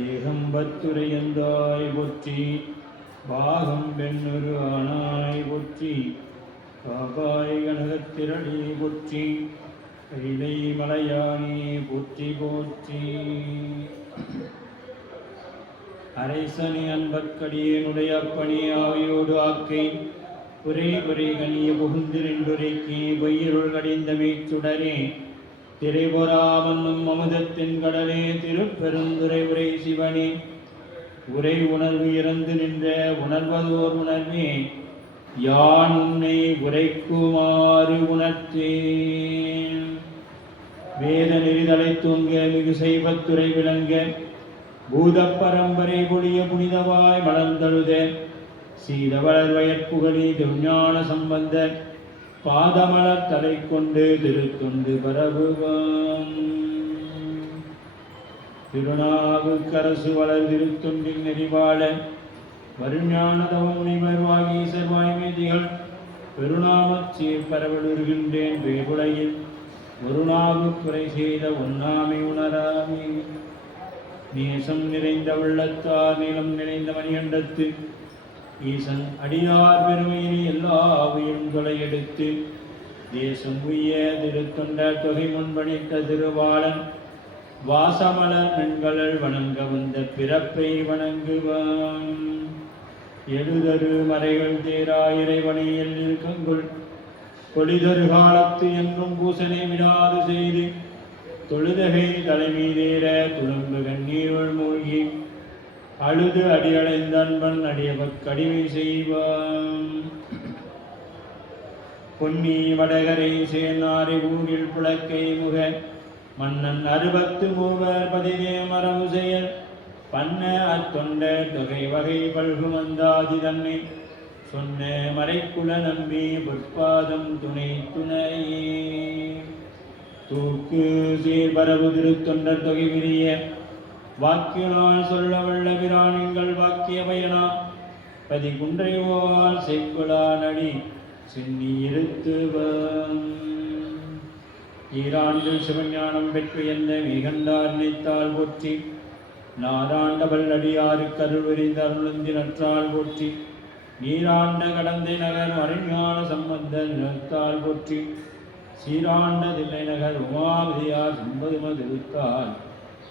ஏகம்பத்துரையந்தாய் போற்றி, பாகம் பெண்ணொரு ஆனாய் போற்றி, காகாய் கனகத்திரளி போற்றி, கைலை மலையானே போற்றி போற்றி. அரைசனி அன்பற்கடியனுடைய அப்பணி ஆவையோடு ஆக்கை உரை உரை கனிய புகுந்திருண்டுரைக்கே பொய்யிருள் கடிந்த மீச்சுடரே திரைபொறாமன்னும் அமுதத்தின் கடலே திருப்பெருந்துரை உரை சிவனே உரை உணர்வு இறந்து நின்ற உணர்வதோர் உணர்வே யான் உன்னை உரைக்குமாறு உணர்த்தேன். வேத நெறிதலை தூங்க மிகு செய்வத்துறை விளங்க பூத பரம்பரை பொழிய புனிதவாய் மலர்ந்தழுத சீதவளர் வயற்புகழி திருஞான சம்பந்த பாதமலர் தலை கொண்டு திருத்தொண்டு பரவுவாம். திருநாவுக்கரசு வளர் திருத்தொண்டின் நெறிவாழ வருஞான தவம் முனிவர் வாகீசர் வாய்மேதிகள் பெருநாமச் சீர் பரவலுகின்றேன் வேகுலையில் ஒரு நாவு குறை செய்த உண்ணாமை உணராமே. நேசம் நிறைந்த உள்ளத்தார் நிலம் நிறைந்த மணிகண்டத்து ஈசன் அடியார் பெருமையினை எல்லா உயிர்களை எடுத்து தேசம் உய்ய திருத்தொண்ட தொகை முன்பணித்த திருவாளன் வாசமலர் பெண்களல் வணங்க வந்த பிறப்பை வணங்குவான். எழுதரு மறைகள் தேரா இறைவனையில் இருக்கங்குள் கொடிதரு காலத்து என்றும் பூசனை விடாது செய்து தொழுதகை தலைமீதேற துளம்பு கண்ணீருள் மூழ்கி அழுது அடியடைந்த அன்பன் அடியவக் கடிமை செய்வான். பொன்னி வடகரை சேர்நாரை ஊரில் புழக்கை முக மன்னன் 63 பதிதே மரபு செயல் பண்ண அத்தொண்ட தொகை வகை பல்குமந்தாதி தன்னை சொன்ன மறைக்குல நம்பி பொற்பாதம் துணை துணையே. தூக்கு சீர்பரவு திருத்தொண்டர் தொகை விரிய வாக்கியனால் சொல்ல வல்ல பிராணிகள் வாக்கிய பயனா பதி குன்றையோல் செக்குலா நடி சென்னி இருத்துவம். ஈராண்டு சிவஞானம் பெற்று எந்த மிகண்டார் நினைத்தால் போற்றி, நாராண்ட வல்லடியாறு கருவெறிந்த அருளந்தி நற்றால் போற்றி, நீராண்ட கடந்தை நகர் மறைஞான சம்பந்தன் நிறுத்தால் போற்றி, சீராண்ட தில்லை நகர் உமாவதியார் சம்பதும திருத்தால்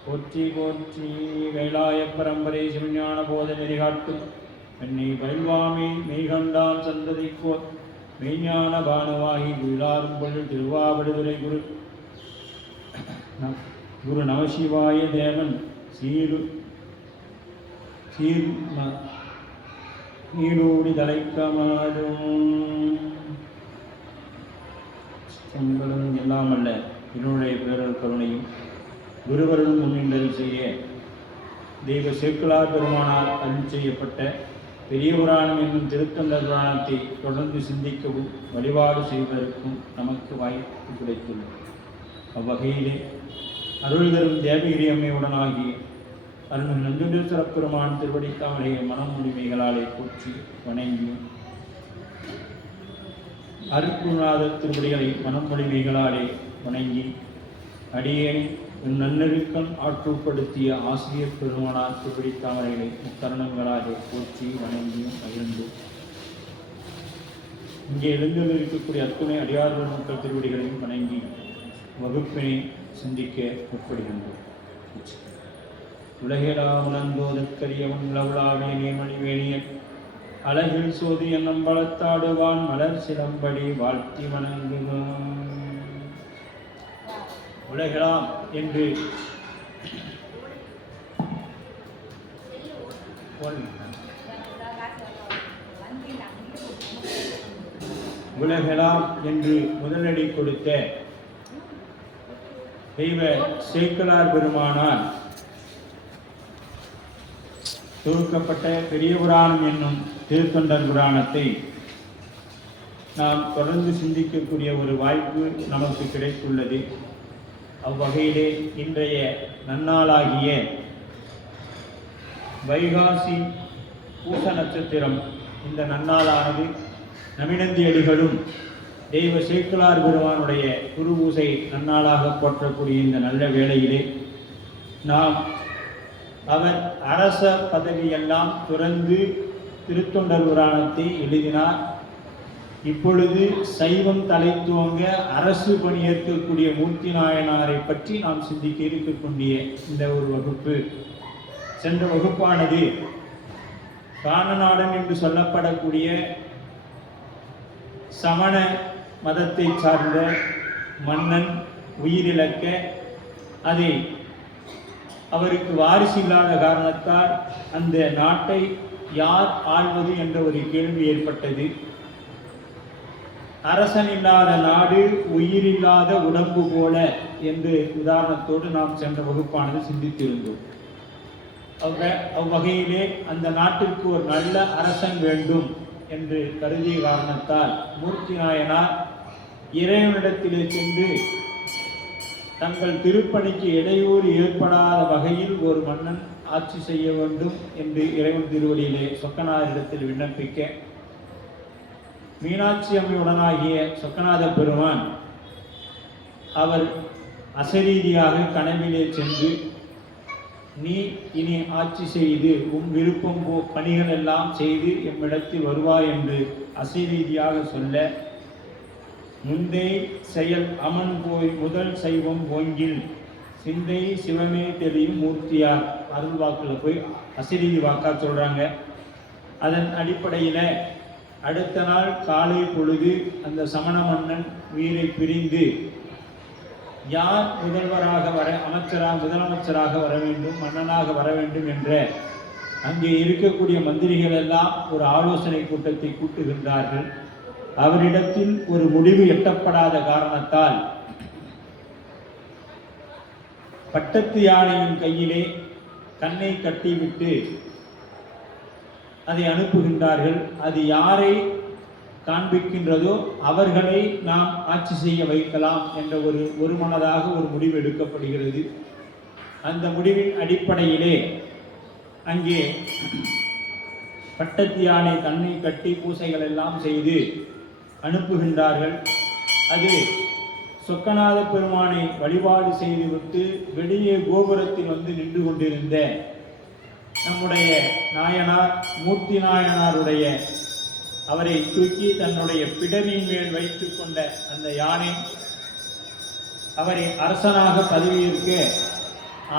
போற்றி போற்றி. கைலாய பரம்பரை சிவஞான போத நெறிகாட்டும் என்னை பயில்வாமி மெய்கண்டாம் சந்ததிக்கோ மெய்ஞான பானுவாகி குயிலாரும் பொருள் திருவாவடுதுறை குரு நவசிவாய தேவன் நீடூடி தலைக்கமாடும். உங்களும் எல்லாம் அல்ல என்னுடைய பேரர் கருணையும் குருவருடன் முன்னின்றல் செய்ய தெய்வ சேக்குலார் பெருமானால் அருள் செய்யப்பட்ட பெரிய புராணம் என்னும் திருத்தொண்டர் புராணத்தை தொடர்ந்து சிந்திக்கவும் வழிபாடு செய்வதற்கும் நமக்கு வாய்ப்பு கிடைத்துள்ளது. அவ்வகையிலே அருள் தரும் தேவகிரி அம்மையுடனாகி அருள் நந்துண்டேஸ்வர பெருமான் திருவடித்தாமரைய மனம் உரிமைகளாலே போற்றி வணங்கி அருட்குருநாத திருவடிகளை மனம் உரிமைகளாலே வணங்கி அடியேனை நன்னெருக்கம் ஆற்றுப்படுத்திய ஆசிரியர் பெருமானார் திருவடித்தாமரைகளை முத்தருணங்களாக போற்றி வணங்கியும் மகிழ்ந்து இங்கே எழுந்திருக்கக்கூடிய அத்துணை அடியார்கள் மக்கள் திருவடிகளையும் வணங்கி வகுப்பினை சிந்திக்க முற்படுகின்றோம். உலகெலாம் உணர்ந்தோதற்கரியவன் உளவுளாவிய நேமணிவேணியன் அழகில் சோதியன் நம்பளத்தாடுவான் மலர் சிலம்படி வாழ்த்தி வணங்குவான். உலகெலாம் என்று உலகெலாம் என்று முதலடி கொடுத்த தெய்வ சேக்குலார் பெருமானால் தொகுக்கப்பட்ட பெரிய புராணம் என்னும் திருத்தொண்டர் புராணத்தை நாம் தொடர்ந்து சிந்திக்கக்கூடிய ஒரு வாய்ப்பு நமக்கு கிடைத்துள்ளது. அவ்வகையிலே இன்றைய நன்னாளாகிய வைகாசி பூச நட்சத்திரம் இந்த நன்னாளானது நமினந்தி அடிகளும் தெய்வ சேக்குலார் பெருமானுடைய குருபூசை நன்னாளாக போற்றக்கூடிய இந்த நல்ல வேளையிலே நாம் அவர் அரச பதவியெல்லாம் துறந்து திருத்தொண்டர் புராணத்தை எழுதினார். இப்பொழுது சைவம் தலை துவங்க அரசு பணியேற்கக்கூடிய மூர்த்தி நாயனாரை பற்றி நாம் சிந்திக்க இருக்கக்கூடிய இந்த ஒரு வகுப்பு. சென்ற வகுப்பானது காணநாடன் என்று சொல்லப்படக்கூடிய சமண மதத்தை சார்ந்த மன்னன் உயிரிழக்க அதை அவருக்கு வாரிசு இல்லாத காரணத்தால் அந்த நாட்டை யார் ஆள்வது என்ற ஒரு கேள்வி ஏற்பட்டது. அரசன் இல்லாத நாடு உயிரில்லாத உடம்பு போல என்று உதாரணத்தோடு நாம் சென்ற வகுப்பானது சிந்தித்திருந்தோம். அவ்வகையிலே அந்த நாட்டிற்கு ஒரு நல்ல அரசன் வேண்டும் என்று கருதிய காரணத்தால் மூர்த்தி நாயனார் இறைவனிடத்திலே சென்று தங்கள் திருப்பணிக்கு இடையூறு ஏற்படாத வகையில் ஒரு மன்னன் ஆட்சி செய்ய வேண்டும் என்று இறைவன் திருவடியிலே சொக்கநாதரிடத்தில் விண்ணப்பிக்க, மீனாட்சி அம்மையுடனாகிய சொக்கநாத பெருமான் அவர் அசரீதியாக கனவிலே சென்று, நீ இனி ஆட்சி செய்து உன் விருப்பம் பணிகள் எல்லாம் செய்து எம்மிடத்தில் வருவாய் என்று அசரீதியாக சொல்ல, முந்தை செயல் அமன் போய் முதல் சைவம் ஓங்கில் சிந்தை சிவமே தெரியும் மூர்த்தியார் அருள் வாக்கில் போய் அசரீதி வாக்கா சொல்றாங்க. அதன் அடிப்படையில் அடுத்த நாள் காலை பொழுது அந்த சமண மன்னன் உயிரை பிரிந்து யார் முதல்வராக முதலமைச்சராக வர வேண்டும், மன்னனாக வர வேண்டும் என்ற அங்கே இருக்கக்கூடிய மந்திரிகள் எல்லாம் ஒரு ஆலோசனை கூட்டத்தை கூட்டுகின்றார்கள். அவரிடத்தில் ஒரு முடிவு எட்டப்படாத காரணத்தால் பட்டத்து யானையின் கையிலே கண்ணை கட்டிவிட்டு அதை அனுப்புகின்றார்கள். அது யாரை காண்பிக்கின்றதோ அவர்களை நாம் ஆட்சி செய்ய வைக்கலாம் என்ற ஒரு மனதாக ஒரு முடிவு எடுக்கப்படுகிறது. அந்த முடிவின் அடிப்படையிலே அங்கே பட்டத்து யானை கண்ணை கட்டி பூசைகள் எல்லாம் செய்து அனுப்புகின்றார்கள். அது சொக்கநாத பெருமானை வழிபாடு செய்துவிட்டு வெளியே கோபுரத்தில் வந்து நின்று கொண்டிருந்த நம்முடைய நாயனார் மூர்த்தி நாயனாருடைய அவரை தூக்கி தன்னுடைய பிடரின் மேல் வைத்து கொண்ட அந்த யானை அவரை அரசனாக பதவியேற்க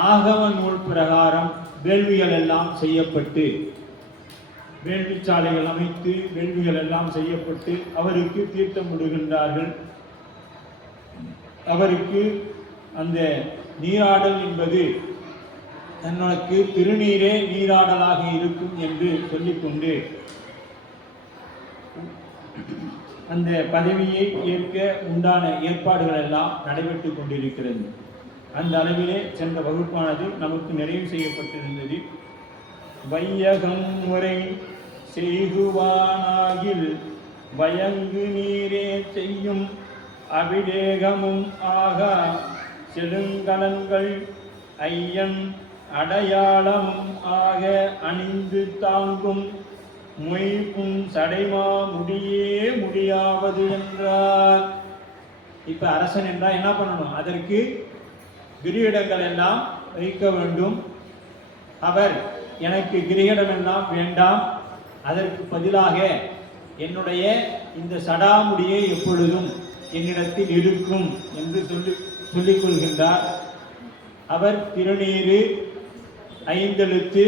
ஆகம நூல் பிரகாரம் வேள்விகள் எல்லாம் செய்யப்பட்டு, வேள்விச்சாலைகள் அமைத்து வேள்விகள் எல்லாம் செய்யப்பட்டு அவருக்கு தீர்த்தம் விடுகின்றார்கள். அவருக்கு அந்த நீராடல் என்பது தனக்கு திருநீரே நீராடலாக இருக்கும் என்று சொல்லிக்கொண்டு அந்த பதவியை ஏற்க உண்டான ஏற்பாடுகள் எல்லாம் நடைபெற்று கொண்டிருக்கிறது. அந்த அளவிலே சென்ற வகுப்பானது நமக்கு நிறைவு செய்யப்பட்டிருந்தது. வையகம் முறை செய்குவானாகில் வயங்கு நீரே செய்யும் அபிடேகமும் ஆக செழுங்கலன்கள் ஐயன் அடையாளமும் ஆக அணிந்து தாங்கும் மொய்க்கும் சடைமா முடியே முடியாவது என்றார். இப்ப அரசன் என்றால் என்ன பண்ணணும்? அதற்கு கிரீடங்கள் எல்லாம் வைக்க வேண்டும். அவர் எனக்கு கிரீடம் எல்லாம் வேண்டாம், அதற்கு பதிலாக என்னுடைய இந்த சடாமுடியே எப்பொழுதும் என்னிடத்தில் இருக்கும் என்று சொல்லிக் கொள்கின்றார். அவர் திருநீரு, ஐந்தெழுத்து,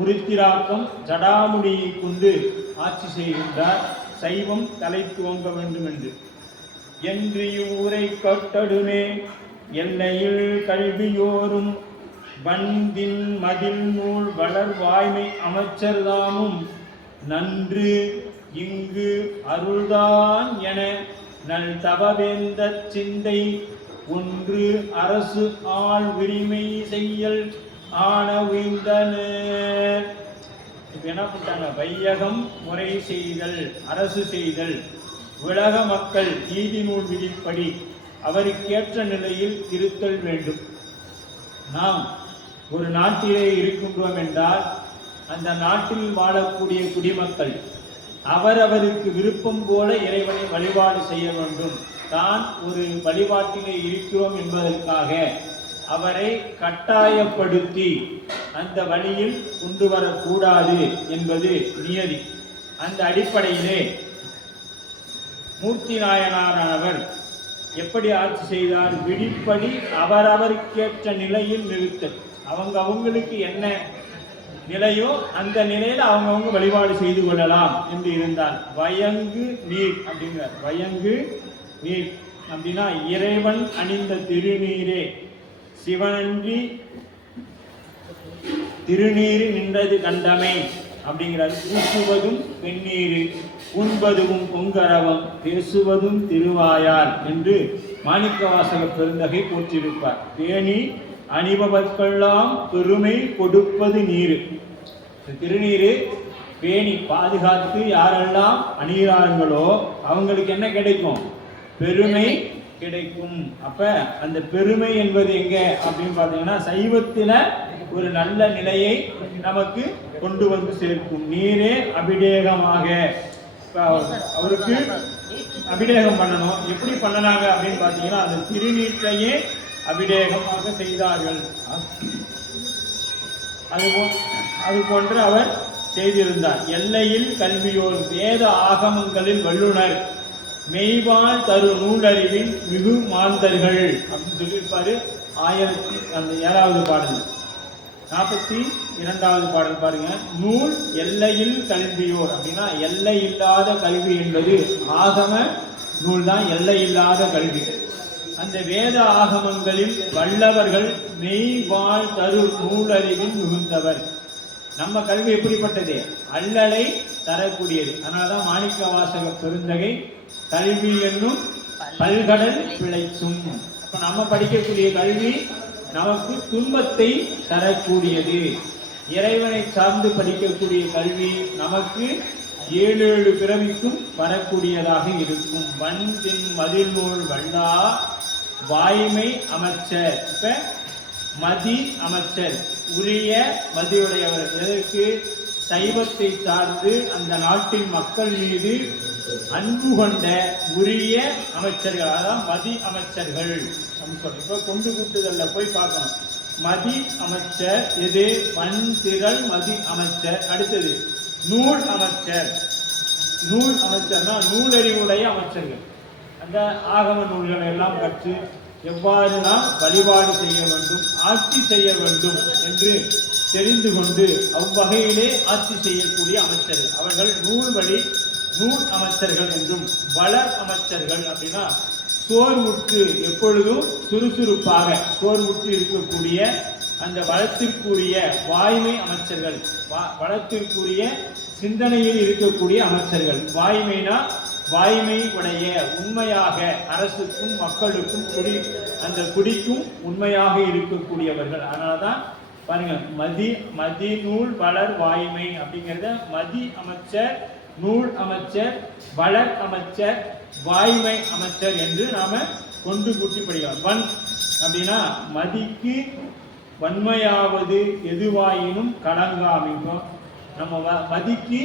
உருத்திராக்கம், ஜடாமுடியை கொண்டு ஆட்சி செய்கின்றார். சைவம் தலை துவங்க வேண்டும் என்று ஊரை கட்டடுமே எல்லையில் கல்வியோரும் வந்தின் மதில் நூல் வளர் வாய்மை அமைச்சர்தாமும் நன்று இங்கு அருள்தான் என நல் தபவேந்த சிந்தை ஒன்று அரசு ஆள் உரிமை செய்யல் ஆன உய்ந்தனர். இப்ப என்ன பண்ணிட்டாங்க? வையகம் முறை செய்தல், அரசு செய்தல், உலக மக்கள் நீதி நூல் விதிப்படி அவருக்கேற்ற நிலையில் இருத்தல் வேண்டும். நாம் ஒரு நாட்டிலே இருக்கின்றோம் என்றால் அந்த நாட்டில் வாழக்கூடிய குடிமக்கள் அவரவருக்கு விருப்பம் போல இறைவனை வழிபாடு செய்ய வேண்டும். தான் ஒரு வழிபாட்டிலே இருக்கிறோம் என்பதற்காக அவரை கட்டாயப்படுத்தி அந்த வழியில் கொண்டு வரக்கூடாது என்பது நியதி. அந்த அடிப்படையிலே மூர்த்தி நாயனாரானவர் எப்படி ஆட்சி செய்தார்? விடிப்படி அவரவருக்கேற்ற நிலையில் நிறுத்தல். அவங்களுக்கு என்ன நிலையோ அந்த நிலையில் அவங்கவுங்க வழிபாடு செய்து கொள்ளலாம் என்று இருந்தால் வயங்கு நீர் அப்படிங்கிறார். வயங்கு நீர் அப்படின்னா இறைவன் அணிந்த திருநீரே சிவனன்றி திருநீர் நின்றது கண்டமை அப்படிங்கிறார். பூசுவதும் வெந்நீர், உண்பதும் பொங்கரவம், பேசுவதும் திருவாயார் என்று மாணிக்கவாசக பெருந்தகை போற்றிருப்பார். பேணி அணிபவர்க்கெல்லாம் பெருமை கொடுப்பது நீர். திருநீர் பேணி பாதுகாத்து யாரெல்லாம் அணிகிறார்களோ அவங்களுக்கு என்ன கிடைக்கும்? பெருமை கிடைக்கும். அப்ப அந்த பெருமை என்பது எங்க அப்படின்னு பார்த்தீங்கன்னா சைவத்தில ஒரு நல்ல நிலையை நமக்கு கொண்டு வந்து சேர்க்கும். நீரே அபிடேகமாக அவருக்கு அபிடேகம் பண்ணணும். எப்படி பண்ணனாங்க அப்படின்னு பார்த்தீங்கன்னா அந்த திருநீற்றையே அபிடேகமாக செய்தார்கள். அது போன்று அவர் செய்திருந்தார். எல்லையில் கல்வியோர் வேத ஆகமங்களில் வல்லுனர் மெய்வாள் தரு நூலறிவின் மிகு மாந்தர்கள் அப்படின்னு சொல்லியிருப்பாரு. 7வது பாடல் 42வது பாடல் பாருங்க. நூல் எல்லையில் கல்வியோர் அப்படின்னா எல்லை இல்லாத கல்வி என்பது ஆகம நூல் தான் எல்லை இல்லாத கல்வி. அந்த வேத ஆகமங்களில் வல்லவர்கள் மெய்வாள் தரு நூலறிவின் மிகுந்தவர். நம்ம கல்வி எப்படிப்பட்டது? அல்லலை தரக்கூடியது. அதனாலதான் மாணிக்க வாசக பெருந்தகை கல்வி என்னும் பல்கடல் பிழைக்கும். அப்ப நம்ம படிக்கக்கூடிய கல்வி நமக்கு துன்பத்தை தரக்கூடியது. இறைவனை சார்ந்து படிக்கக்கூடிய கல்வி நமக்கு 7 பிறவிக்கும் வரக்கூடியதாக இருக்கும். வன்பின் மதில் நூல் வல்லா வாய்மை அமைச்சர். இப்ப மதி அமைச்சர் உரிய மதியுடையவர். எதற்கு? சைவத்தை சார்ந்து அந்த நாட்டின் மக்கள் மீது அன்பு கொண்ட உரிய அமைச்சர்கள், அதான் மதி அமைச்சர்கள் அப்படின்னு சொல்லி. இப்போ கொண்டு கூட்டுதல்ல போய் பார்க்கணும். மதி அமைச்சர் எது? வன்திரள் மதி அமைச்சர். அடுத்தது நூல் அமைச்சர். நூல் அமைச்சர்னா நூலறிவுடைய அமைச்சர்கள். அந்த ஆகம நூல்களை எல்லாம் கற்று எவ்வாறு நாம் வழிபாடு செய்ய வேண்டும், ஆட்சி செய்ய வேண்டும் என்று தெரிந்து கொண்டு அவ்வகையிலே ஆட்சி செய்யக்கூடிய அமைச்சர்கள். அவர்கள் நூல் அமைச்சர்கள் என்றும். வளர் அமைச்சர்கள் அப்படின்னா சோர்வுற்று எப்பொழுதும் சுறுசுறுப்பாக சோர்வுற்று இருக்கக்கூடிய அந்த வளத்திற்குரிய வாய்மை அமைச்சர்கள். வளத்திற்குரிய சிந்தனையில் இருக்கக்கூடிய அமைச்சர்கள். வாய்மைனா வாய்மை உடைய உண்மையாக அரசுக்கும் மக்களுக்கும் அந்த குடிக்கும் உண்மையாக இருக்கக்கூடியவர்கள். அதனாலதான் பாருங்க மதி நூல் வளர் வாய்மை அப்படிங்கிறத மதி அமைச்சர், நூல் அமைச்சர், வளர் அமைச்சர், வாய்மை அமைச்சர் என்று நாம கொண்டு கூட்டி படிக்கலாம். வன் அப்படின்னா மதிக்கு வன்மையாவது எதுவாயினும் கலங்காமிக்கும். நம்ம மதிக்கு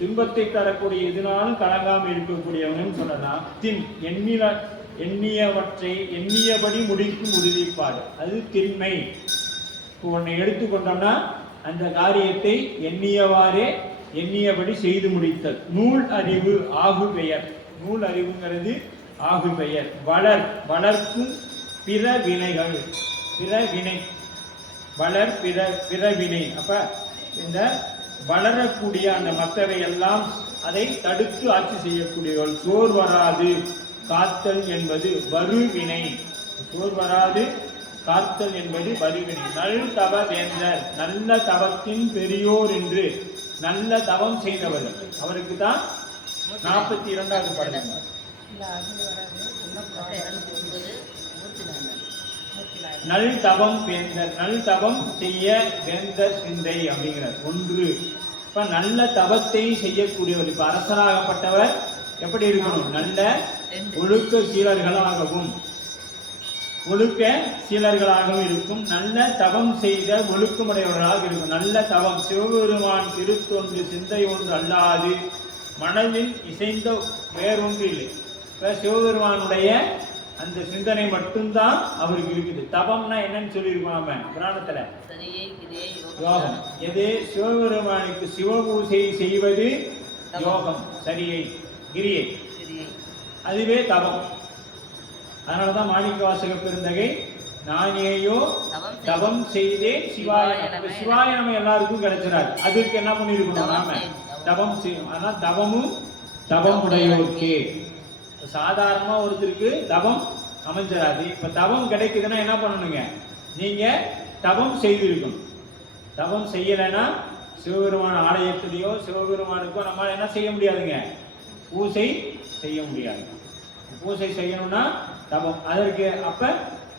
துன்பத்தை தரக்கூடிய எதுனாலும் கலங்காம இருக்கக்கூடியவங்கன்னு சொல்லலாம். எண்ணியவற்றை எண்ணியபடி முடிக்கும் உறுதிப்பாடு, அது திண்மை. ஒன்றை எடுத்துக்கொண்டோம்னா அந்த காரியத்தை எண்ணியவாறே எண்ணியபடி செய்து முடித்தல். நூல் அறிவு ஆகு பெயர். நூல் அறிவுங்கிறது ஆகு பெயர். வளர்க்கும் பிற வினைகள். பிறவினை வளர் பிறவினை. அப்ப இந்த வளரக்கூடிய அந்த மற்றவை எல்லாம் அதை தடுத்து ஆட்சி செய்யக்கூடியவர்கள். சோர் வராது காத்தல் என்பது வருவினை. சோர் வராது காத்தல் என்பது வருவினை. நல் தவ வேந்தர், நல்ல தவத்தின் பெரியோர் என்று நல்ல தவம் செய்தவர்கள். அவருக்கு தான் 42வது பாடல். நல் தவம் வேந்தர், நல் தவம் செய்ய வேந்தர் சிந்தை அப்படிங்கிறார். 1. இப்ப நல்ல தவத்தை செய்யக்கூடியவர். இப்ப அரசராகப்பட்டவர் எப்படி இருக்கணும்? நல்ல ஒழுக்க சீலர்களாகவும் இருக்கும். நல்ல தவம் செய்த ஒழுக்கமுடையவர்களாக இருக்கும். நல்ல தவம் சிவபெருமான் திருத்தொன்று சிந்தை ஒன்று அல்லாது மனதில் இசைந்த வேறொன்று இல்லை. இப்ப சிவபெருமானுடைய அந்த சிந்தனை மட்டும்தான் அவருக்கு இருக்குது. தவம்னா என்னன்னு சொல்லியிருக்கோம் நம்ம புராணத்துல. யோகம். எது? சிவபெருமானுக்கு சிவபூசை செய்வது யோகம், சரியை, கிரியை. அதுவே தவம். அதனாலதான் மாணிக்க வாசக பெருந்தகை நானேயோ தவம் செய்தேன் சிவாய. சிவாய நம்ம எல்லாருக்கும் கிடைச்சிடாது. அதுக்கு என்ன பண்ணிருக்கணும்? நாம தவம் செய்யணும். ஆனா தவம் உடையோர்க்கே. சாதாரணமா ஒருத்தருக்கு தவம் அமைஞ்சிடாது. இப்ப தவம் கிடைக்குதுன்னா என்ன பண்ணணுங்க? நீங்க தவம் செய்திருக்கணும். தவம் செய்யலைன்னா சிவபெருமான ஆலயத்திலேயோ சிவபெருமானுக்கோ நம்மளால என்ன செய்ய முடியாதுங்க? பூசை செய்ய முடியாது. பூசை செய்யணும்னா தவம். அதற்கு அப்ப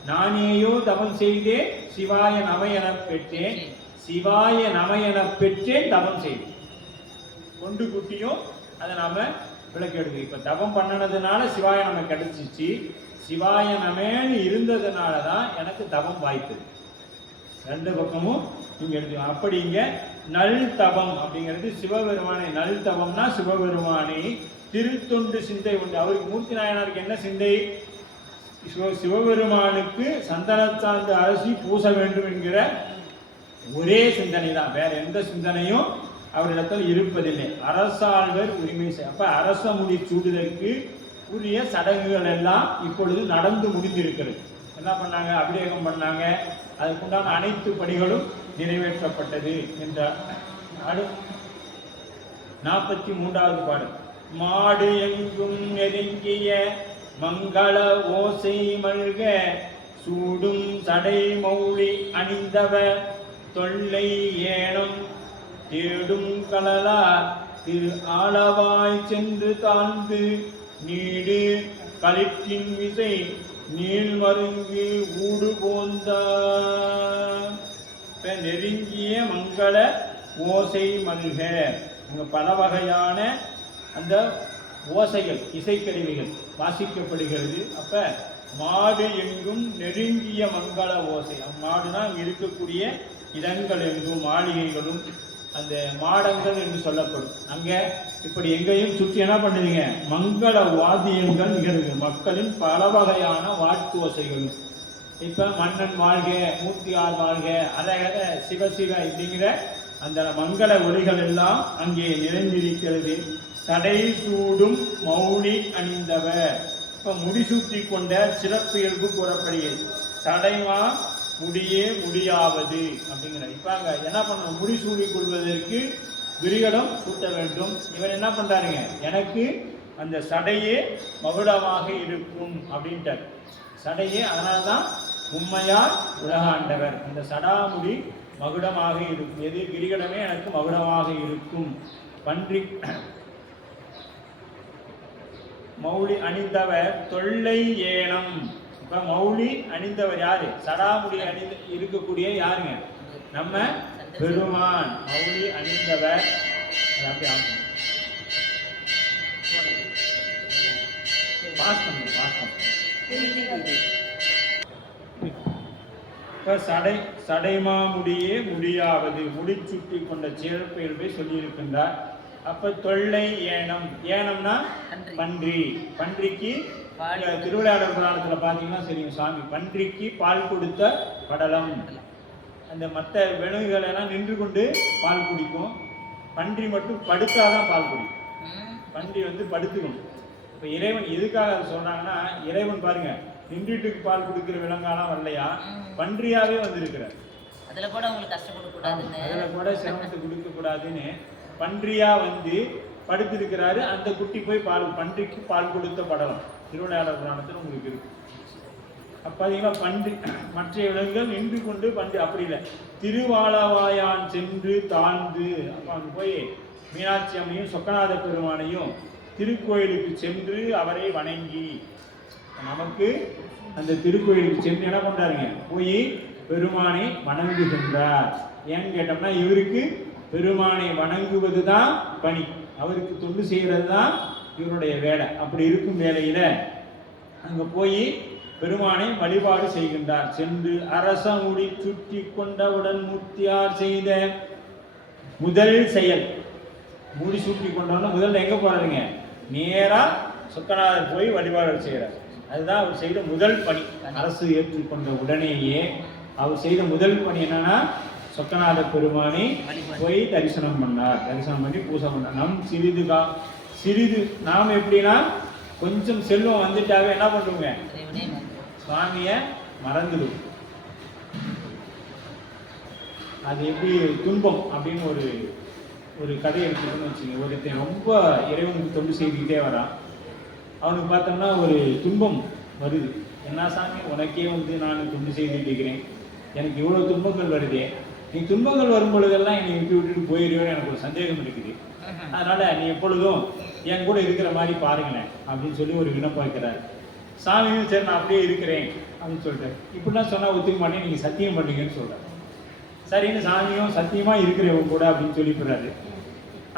நானேயோ தவம் செய்தே சிவாய நம என பெற்றேன், சிவாய நம என பெற்றேன் தவம் செய்தேன். கொண்டு குட்டியும் அதை நாம விளக்கு எடுக்கு. இப்ப தவம் பண்ணனதுனால சிவாய நம கிடைச்சிச்சு. சிவாய நமேன்னு இருந்ததுனாலதான் எனக்கு தவம் வாய்த்தது. ரெண்டு பக்கமும் நீங்க எடுத்து. அப்படி இங்க நல் தவம் அப்படிங்கிறது சிவபெருமானை. நல் தவம்னா சிவபெருமானை திருத்தொண்டு சிந்தை உண்டு. அவருக்கு மூர்த்தி நாயனாருக்கு என்ன சிந்தை? சிவபெருமானுக்கு சந்தனச்சார்ந்த அரசி பூச வேண்டும் என்கிற ஒரே சிந்தனை தான். வேற எந்த சிந்தனையும் அவரிடத்தில் இருப்பதில்லை. அரசாழ்வர் உரிமை. அப்ப அரச முடி சூடுதற்கு உரிய சடங்குகள் எல்லாம் இப்பொழுது நடந்து முடிந்திருக்கிறது. என்ன பண்ணாங்க? அபிஷேகம் பண்ணாங்க. அதுக்குண்டான அனைத்து பணிகளும் நிறைவேற்றப்பட்டது என்றார். 43வது பாடல். மாடு எங்கும் நெருங்கிய மங்கள ஓசை மல்க சூடும் சடை மௌழி அணிந்தவ தொல்லை ஏனம் தேடும் கலலார் திரு ஆளவாய் சென்று தாழ்ந்து நீடு களிற்றின் விசை நீள் மருங்கு ஊடு போந்த நெருங்கிய மங்கள ஓசை மல்க. இங்க பல வகையான அந்த ஓசைகள், இசைக்கருவிகள் வாசிக்கப்படுகிறது. அப்ப மாடு எங்கும் நெருங்கிய மங்கள ஓசை. மாடுனா அங்க இருக்கக்கூடிய இடங்கள் எங்கும் மாளிகைகளும் அந்த மாடங்கள் என்று சொல்லப்படும். அங்க இப்படி எங்கேயும் சுற்றி என்ன பண்ணுதுங்க? மங்கள வாத்தியங்கள் நிகழ்வு. மக்களின் பல வகையான வாழ்த்து ஓசைகளும். இப்ப மன்னன் வாழ்க, மூர்த்தியார் வாழ்க, அழகர சிவசிவ இப்படிங்கிற அந்த மங்கள ஒலிகள் எல்லாம் அங்கே நிறைந்திருக்கிறது. சடை சூடும் மௌலி அணிந்தவர். இப்ப முடிசூட்டி கொண்ட சிறப்பு இயல்பு கூறப்படுகிறது. சடைமா முடியே முடியாவது அப்படிங்கிற. இப்ப அங்க என்ன பண்ணணும்? முடிசூடி கொள்வதற்கு விரிகடம் சூட்ட வேண்டும். இவர் என்ன பண்றாருங்க? எனக்கு அந்த சடையே மகுடமாக இருக்கும் அப்படின்ட்டார். சடையே. அதனாலதான் உண்மையார் உலகாண்டவர். அந்த சடாமுடி மகுடமாக இருக்கும். எது? கிரிகடமே எனக்கு மகுடமாக இருக்கும். பன்றி மௌலி அணிந்தவர் தொல்லை ஏனம். இப்ப மௌலி அணிந்தவர் யாரு? சடாமுடி அணிந்து இருக்கக்கூடிய யாருங்க? நம்ம பெருமான். மௌலி அணிந்தவர். சடைமாமுடியே முடியாவது. முடிச்சுட்டி கொண்ட சிறப்பியல்பை சொல்லியிருக்கின்றார். அப்ப தொல்லை ஏனம். ஏனம்னா பன்றி. பன்றிக்கு திருவிளையாடல் புராணத்துல பாத்தீங்கன்னா சரிங்க சாமி, பன்றிக்கு பால் கொடுத்த படலம். அந்த மற்ற விலங்குகள் எல்லாம் நின்று கொண்டு பால் குடிக்கும். பன்றி மட்டும் படுத்தாதான் பால் குடிக்கும். பன்றி படுத்துக்கணும். இப்ப இறைவன் எதுக்காக அதை சொல்றாங்கன்னா, இறைவன் பாருங்க நின்றுட்டு பால் கொடுக்கிற விலங்காலாம் வரலையா, பன்றியாவே வந்திருக்கிறார். அதுல கூட உங்களுக்கு கஷ்டப்பட கூடாது, அதுல கூட சிரமத்தை கொடுக்க கூடாதுன்னு பன்றியா படுத்திருக்கிறாரு. அந்த குட்டி போய் பன்றிக்கு பால் கொடுத்த படலம் திருவிளையாடல் புராணத்தில் உங்களுக்கு இருக்கு. அப்ப பாத்தீங்கன்னா பன்றி மற்ற விலங்குகள் நின்று கொண்டு பன்றி அப்படி இல்லை. திருவாலவாயான் சென்று தாழ்ந்து. அப்ப அங்க போய் மீனாட்சி அம்மையும் சொக்கநாத பெருமானையும் திருக்கோயிலுக்கு சென்று அவரை வணங்கி, நமக்கு அந்த திருக்கோயிலுக்கு சென்று என்ன பண்றாருங்க? போய் பெருமானை வணங்குகின்றார். ஏன்னு கேட்டோம்னா, இவருக்கு பெருமானை வணங்குவதுதான் பணி, அவருக்கு தொண்டு செய்யறது தான் இவருடைய வேலை. அப்படி இருக்கும் வேலையில அங்க போய் பெருமானை வழிபாடு செய்கின்றார். சென்று அரச முடி சுற்றி கொண்டவுடன் முத்தியார் செய்த முதல் செயல். முடி சுற்றி கொண்டவுடன் முதல்ல எங்க போறாருங்க? நேரா சொக்கநாதர் போய் வழிபாடு செய்கிறார். அதுதான் அவர் செய்த முதல் பணி. அரசு ஏற்றுக்கொண்ட உடனேயே அவர் செய்த முதல் பணி என்னன்னா, சொக்கநாத பெருமானை வழிபாடு. போய் தரிசனம் பண்ணார். தரிசனம் பண்ணி பூஜை பண்ணார். சிறிது நாம் எப்படின்னா கொஞ்சம் செல்வம் வந்துட்டாவே என்ன பண்ணுவோங்க, இறைவனே மறந்து. சுவாமியை மறந்துடும். அது எப்படி துன்பம் அப்படின்னு ஒரு கதை எடுத்துக்கணும்னு வச்சுக்கோங்க. ஒருத்தன் ரொம்ப இறைவனுக்கு தொண்டு செய்துக்கிட்டே வரான். அவனுக்கு பார்த்தோம்னா ஒரு துன்பம் வருது. என்ன சாமி, உனக்கே வந்து நான் தொண்டு செய்துட்டு இருக்கிறேன், எனக்கு இவ்வளோ துன்பங்கள் வருதே, நீ துன்பங்கள் வரும் பொழுதெல்லாம் என்னை விட்டுட்டு போயிடுவேன்னு எனக்கு ஒரு சந்தேகம் இருக்குது. அதனால நீ எப்பொழுதும் என் கூட இருக்கிற மாதிரி பாருங்களேன் அப்படின்னு சொல்லி ஒரு விண்ணப்பம் வைக்கிறார். சாமியும் சரி நான் அப்படியே இருக்கிறேன் அப்படின்னு சொல்லிட்டாரு. இப்படிலாம் சொன்னால் ஒத்துக்க மாட்டேன், நீங்கள் சத்தியம் பண்ணுங்கன்னு சொல்கிறார். சரின்னு சாமியும் சத்தியமாக இருக்கிறவங்க கூட அப்படின்னு சொல்லிக்கிறாரு.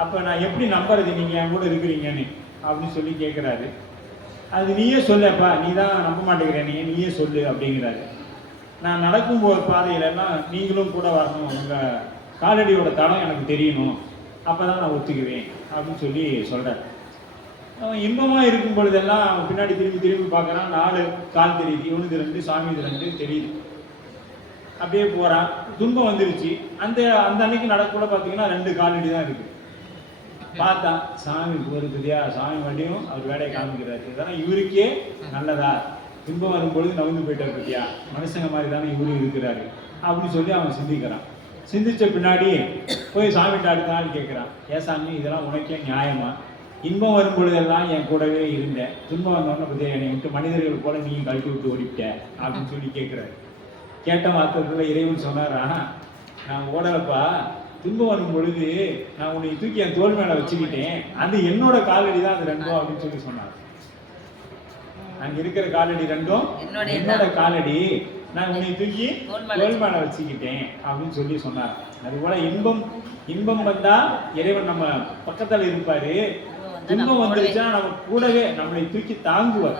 அப்போ நான் எப்படி நம்புறது நீங்கள் என் கூட இருக்கிறீங்கன்னு அப்படின்னு சொல்லி கேட்குறாரு. அது நீயே சொல்லப்பா, நீ தான் நம்ப மாட்டேங்கிற, நீயே சொல்லு அப்படிங்கிறாரு. நான் நடக்கும் போகிற பாதையிலலாம் நீங்களும் கூட வரணும், உங்கள் காலடியோட தடம் எனக்கு தெரியணும், அப்போ தான் நான் ஒத்துக்குவேன் அப்படின்னு சொல்லி சொல்கிறார். அவன் இன்பமாக இருக்கும் பொழுதெல்லாம் அவன் பின்னாடி திரும்பி பார்க்குறான். 4 கால் தெரியுது, இவனுக்கு 2, சாமிக்கு 2 தெரியுது. அப்படியே போகிறான். துன்பம் வந்துருச்சு. அந்த அன்னைக்கு நடக்கூட பார்த்தீங்கன்னா 2 காலடி தான் இருக்குது. பார்த்தா சாமி போகிறதுதியா, சாமி மறுபடியும் அவர் வேலையை காமிக்கிறாரு. இதெல்லாம் இவருக்கே நல்லதா, துன்பம் வரும்பொழுது நவந்து போயிட்டார் பத்தியா, மனுஷங்க மாதிரி தானே இவரு இருக்கிறாரு அப்படின்னு சொல்லி அவன் சிந்திக்கிறான். சிந்திச்ச பின்னாடி போய் சாமிகிட்ட அடுத்த நாள் கேட்குறான், ஏன் சாமி இதெல்லாம் உனக்கே நியாயமா, இன்பம் வரும் பொழுதெல்லாம் என் கூடவே இருந்தேன், துன்பம் வந்தோன்னு பத்தியா என்னை விட்டு மனிதர்கள் போல நீயும் கழட்டி விட்டு ஓடிவிட்ட அப்படின்னு சொல்லி கேட்குறாரு. கேட்ட மாத்திரத்தில் இறைவன் சொன்னாரா, நான் ஓடலப்பா, துன்பம் வரும் பொழுது நான் உன்னை தூக்கி என் தோல் மேல வச்சுக்கிட்டேன், அது என்னோட காலடி தான் அது 2 அப்படின்னு சொல்லி சொன்னார். அங்க இருக்கிற காலடி 2 என்னோட காலடி, நான் உன்னை தூக்கி தோல் மேல வச்சுக்கிட்டேன் அப்படின்னு சொல்லி சொன்னார். அதுபோல இன்பம் வந்தா இறைவன் நம்ம பக்கத்துல இருப்பாரு, துன்பம் வந்துருச்சா நம்ம கூடவே நம்மளை தூக்கி தாங்குவார்.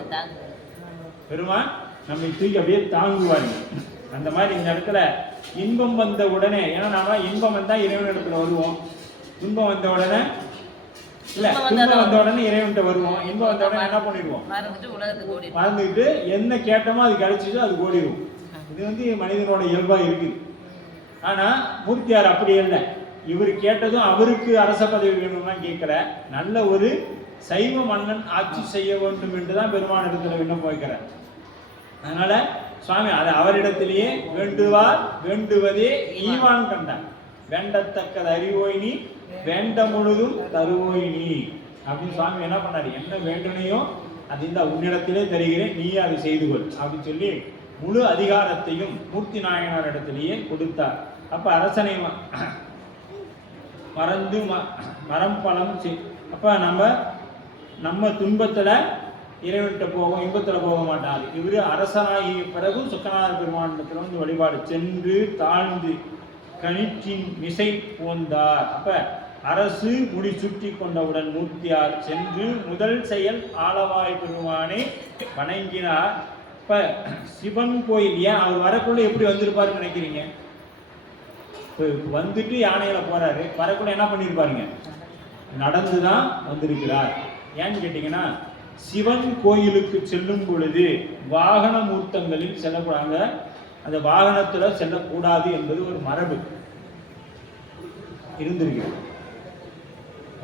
பெருமான் நம்மை தூக்கி அப்படியே தாங்குவார். அந்த மாதிரி இந்த இடத்துல இன்பம் வந்த உடனே, ஏன்னா நாம இன்பம் வந்தா இறைவன் இடத்துல வருவோம், துன்பம் வந்த உடனே துன்பம் வந்த உடனே இறைவன்கிட்ட வருவோம், இன்பம் வந்த உடனே என்ன பண்ணிடுவோம், மறந்துக்கிட்டு என்ன கேட்டோமோ அது கிடைச்சிட்டு அது ஓடிடுவோம். இது வந்து மனிதனோட இயல்பா இருக்குது. ஆனா மூர்த்தியார் அப்படி இல்லை. இவர் கேட்டதும் அவருக்கு அரச பதவி வேணும்னா கேட்கல, நல்ல ஒரு சைவ மன்னன் ஆட்சி செய்ய வேண்டும் என்றுதான் பெருமான் இடத்துல விண்ணப்பம் வைக்கிறார். அதனால சுவாமி அதை அவரிடத்திலேயே வேண்டுவார் வேண்டுவதே ஈவான் கண்டார். வேண்டத்தக்கது அறிவோய் நீ, வேண்ட முழுதும் தருவோய் நீ அப்படின்னு சுவாமி என்ன பண்ணாரு, என்ன வேண்டனையோ அது இந்த உன்னிடத்திலே தருகிறேன், நீ அதை செய்து கொள் அப்படின்னு சொல்லி முழு அதிகாரத்தையும் மூர்த்தி நாயனார் இடத்திலேயே கொடுத்தார். அப்ப அரசனை மறந்து மரம் பலம் அப்ப நம்ம துன்பத்துல இறைவன்கிட்ட போவோம், இன்பத்துல போக மாட்டார். இவரு அரசனாகிய பிறகு சொக்கநாத பெருமானிடத்தில் வந்து வழிபாடு சென்று தாழ்ந்து கணிற்றின் மிசை போந்தார். அப்ப அரசு முடி சுற்றி கொண்டவுடன் மூர்த்தியார் சென்று முதல் செயல் ஆலவாய் பெருமானை வணங்கினார். இப்ப சிவன் கோயில் ஏன் அவர் வரக்குள்ள எப்படி வந்திருப்பாருன்னு நினைக்கிறீங்க? வந்துட்டு யானையில போறாரு, வரக்குள்ள என்ன பண்ணிருப்பாருங்க, நடந்துதான் வந்திருக்கிறார். ஏன்னு கேட்டீங்கன்னா, சிவன் கோயிலுக்கு செல்லும் பொழுது வாகன மூர்த்தங்களில் செல்லக்கூடாது, அந்த வாகனத்துல செல்லக்கூடாது என்பது ஒரு மரபு இருந்திருக்கிறது.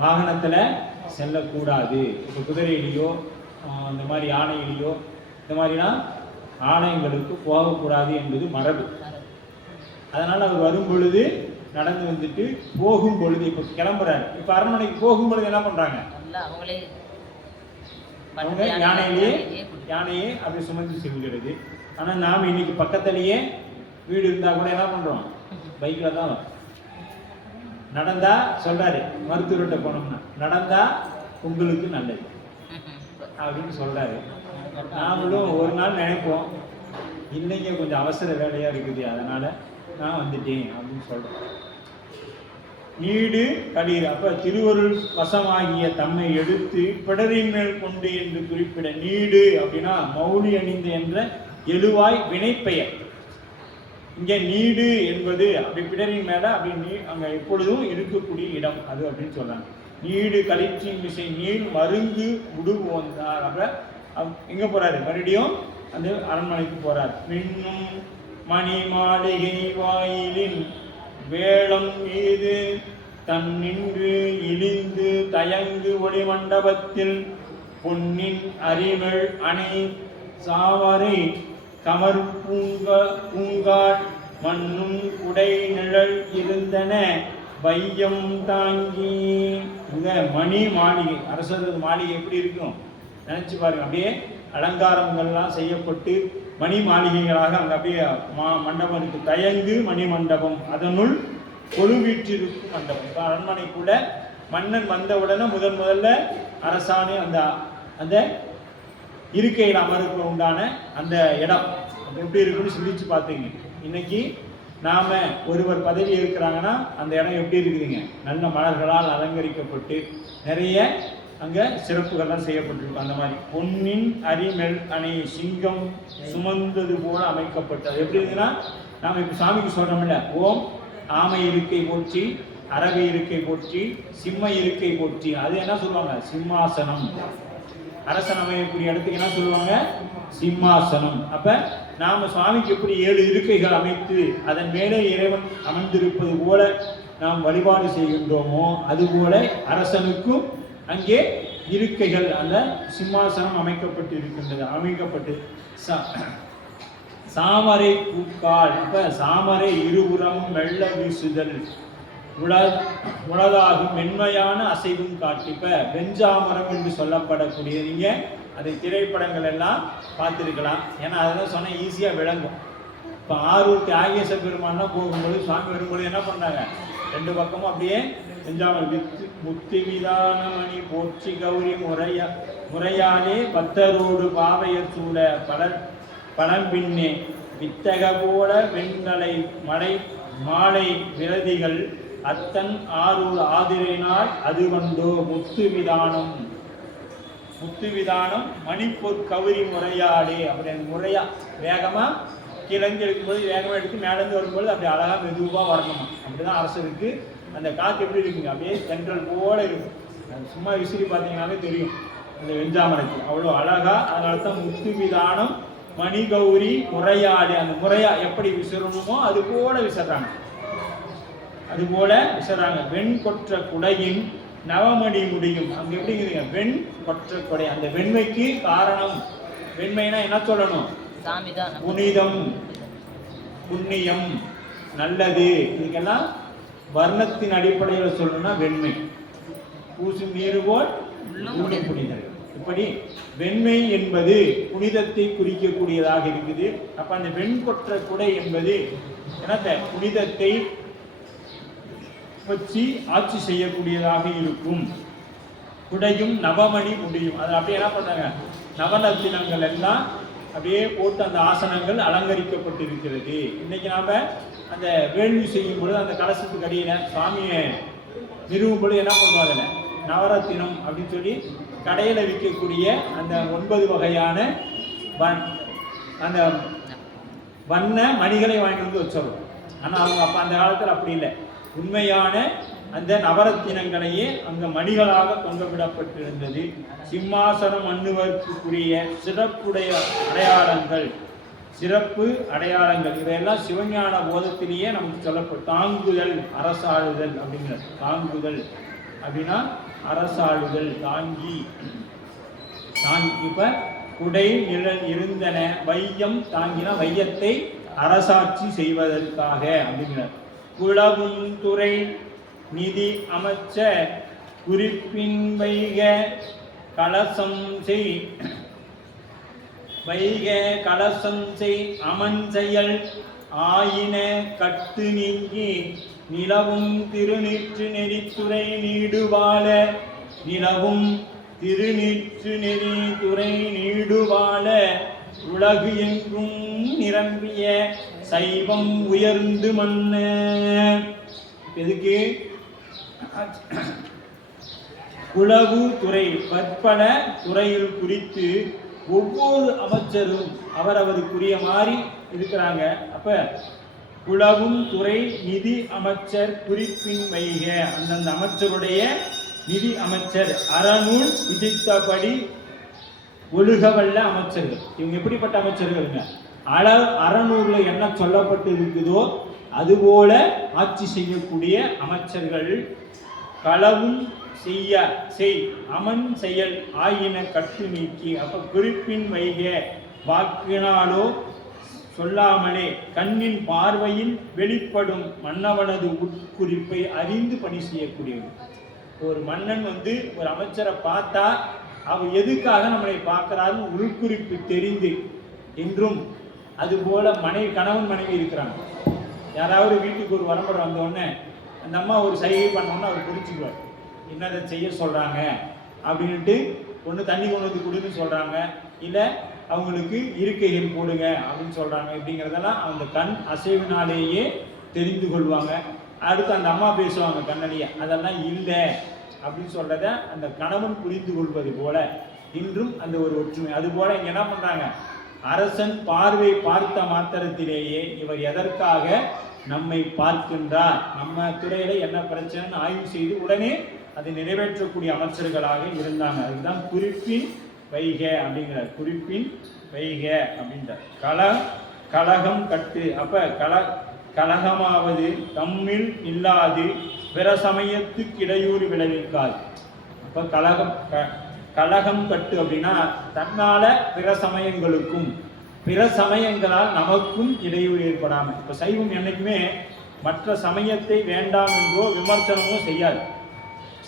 வாகனத்துல செல்லக்கூடாது. இப்போ குதிரையிலையோ இந்த மாதிரி யானையிலையோ இந்த மாதிரிலாம் ஆலயங்களுக்கு போகக்கூடாது என்பது மரபு. அதனால அவர் வரும் பொழுது நடந்து வந்துட்டு, போகும் பொழுது இப்போ கிளம்புறாரு, இப்போ அரண்மனைக்கு போகும் பொழுது என்ன பண்றாங்க, அவங்க யானையே அப்படி சுமந்து செல்கிறது. ஆனா நாம இன்னைக்கு பக்கத்திலேயே வீடு இருந்தா கூட என்ன பண்றோம், பைக்ல தான் நடந்தா சொல்றாரு, மருத்துவர்கிட்ட போனோம்னா நடந்தா உங்களுக்கு நல்லது அப்படின்னு சொல்றாரு. நாமளும் ஒரு நாள் நினைப்போம், இல்லைங்க கொஞ்சம் அவசர வேலையா இருக்குது, அதனால நான் வந்துட்டேன் அப்படின்னு சொல்றேன். நீடு களீர். அப்ப திருவருள் வசமாகிய தம்மை எடுத்து பிடரின் மேல் கொண்டு என்று குறிப்பிட, நீடு அப்படின்னா மௌலி அணிந்த என்ற எழுவாய் வினைப்பெயர். இங்க நீடு என்பது அப்படி பிடரின் மேல அப்படி அங்க எப்பொழுதும் இருக்கக்கூடிய இடம் அது அப்படின்னு சொல்றாங்க. நீடு களிற்றின் மிசை நீள் மருங்கு முடுவோந்தார். அப்ப எங்க போறாரு, மறுபடியும் அந்த அரண்மனைக்கு போறார். மின்னும் மணி மாளிகை வாயிலின் வேளம் மீது தன் நின்று இழிந்து தயங்கு ஒளி மண்டபத்தில் பொன்னின் அரிமள் அணை சாவரை கமர் பூங்காட் மண்ணும் குடை நிழல் இருந்தன வையம் தாங்கி. இந்த மணி மாளிகை, அரசரது மாளிகை எப்படி இருக்கும் நினைச்சு பாருங்க. அப்படியே அலங்காரங்கள்லாம் செய்யப்பட்டு மணி மாளிகைகளாக அங்கே அப்படியே மண்டபம் இருக்கு. தயங்கு மணி மண்டபம், அதனுள் கொழுவீற்றிருக்கும் மண்டபம். இப்போ அரண்மனைக்குள்ள மன்னன் வந்தவுடனே முதல்ல அரசாணி அந்த அந்த இருக்கையில் அமருக்கு உண்டான அந்த இடம் எப்படி இருக்குன்னு சிந்திச்சு பார்த்துங்க. இன்னைக்கு நாம ஒருவர் பதவி இருக்கிறாங்கன்னா அந்த இடம் எப்படி இருக்குதுங்க, நல்ல மலர்களால் அலங்கரிக்கப்பட்டு நிறைய அங்கே சிறப்புகள்லாம் செய்யப்பட்டிருக்கும். அந்த மாதிரி பொன்னின் அரிமெல் அணை சிங்கம் சுமந்தது போல அமைக்கப்பட்டது. எப்படி இருக்குதுன்னா, நாம் இப்போ சாமிக்கு சொல்கிறோம்ல, ஓம் ஆமை இருக்கை போற்றி, அரபி இருக்கை போற்றி, சிம்ம இருக்கை போற்றி. அது என்ன சொல்லுவாங்க, சிம்மாசனம். அரசன் அமையக்கூடிய இடத்துக்கு என்ன சொல்லுவாங்க, சிம்மாசனம். அப்ப நாம சுவாமிக்கு எப்படி 7 இருக்கைகள் அமைத்து அதன் மேலே இறைவன் அமர்ந்திருப்பது போல நாம் வழிபாடு செய்கின்றோமோ, அதுபோல அரசனுக்கும் அங்கே இருக்கைகள், அந்த சிம்மாசனம் அமைக்கப்பட்டு இருக்கின்றது. அமைக்கப்பட்டு சாமரை பூக்கால். அப்ப சாமரை இருபுறமும் வெள்ள வீசுதல், உளதாகும் மென்மையான அசைவும் காட்டி. இப்ப வெஞ்சாமரம் என்று சொல்லப்படக்கூடிய, நீங்க அதை திரைப்படங்கள் எல்லாம் பார்த்துருக்கலாம். ஏன்னா அதெல்லாம் சொன்ன ஈஸியா விளங்கும். இப்போ ஆரூர் தியாகேச பெருமானா போகும்போது சுவாமி வரும்போது என்ன பண்ணாங்க, 2 பக்கமும் அப்படியே வெஞ்சாமரம் முத்தி விதானமணி போற்றி கௌரி முறையாலே பக்தரோடு பாவையர் சூழ பழம்பின்னே வித்தக போல வெண்களை மலை மாலை விரதிகள் அத்தன் ஆரூர் ஆதிரையினால் அது வந்தோ முத்து விதானம் மணிப்பொற் கௌரி முறையாலே. அப்படி அந்த முறையா வேகமா கீழேந்து எடுக்கும்போது வேகமா எடுத்து மேலேருந்து வரும்போது அப்படி அழகா மெதுவாக வரணுமா. அப்படிதான் அரசருக்கு அந்த காற்று எப்படி இருக்குங்க, அப்படியே தென்றல் போல இருக்கும். சும்மா விசிறி பார்த்தீங்கன்னாலே தெரியும் அந்த வெஞ்சாமரைக்கு அவ்வளோ அழகா. அதனால தான் முத்து விதானம் மணி கௌரி முறையாடு. அந்த முறையா எப்படி விசிறணுமோ அது போல விசிறாங்க, அது போல விசிறாங்க. வெண் கொற்ற குடையின் நவமணி முடியும். அங்க எப்படிங்கிறீங்க, வெண் கொற்ற குடை. அந்த வெண்மைக்கு காரணம், வெண்மைனா என்ன சொல்லணும், புனிதம், புண்ணியம், நல்லது. இதுக்கெல்லாம் வர்ணத்தின் அடிப்படையில் சொல்லணும்னா வெண்மை. பூசும் நீர் போல் புனிதம். இப்படி வெண்மை என்பது புனிதத்தை குறிக்கக்கூடியதாக இருக்குது. அப்ப அந்த வெண்கொற்ற குடை என்பது என்னத்த, புனிதத்தை வச்சு ஆட்சி செய்யக்கூடியதாக இருக்கும். குடையும் நவமணி முடியும். அது அப்படியே என்ன பண்ணாங்க, நவநத்தினங்கள் எல்லாம் அப்படியே போட்டு அந்த ஆசனங்கள் அலங்கரிக்கப்பட்டிருக்கிறது. இன்னைக்கு நாம அந்த வேள்வி செய்யும் பொழுது அந்த கலசத்துக்கு அடியில சுவாமியை நிறுவும் பொழுது என்ன பண்ணுவோம், அதில் நவரத்தினம் அப்படின்னு சொல்லி கடையில் விற்கக்கூடிய அந்த 9 வகையான அந்த வண்ண மணிகளை வாங்கிட்டு வந்து வச்சிடும். ஆனால் அவங்க அப்போ அந்த காலத்தில் அப்படி இல்லை, உண்மையான அந்த நவரத்தினங்களையே அங்க மணிகளாக தொங்கவிடப்பட்டிருந்தது. சிம்மாசனம் அண்ணுவதற்குரிய சிறப்புடைய அடையாளங்கள், சிறப்பு அடையாளங்கள் இவையெல்லாம் சிவஞான போதத்திலேயே நமக்கு சொல்லப்படும். தாங்குதல் அரசாளுதல் அப்படிங்கிறது. தாங்குதல் அப்படின்னா அரசாளுதல், தாங்கி. இப்ப குடை நிழல் இருந்தன வையம் தாங்கினா வையத்தை அரசாட்சி செய்வதற்காக அப்படிங்கிறார். குளவும் துறை நிதி அமைச்ச குறிப்பின் வைக கலசம் செய் அமன் செயல் ஆயின கட்டு நீங்கி நிலவும் திருநீற்று நெறித்துறை நீடுவாழ. நிலவும் திருநீற்று நெறித்துறை நீடுவாழ உலகு எங்கும் நிரம்பிய சைவம் உயர்ந்து மன்ன. எதுக்கு, குளவு துறை பற்பல துறையில் குறித்து ஒவ்வொரு அமைச்சரும் அவரவருக்குரிய மாதிரி இருக்கிறாங்க. அப்ப குளவும் துறை நிதி அமைச்சர் குறிப்பின் வைக, அந்தந்த அமைச்சருடைய நிதி அமைச்சர் அறநூல் விதித்தபடி ஒழுகவல்ல அமைச்சர்கள். இவங்க எப்படிப்பட்ட அமைச்சர்கள்ங்க, அறநூறுல என்ன சொல்லப்பட்டு இருக்குதோ அதுபோல ஆட்சி செய்யக்கூடிய அமைச்சர்கள் களவும் செய் அமன் செயல் ஆயின கட்டு நீக்கி. அப்ப குறிப்பின் வைக வாக்கினாலோ சொல்லாமலே கண்ணின் பார்வையில் வெளிப்படும் மன்னவனது உட்குறிப்பை அறிந்து பணி செய்யக்கூடியவன். ஒரு மன்னன் ஒரு அமைச்சரை பார்த்தா அவர் எதுக்காக நம்மளை பார்க்கிறாருன்னு உள்குறிப்பு தெரிந்து என்றும், அதுபோல கணவன் மனைவி இருக்கிறாங்க. யாராவது வீட்டுக்கு ஒரு வரம்பரை வந்தோடனே அந்த அம்மா ஒரு சைகை பண்ணோன்னா அவர் புரிஞ்சுக்குவார், என்னதை செய்ய சொல்கிறாங்க அப்படின்ட்டு. ஒன்று தண்ணி கொண்டு வந்து கொடுன்னு சொல்கிறாங்க, இல்லை அவங்களுக்கு இருக்கைகள் போடுங்க அப்படின்னு சொல்கிறாங்க. இப்படிங்கிறதெல்லாம் அந்த கண் அசைவினாலேயே தெரிந்து கொள்வாங்க. அடுத்து அந்த அம்மா பேசுவாங்க கண்ணலியே, அதெல்லாம் இல்லை அப்படின்னு சொல்கிறத அந்த கணவன் புரிந்து கொள்வது போல இன்றும் அந்த ஒரு ஒற்றுமை. அதுபோல் இங்கே என்ன பண்ணுறாங்க, அரசன் பார்வை பார்த்த மாத்திரத்திலேயே இவர் எதற்காக நம்மை பார்க்கின்றார், நம்ம துறையில என்ன பிரச்சனைன்னு ஆய்வு செய்து உடனே அதை நிறைவேற்றக்கூடிய அமைச்சர்களாக இருந்தாங்க. அதுதான் குறிப்பின் வைக அப்படிங்கிறார். குறிப்பின் வைக அப்படின்றார். கலகம் கட்டு. அப்ப கலகமாவது தம்மில் இல்லாது பிற சமயத்துக்கு இடையூறு விளைவிக்காது. அப்ப கலகம் கட்டு அப்படின்னா தன்னால பிற சமயங்களுக்கும் பிற சமயங்களால் நமக்கும் இடையூறு ஏற்படாமல். இப்ப சைவம் என்னைக்குமே மற்ற சமயத்தை வேண்டாம் என்றோ விமர்சனமோ செய்யாது.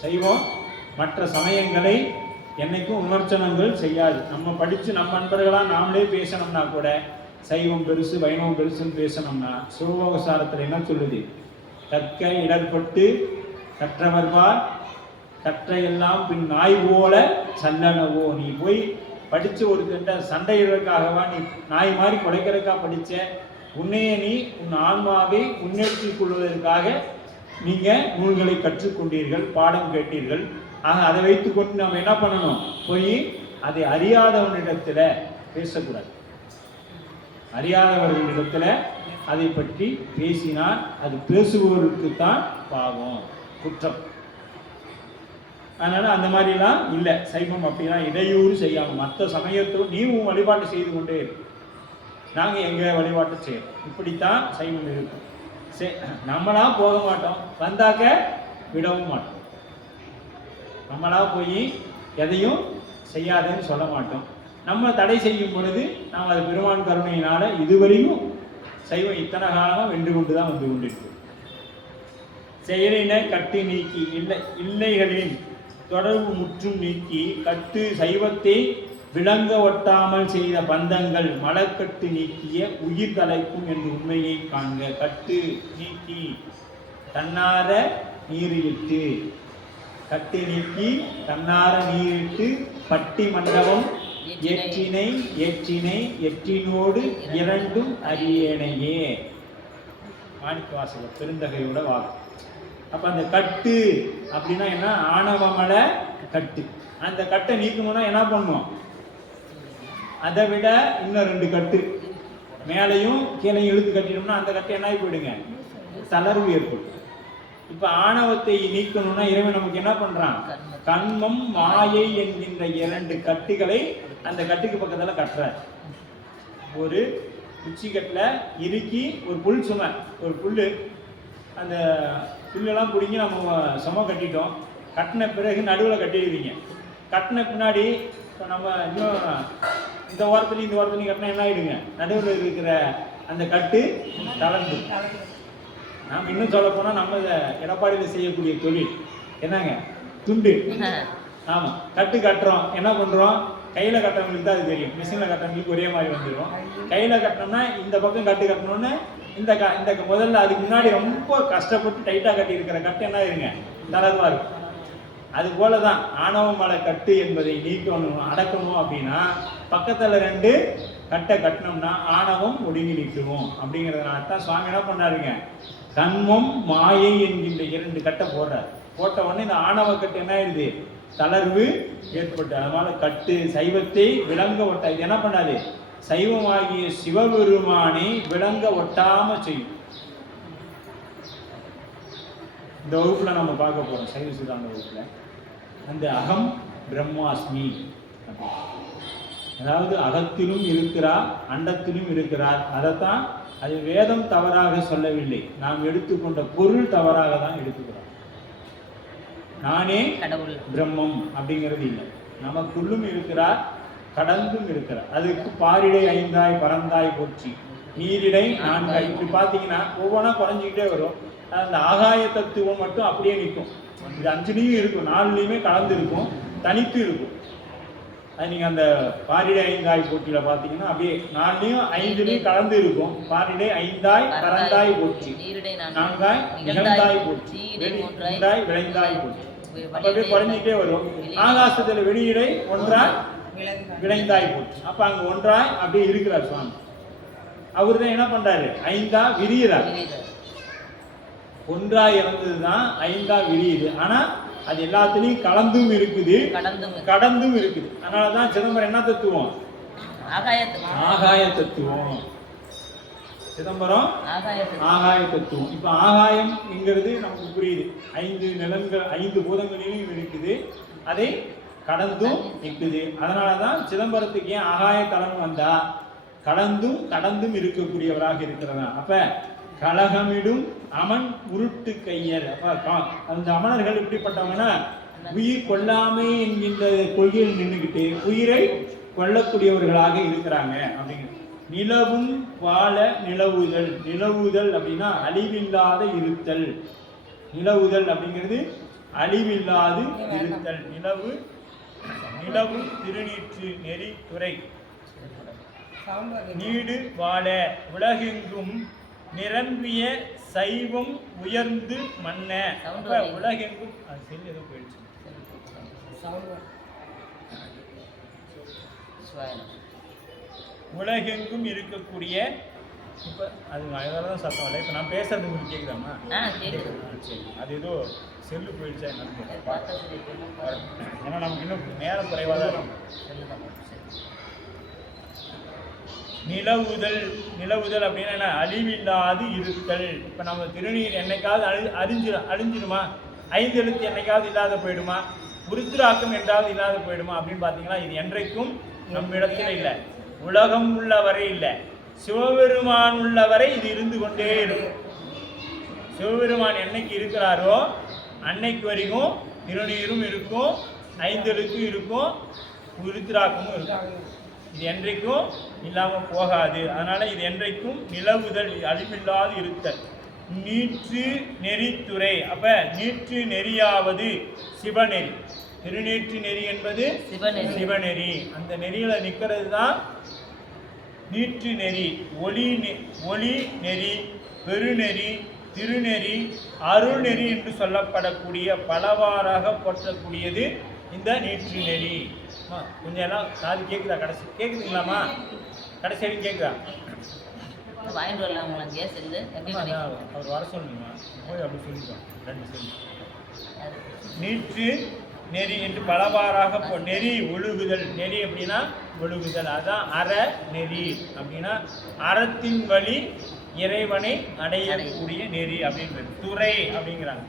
சைவம் மற்ற சமயங்களை என்னைக்கும் விமர்சனங்கள் செய்யாது. நம்ம படித்து நம்ம நண்பர்களாக நாமளே பேசணும்னா கூட சைவம் பெருசு வைணவம் பெருசுன்னு பேசணும்னா சிவபோகசாரத்தில் என்ன சொல்லுது, கற்க இடர்பட்டு கற்றவர்வார் கற்றையெல்லாம் பின் நாய் போல சல்லனவோ. நீ போய் படித்து ஒரு சண்டையிடுறதுக்காகவா, நீ நாய் மாதிரி குலைக்கிறதுக்காக படித்த உன்னையே நீ உன் ஆன்மாவை முன்னேற்றிக் கொள்வதற்காக நீங்கள் நூல்களை கற்றுக்கொண்டீர்கள், பாடம் கேட்டீர்கள். ஆக அதை வைத்துக்கொண்டு நம்ம என்ன பண்ணணும், போய் அதை அறியாதவனிடத்தில் பேசக்கூடாது. அறியாதவர்களிடத்தில் அதை பற்றி பேசினால் அது பேசுபவருக்குத்தான் பாவம், குற்றம். அதனால் அந்த மாதிரிலாம் இல்லை. சைவம் அப்படிலாம் இடையூறு செய்யாமல் மற்ற சமயத்தோடு நீவும் வழிபாட்டு செய்து கொண்டே இருக்கும், நாங்கள் எங்கள் வழிபாட்டை செய்யணும். இப்படித்தான் சைவம் இருக்கும். நம்மளா போக மாட்டோம், வந்தாக்க விடவும் மாட்டோம். நம்மளா போய் எதையும் செய்யாதேன்னு சொல்ல மாட்டோம். நம்ம தடை செய்யும் பொழுது நாம் அது பெருமான் கருணையினால இதுவரையும் சைவம் இத்தனை காலமாக வென்று கொண்டு தான் வந்து கொண்டிருக்கு. செயலின கட்டு நீக்கி இல்லைகளின் தொடர்பு முற்றும் நீக்கி கட்டு சைவத்தை விளங்க ஒட்டாமல் செய்த பந்தங்கள் மலக்கட்டு நீக்கிய உயிர் தலைக்கும் என்ற உண்மையை காண்க. கட்டு நீக்கி தன்னார நீரிட்டு, கட்டு நீக்கி தன்னார நீரிட்டு பட்டி மண்டபம் ஏற்றினை எற்றினோடு இரண்டும் அரியணையே. மாணிக்கவாசகர் பெருந்தகையோட வாக்கு. அப்ப அந்த கட்டு அப்படின்னா என்ன, ஆணவமல கட்டு. அந்த கட்டை நீக்கணும்னா என்ன பண்ணும், அதை விட இன்னும் 2 கட்டு மேலையும் கீழே இழுத்து கட்டினோம்னா அந்த கட்டை என்ன ஆகி போயிடுங்க, தளர்வு ஏற்படும். இப்ப ஆணவத்தை நீக்கணும்னா இறைவன் நமக்கு என்ன பண்றான், கண்மம் மாயை என்கின்ற 2 கட்டுகளை அந்த கட்டுக்கு பக்கத்துல கட்டுறார். ஒரு உச்சிக்கட்டில் இறுக்கி ஒரு புல் சுமை, ஒரு புல், அந்த புல்லெல்லாம் பிடிங்கி நம்ம சுமை கட்டிட்டோம். கட்டின பிறகு நடுவில் கட்டிடுவீங்க. கட்டின பின்னாடி இப்போ நம்ம இன்னும் இந்த வாரத்துலையும் இந்த வாரத்துலையும் கட்டினா என்ன ஆகிடுங்க, நடுவில் இருக்கிற அந்த கட்டு தளர்ந்து. நாம் இன்னும் சொல்ல போனால் நம்ம எடப்பாடியில் செய்யக்கூடிய தொழில் என்னங்க, துண்டு. ஆமாம், கட்டு கட்டுறோம். என்ன பண்ணுறோம், கையில் கட்டுறவங்களுக்கு தான் அது தெரியும், மிஷினில் கட்டுறவங்களுக்கு ஒரே மாதிரி வந்துடும். கையில் கட்டினோம்னா இந்த பக்கம் கட்டு கட்டணும்னு இந்த முதல்ல அதுக்கு முன்னாடி ரொம்ப கஷ்டப்பட்டு டைட்டாக கட்டி இருக்கிற கட்டு என்ன இருங்க, தளர்வாக இருக்கும். அது போல தான் ஆணவ மலை கட்டு என்பதை நீக்கணும், அடக்கணும் அப்படின்னா பக்கத்தில் 2 கட்டை கட்டினோம்னா ஆணவம் ஒடுங்கி நிற்கும். அப்படிங்கிறதுனால தான் சுவாமி என்ன பண்ணாருங்க, கண்மம் மாயை என்கின்ற 2 கட்டை போடுறார். போட்ட உடனே இந்த ஆணவ கட்டு என்ன ஆயிடுது, தளர்வு ஏற்பட்டு. அதனால கட்டு சைவத்தை விளங்க ஒட்ட, இது என்ன பண்ணாது, சைவமாகிய சிவபெருமானை விளங்க ஒட்டாம செய்யும். இந்த வகுப்புல நம்ம பார்க்க போறோம், சைவ சித்தாந்த வகுப்புல அந்த அகம் பிரம்மாஸ்மி, அதாவது அகத்திலும் இருக்கிறார் அண்டத்திலும் இருக்கிறார். அதைத்தான் அது வேதம் தவறாக சொல்லவில்லை, நாம் எடுத்துக்கொண்ட பொருள் தவறாக தான் எடுத்துக்கிறோம். நானே கடவுள் பிரம்மம் அப்படிங்கிறது இல்லை, நமக்குள்ளும் இருக்கிறார், கடந்தும் இருக்கிறார். அதுக்கு பாரிடை ஐந்தாய் பறந்தாய் போற்றி, நீரிடை நான்காய். இப்படி பார்த்தீங்கன்னா ஒவ்வொன்றா குறைஞ்சிக்கிட்டே வரும். அந்த ஆகாய தத்துவம் மட்டும் அப்படியே நிற்கும். இது அஞ்சுலேயும் இருக்கும், நாலுலேயுமே கலந்து இருக்கும், தனித்து இருக்கும். அது நீங்கள் அந்த பாரிடை ஐந்தாய் போற்றியில் பார்த்தீங்கன்னா அப்படியே நாலுலேயும் ஐந்துலேயும் கலந்து இருக்கும். பாரிடை ஐந்தாய் பறந்தாய் போற்றி, நான்காய் நிகழ்ந்தாய் போற்றி, மூன்றாய் விளைந்தாய் போற்றி. அப்படியே குறைஞ்சிட்டே வரும். ஆகாசத்தில் வெளியிடை ஒன்றாய் விளைந்தாய் போற்றி. அப்போ அங்கே ஒன்றாய் அப்படியே இருக்கிறார் சுவாமி. அவர் தான் என்ன பண்றாரு, ஐந்தா விரிகிறார். ஒன்றாய் இறந்ததுதான் ஐந்தா விரியுது. ஆனா அது எல்லாத்துலயும் கலந்தும் இருக்குது, கடந்தும் இருக்குது. அதனாலதான் சிதம்பரம் என்ன தத்துவம், ஆகாய தத்துவம். சிதம்பரம் ஆகாய தத்துவம். இப்ப ஆகாயம் என்கிறது நமக்கு புரியுது, ஐந்து நிலங்கள் ஐந்து பூதங்களிலும் இருக்குது, அதை கடந்தும் நிற்குது. அதனாலதான் சிதம்பரத்துக்கு ஏன் ஆகாய தலம் வந்தா, கடந்தும் இருக்கக்கூடியவராக இருக்கிறதா. அப்ப கலகமிடும் அமன் உருட்டு கையர். அப்ப அந்த அமணர்கள் எப்படிப்பட்டவங்கன்னா, உயிர் கொல்லாமை என்கின்ற கொள்கையில் நின்றுக்கிட்டு உயிரை கொல்லக்கூடியவர்களாக இருக்கிறாங்க அப்படிங்கிறது. நிலவும் வாழ நிலவுதல். நிலவுதல் அப்படின்னா அழிவில்லாத இருத்தல். நிலவுதல் அப்படிங்கிறது அழிவில்லாது இருத்தல். நிலவும் திருநீற்று நெறி துறை நீடு வாழ உலகெங்கும் நிரம்பிய சைவம் உயர்ந்து மன்ன. உலகெங்கும் அது செல் ஏதோ போயிடுச்சு. உலகெங்கும் இருக்கக்கூடிய, இப்போ அது அதெல்லாம் சத்தம் இல்லை. இப்போ நான் பேசுறது உங்களுக்கு கேட்குதாம்மா? சரி, அது ஏதோ செல்லு போயிடுச்சா என்னன்னு, ஏன்னா நமக்கு இன்னும் நேரம் குறைவாக தான் இருக்கும். நிலவுதல் அப்படின்னா என்ன, அழிவில்லாது இருத்தல். இப்போ நம்ம திருநீர் என்னைக்காவது அழிஞ்சிடுமா, ஐந்து எழுத்து என்னைக்காவது இல்லாத போயிடுமா, உருத்திராக்கம் என்றாவது இல்லாத போயிடுமா அப்படின்னு பார்த்தீங்கன்னா, இது என்றைக்கும் நம்ம இடத்துல இல்லை, உலகம் உள்ளவரை இல்லை, சிவபெருமான் உள்ளவரை இது இருந்து கொண்டே இருக்கும். சிவபெருமான் என்னைக்கு இருக்கிறாரோ அன்னைக்கு வரைக்கும் திருநீரும் இருக்கும், ஐந்தெழுத்தும் இருக்கும், உருத்திராக்கமும் இருக்கும். இது என்றைக்கும் இல்லாமல் போகாது. அதனால இது என்றைக்கும் நிலவுதல், அழிவில்லாது இருத்தல். நீற்று நெறித்துறை. அப்ப நீற்று நெறியாவது சிவநெறி. திருநீற்று நெறி என்பது சிவநெறி. அந்த நெறியில நிற்கிறது தான் நீற்று நெறி. ஒளி நெறி, பெருநெறி, திருநெறி, அருள் நெறி என்று சொல்லப்படக்கூடிய பலவாறாக போற்றக்கூடியது இந்த நீற்று நெறி. கொஞ்சம் எல்லாம் காது கேட்குதா? கடைசி கேட்குதுங்களாம்மா? கடைசி வரைக்கும் கேட்குதா? வாங்கிட்டு வரலாம். அவர் வர சொல்லுங்கம்மா, போய் அப்படி சொல்லிட்டோம். ரெண்டு சொல்லி நீற்று நெறி என்று பலவாறாக நெறி ஒழுகுதல். நெறி அப்படின்னா ஒழுகுதல், அதான் அற நெறி அப்படின்னா அறத்தின் வழி இறைவனை அடையக்கூடிய நெறி அப்படின்றது. துறை அப்படிங்கிறாங்க.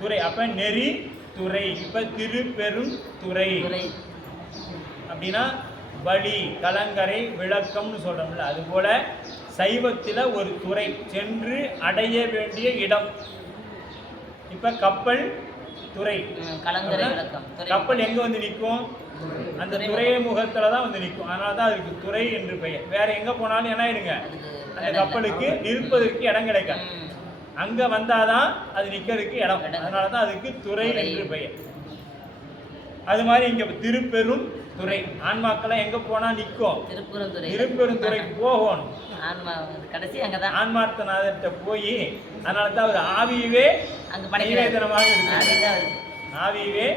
துறை அப்ப நெறி துறை. இப்ப திருப்பெரும் துறை அப்படின்னா வழி, கலங்கரை, விளக்கம்னு சொல்றோம்ல, அது போல சைவத்தில் ஒரு துறை, சென்று அடைய வேண்டிய இடம். இப்ப கப்பல் துறை, கப்பல் எங்க வந்து நிற்கும்? அந்த துறை முகத்துல தான் வந்து நிற்கும். அதனால தான் அதுக்கு துறை என்று பெயர். வேற எங்க போனாலும் என்ன ஆயிடுங்க, அந்த கப்பலுக்கு நிற்பதற்கு இடம் கிடைக்காது. அங்க வந்தாதான் அது நிற்கிறதுக்கு இடம். அதனால தான் அதுக்கு துறை என்று பெயர். அது மாதிரி இங்க திருப்பெரும் துறை. ஆன்மாக்கெல்லாம் எங்க போனா நிற்கும்? திருப்பெருந்துறைக்கு போகணும். ஆன்மார்த்தநாதர்கிட்ட போய், அதனால தான் அவர் ஆவியவே நிவேதனமாக எடுத்துக்கிறார். ஆவியவே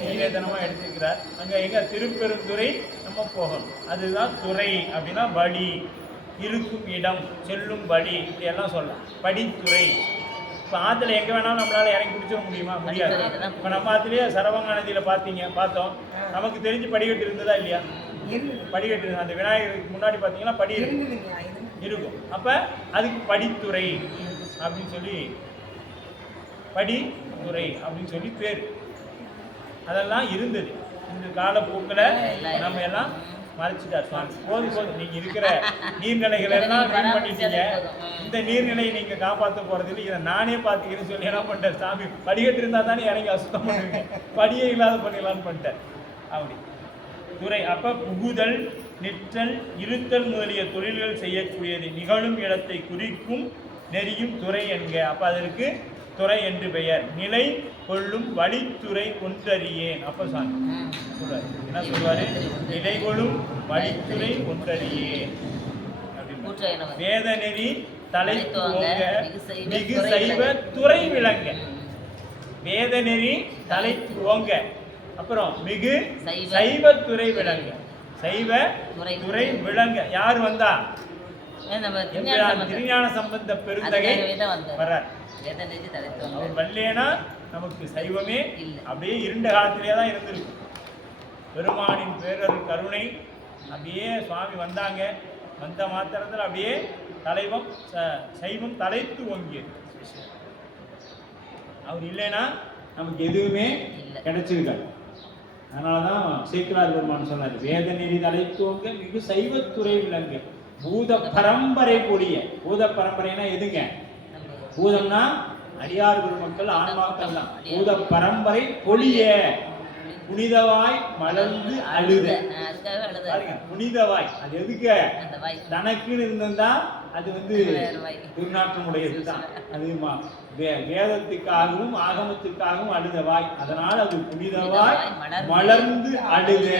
நிவேதனமாக எடுத்துக்கிறார். அங்க எங்க திருப்பெருந்துறை நம்ம போகணும். அதுதான் துறை அப்படின்னா வழி, இருக்கும் இடம், செல்லும் வழி, இப்படி எல்லாம் சொல்லலாம். படித்துறை. இப்போ ஆற்றுல எங்கே வேணாலும் நம்மளால் இறங்கி குடிச்சிட முடியுமா? முடியாது. இப்போ நம்ம ஆற்றுலேயே சரவங்க நதியில் பார்த்தோம், நமக்கு தெரிஞ்சு படிக்கட்டு இருந்ததா இல்லையா? படிக்கட்டு இருந்தது. அந்த விநாயகருக்கு முன்னாடி பார்த்தீங்கன்னா படி இருக்கும். அப்போ அதுக்கு படித்துறை அப்படின்னு சொல்லி, படித்துறை அப்படின்னு சொல்லி பேர். அதெல்லாம் இருந்தது. இந்த காலப்போக்கில் நம்ம எல்லாம் மறைச்சிட்டார் சுவாமி. போதும் நீங்க இருக்கிற நீர்நிலைகள் எல்லாம் வீண் பண்ணிட்டீங்க. இந்த நீர்நிலையை நீங்க காப்பாற்ற போறதில்லை, இதை நானே பார்த்துக்கிறேன்னு சொல்லி என்ன பண்ணிட்டேன் சாமி. படிக்கட்டு இருந்தா தானே இறங்கி அசுத்தம் பண்ணுவீங்க, படியே இல்லாத பண்ணிடலான்னு பண்ணிட்டேன். அப்படி துறை அப்ப புகுதல், நிற்றல், இருத்தல் முதலிய தொழில்கள் செய்யக்கூடியது நிகழும் இடத்தை குறிக்கும் நெறியும் துறை என்க. அப்ப அதற்கு துறை என்று பெயர். நிலை கொள்ளும் வழித்துறை ஒன்றறியேன். அப்ப சாமி சொல்றாரு, என்ன சொல்வாரு? நிலை கொள்ளும் வழித்துறை ஒன்றறியேன். வேத நெறி தலை துவங்க மிகு சைவ துறை விளங்க. வேத நெறி தலை துவங்க, அப்புறம் மிகு சைவ துறை விளங்க. சைவ துறை விளங்க. யார் வந்தா? திருஞான சம்பந்த பெருந்தகை வர்றார். அவர் வல்லேனா நமக்கு சைவமே அப்படியே இருண்ட காலத்திலே தான் இருந்திருக்கு. பெருமானின் பேரருள் கருணை அப்படியே சுவாமி வந்தாங்க. வந்த மாத்திரத்தில் அப்படியே சைவம் தலைத்து ஓங்கியது. அவர் இல்லைன்னா நமக்கு எதுவுமே கிடைச்சிருக்காது. அதனாலதான் சேக்கிழார் பெருமான் சொன்னார், வேத நெறி தலைத்துவங்க மிகு சைவத்துறை விளங்கு. பூத பரம்பரை கூடிய, பூத பரம்பரைனா எதுங்க? பூதம்னா அடியார் பெருமக்கள், ஆன்மாக்கள் தான். பூத பரம்பரை பொழிய புனிதவாய் மலர்ந்து அழுத. புனிதவாய் அது எதுக்கு? தனக்குன்னு இருந்திருந்தா அது துர்நாற்றமுடையது தான். அது வேதத்துக்காகவும் ஆகமத்துக்காகவும் அழுதவாய், அதனால் அது புனிதவாய் மலர்ந்து அழுத.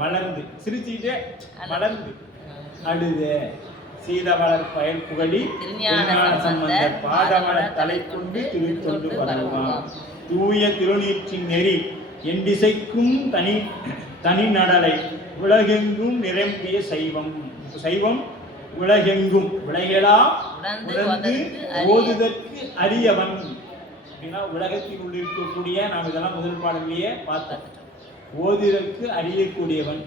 மலர்ந்து சிரிச்சுக்கிட்டே மலர்ந்து அழுத. சீதவளர் பயல் புகழி திருஞான சம்பந்தர் பாதமலர் தலை கொண்டு திருத்தொண்டு பரவுவான். தூய திருநீற்றின் நெறி என் திசைக்கும் தனி நடலை உலகெங்கும் நிரம்பிய சைவம். சைவம் உலகெங்கும் உலகெல்லாம் உணர்ந்து ஓதுதற்கு அரியவன். அப்படின்னா உலகத்தில் உள்ளிருக்கக்கூடிய, நாம் இதெல்லாம் முதல் பாடலையே பார்த்தோம், ஓதுதற்கு அறியக்கூடியவன்.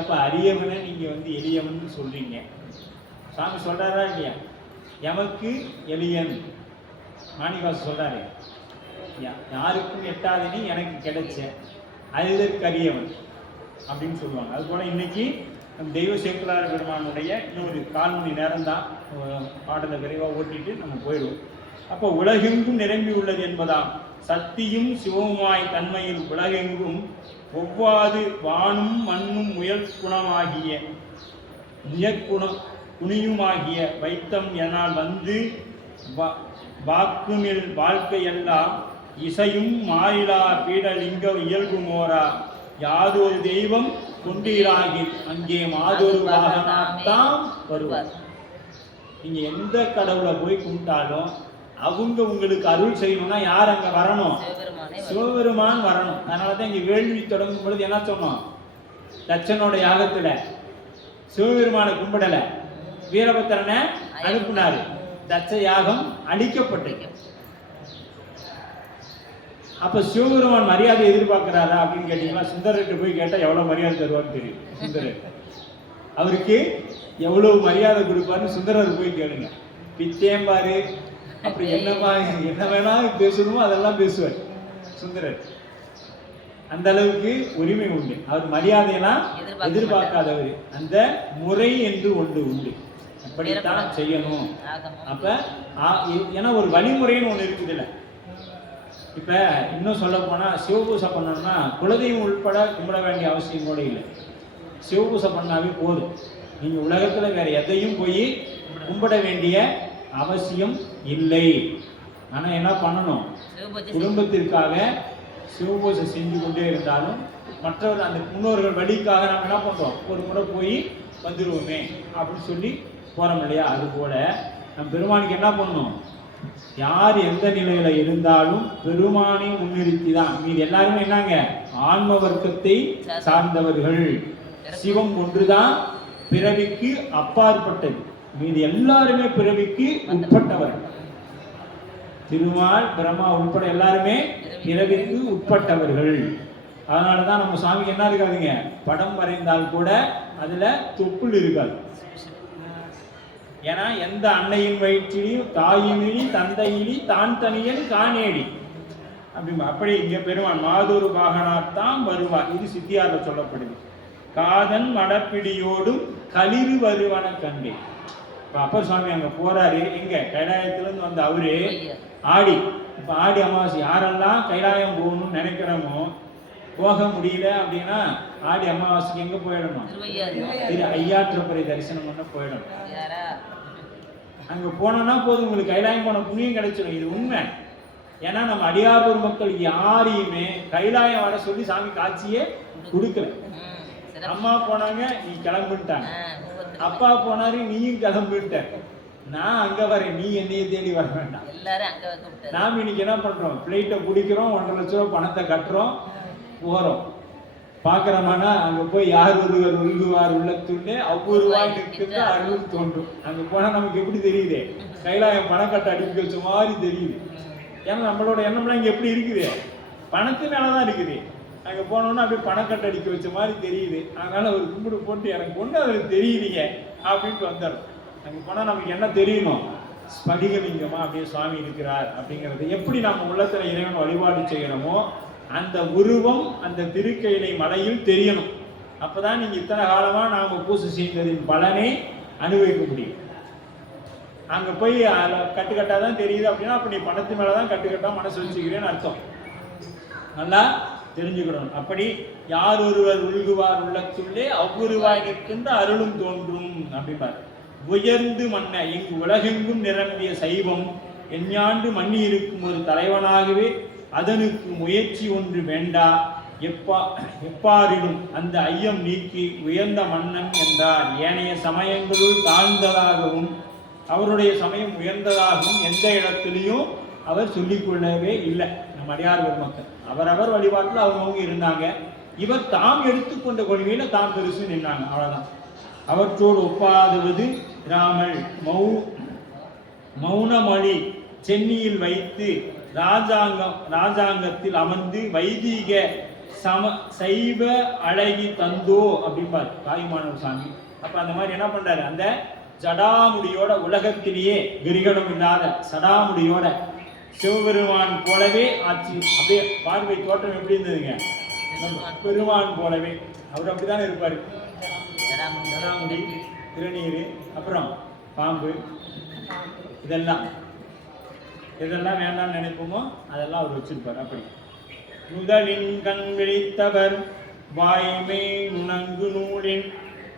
அப்ப அரியவனை நீங்க எளியவன் சொல்றீங்க. சாமி சொல்றாரா இல்லையா? எமக்கு எளியன். மாணிவாச சொல்றாரு, யாருக்கும் எட்டாத நீ எனக்கு கிடைச்ச, அறிதற்கு அரியவன் அப்படின்னு சொல்லுவாங்க. அது போல இன்னைக்கு நம் தெய்வ சேக்கிழார் பெருமானுடைய இன்னொரு 4 மணி நேரம் தான் பாடலை விரைவாக ஓட்டிட்டு நம்ம போயிடுவோம். அப்போ உலகெங்கும் நிரம்பி உள்ளது என்பதாம். சக்தியும் சிவமுமாய் தன்மையில் உலகெங்கும் ஒவ்வாது வானும் மண்ணும் முயற்குணமாகிய குனியுமாகிய வைத்தம் எனால் வாக்குமில் வாழ்க்கையெல்லாம் இசையும் மாறிலா பீடலிங்க இயல்புமோரா. யாதொரு தெய்வம் கொண்டீராகி அங்கே மாதொரு வாகனத்தான் வருவார். நீங்க எந்த கடவுளை போய் கும்பிட்டாலும் அவங்க உங்களுக்கு அருள் செய்யணும்னா யார் அங்க வரணும்? சிவபெருமான் வரணும். அதனாலதான் இங்க வேள்வி தொடங்கும் பொழுது என்ன சொன்னோம்? தட்சனோட யாகத்துல சிவபெருமானை கும்பிடல, வீரபத்திரனை அனுப்புனாரு. தட்ச யாகம் அழிக்கப்பட்டது. அப்ப சிவபெருமான் மரியாதை எதிர்பார்க்கிறாரா அப்படின்னு கேட்டீங்கன்னா, சுந்தரர்கிட்ட போய் கேட்டா எவ்வளவு மரியாதை தருவார்னு தெரியும். சுந்தரர் அவருக்கு எவ்வளவு மரியாதை கொடுப்பாருன்னு சுந்தரர் போய் கேளுங்க. பித்தேம்பாரு, அப்படி என்ன வேணா பேசணுமோ அதெல்லாம் பேசுவார் சுந்தரர். அந்த அளவுக்கு உரிமை உண்டு. அவர் மரியாதையெல்லாம் எதிர்பார்க்காதவர். அந்த முறை என்று ஒன்று உண்டு, அப்படித்தான் செய்யணும். அப்ப ஏன்னா ஒரு வழிமுறைன்னு ஒண்ணு இருக்குது. இல்ல இப்ப இன்னும் சொல்ல போனா சிவபூசை பண்ணணும்னா குலதெய்வம் உட்பட கும்பிட வேண்டிய அவசியம் கூட இல்லை. சிவபூசை பண்ணாவே போதும். நீங்க உலகத்துல வேற எதையும் போய் கும்பிட வேண்டிய அவசியம் இல்லை. ஆனா என்ன பண்ணணும்? குடும்பத்திற்காக சிவபூசை செஞ்சு கொண்டே இருந்தாலும் மற்றவர் அந்த முன்னோர்கள் வழிக்காக நம்ம என்ன பண்றோம்? ஒரு முறை போய் வந்துருவோமே அப்படின்னு சொல்லி போறோம் இல்லையா? அது போல நம்ம பெருமானுக்கு என்ன பண்ணணும்? யார் எந்த நிலையில இருந்தாலும் பெருமானை முன்னிறுத்தி தான். மீது எல்லாருமே என்னங்க? ஆன்ம வர்க்கத்தை சார்ந்தவர்கள். சிவம் ஒன்றுதான் பிறவிக்கு அப்பாற்பட்டது. மீது எல்லாருமே பிறவிக்கு உட்பட்டவர்கள். திருமால் பிரம்மா உட்பட எல்லாருமே பிறவிக்கு உட்பட்டவர்கள். அதனாலதான் நம்ம சாமிக்கு என்ன இருக்காதுங்க? படம் வரைந்தால் கூட அதுல தொப்புள் இருக்காது. ஏன்னா எந்த அன்னையின் வயிற்றிலையும் தாயினி தந்தையினி தான் தனியன் காணேடி. அப்படி இங்க பெருமான் மாதொரு வாகனார் தாம் வருவார். இது சித்தியார்ல சொல்லப்படுது. காதன் மடப்பிடியோடும் களிறு வருவன கண்டே. இப்ப அப்பர் சுவாமி அங்க போறாரு. எங்க கைலாயத்திலிருந்து வந்த அவரு ஆடி. இப்ப ஆடி அமாவாசை யாரெல்லாம் கைலாயம் போகணும்னு நினைக்கிறோமோ போக முடியல அப்படின்னா ஆடி அமாவாசைக்கு எங்க போயிடணும்? திரு ஐயாற்றுப்படை தரிசனம் பண்ண போயிடணும். அங்க போனோம்னா போதும், உங்களுக்கு கைலாயம் போன புண்ணியம் கிடைச்சிடும். இது உண்மை. ஏன்னா நம்ம அடியார்பூர் மக்கள் யாரையுமே கைலாயம் வர சொல்லி சாமி காட்சியே கொடுக்கல. அம்மா போனாங்க, நீ கிளம்பிட்டாங்க. அப்பா போனாரு, நீயும் கிளம்பிட்ட. நான் அங்க வரேன், நீ என்னைய தேடி வர வேண்டாம். நாம இன்னைக்கு என்ன பண்றோம்? பிளைட்டை பிடிக்கிறோம், 1.5 லட்ச ரூபாய் பணத்தை கட்டுறோம், போறோம். பாக்குறோம்னா அங்க போய் யார் ஒருவர் உருகுவார் உள்ளத்துள்ளே அவ்வொருவாய் நிற்கின்ற அருள் தோன்றும். அங்க போனா நமக்கு எப்படி தெரியுது? கைலாயம் பணக்கட்டை அடிக்க வச்ச மாதிரி தெரியுது. ஏன்னா நம்மளோட எண்ணம்லாம் இங்க எப்படி இருக்குது? பணத்து மேலதான் இருக்குது. அங்க போனோம்னா அப்படியே பணக்கட்டை அடிக்க வச்ச மாதிரி தெரியுது. அதனால ஒரு கும்பிடு போட்டு எனக்கு ஒண்ணு அவருக்கு தெரியலீங்க அப்படின்ட்டு வந்துடும். அங்க போனா நமக்கு என்ன தெரியணும்? ஸ்படிகலிங்கமா அப்படியே சுவாமி இருக்கிறார் அப்படிங்கிறது. எப்படி நம்ம உள்ளத்துல இறைவன் வழிபாடு செய்யணுமோ அந்த உருவம் அந்த திருக்கையிலை மலையில் தெரியணும். அப்பதான் நீங்க இத்தனை காலமா நாம பூசை செய்ததின் பலனை அனுபவிக்க முடியும். அங்க போய் கட்டுக்கட்டாதான் தெரியுது அப்படின்னா அப்ப நீ பணத்து மேலதான் கட்டுக்கட்டா மனசு வச்சுக்கிறேன்னு அர்த்தம். நல்லா தெரிஞ்சுக்கணும். அப்படி யார் ஒருவர் உருகுவார் உள்ளத்துள்ளே அவ்வுருவாய் நிற்கின்ற அருளும் தோன்றும் அப்படின்பார். உயர்ந்து மன்ன இங்கு உலகெங்கும் நிரம்பிய சைவம் எஞ்ஞாண்டு மண்ணி இருக்கும் ஒரு தலைவனாகவே அதனுக்கு முயற்சி ஒன்று வேண்டா. எப்பாரிலும் அந்த ஐயம் நீக்கி உயர்ந்த மன்னன் என்றார். ஏனைய சமயங்களுள் தாழ்ந்ததாகவும் அவருடைய சமயம் உயர்ந்ததாகவும் எந்த இடத்துலையும் அவர் சொல்லிக்கொள்ளவே இல்லை. நம்ம அடியார் பெருமக்கள் அவரவர் வழிபாட்டில் அவங்கவுங்க இருந்தாங்க. இவர் தாம் எடுத்துக்கொண்ட கொள்கையில தாம் பெருசு நின்றாங்க. அவ்வளவுதான். அவற்றோடு ஒப்பாதுவது ராமல் மௌனமொழி சென்னியில் வைத்து ராஜாங்கத்தில் அமர்ந்து வைதீக சைவ அழகி தந்தோ அப்படிம்பார் தாயுமானவர் சாமி. அப்ப அந்த மாதிரி என்ன பண்றாரு? அந்த ஜடாமுடியோட உலகத்திலேயே கிரிகடம் இல்லாத சடாமுடியோட சிவபெருமான் போலவே ஆச்சு. அப்படியே பார்வை தோற்றம் எப்படி இருந்ததுங்க? பெருமான் போலவே அவர் அப்படித்தானே இருப்பாரு. ஜடாமுடி, திருநீர், அப்புறம் பாம்பு, இதெல்லாம் வேண்டாம்னு நினைப்போமோ அதெல்லாம் அவர் வச்சிருப்பார். அப்படி முதலின் கண் விழித்தவர் வாய்மை நுணங்கு நூலின்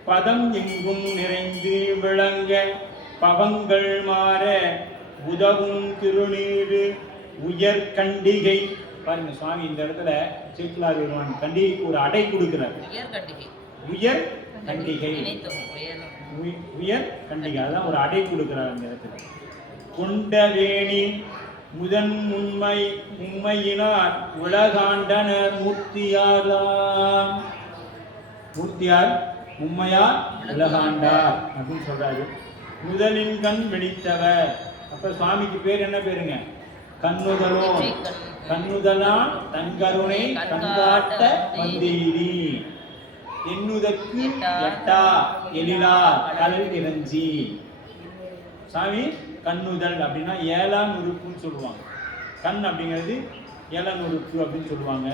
பதம் எங்கும் நிறைந்து விளங்க பவங்கள் மாற உதவும் திருநீரு உயர் கண்டிகை. பாருங்க சுவாமி இந்த இடத்துல சேக்கிழார் பெருமான் கண்டிகைக்கு ஒரு அடை கொடுக்கிறார். உயர் கண்டிகை, உயர் கண்டிகை, அதான் ஒரு அடை கொடுக்கிறார் அந்த இடத்துல. கொண்டவேணி முதன் உண்மையினார் உலகாண்டனர் மூர்த்தியார் உண்மையார் உலகாண்டார் அப்படின்னு சொல்றாரு. முதலின் கண் வெடித்தவர். அப்ப சுவாமிக்கு பேர் என்ன பேருங்க? கண்ணுதலான் தங்கருணை கண்காட்ட வந்தீரி எண்ணுதற்கு எட்டா எழிலார் கடல் இறஞ்சி. சாமி கண்ணுதல் அப்படின்னா 7ஆம் உறுப்புன்னு சொல்லுவாங்க. கண் அப்படிங்கிறது 7ஆம் உறுப்பு அப்படின்னு சொல்லுவாங்க.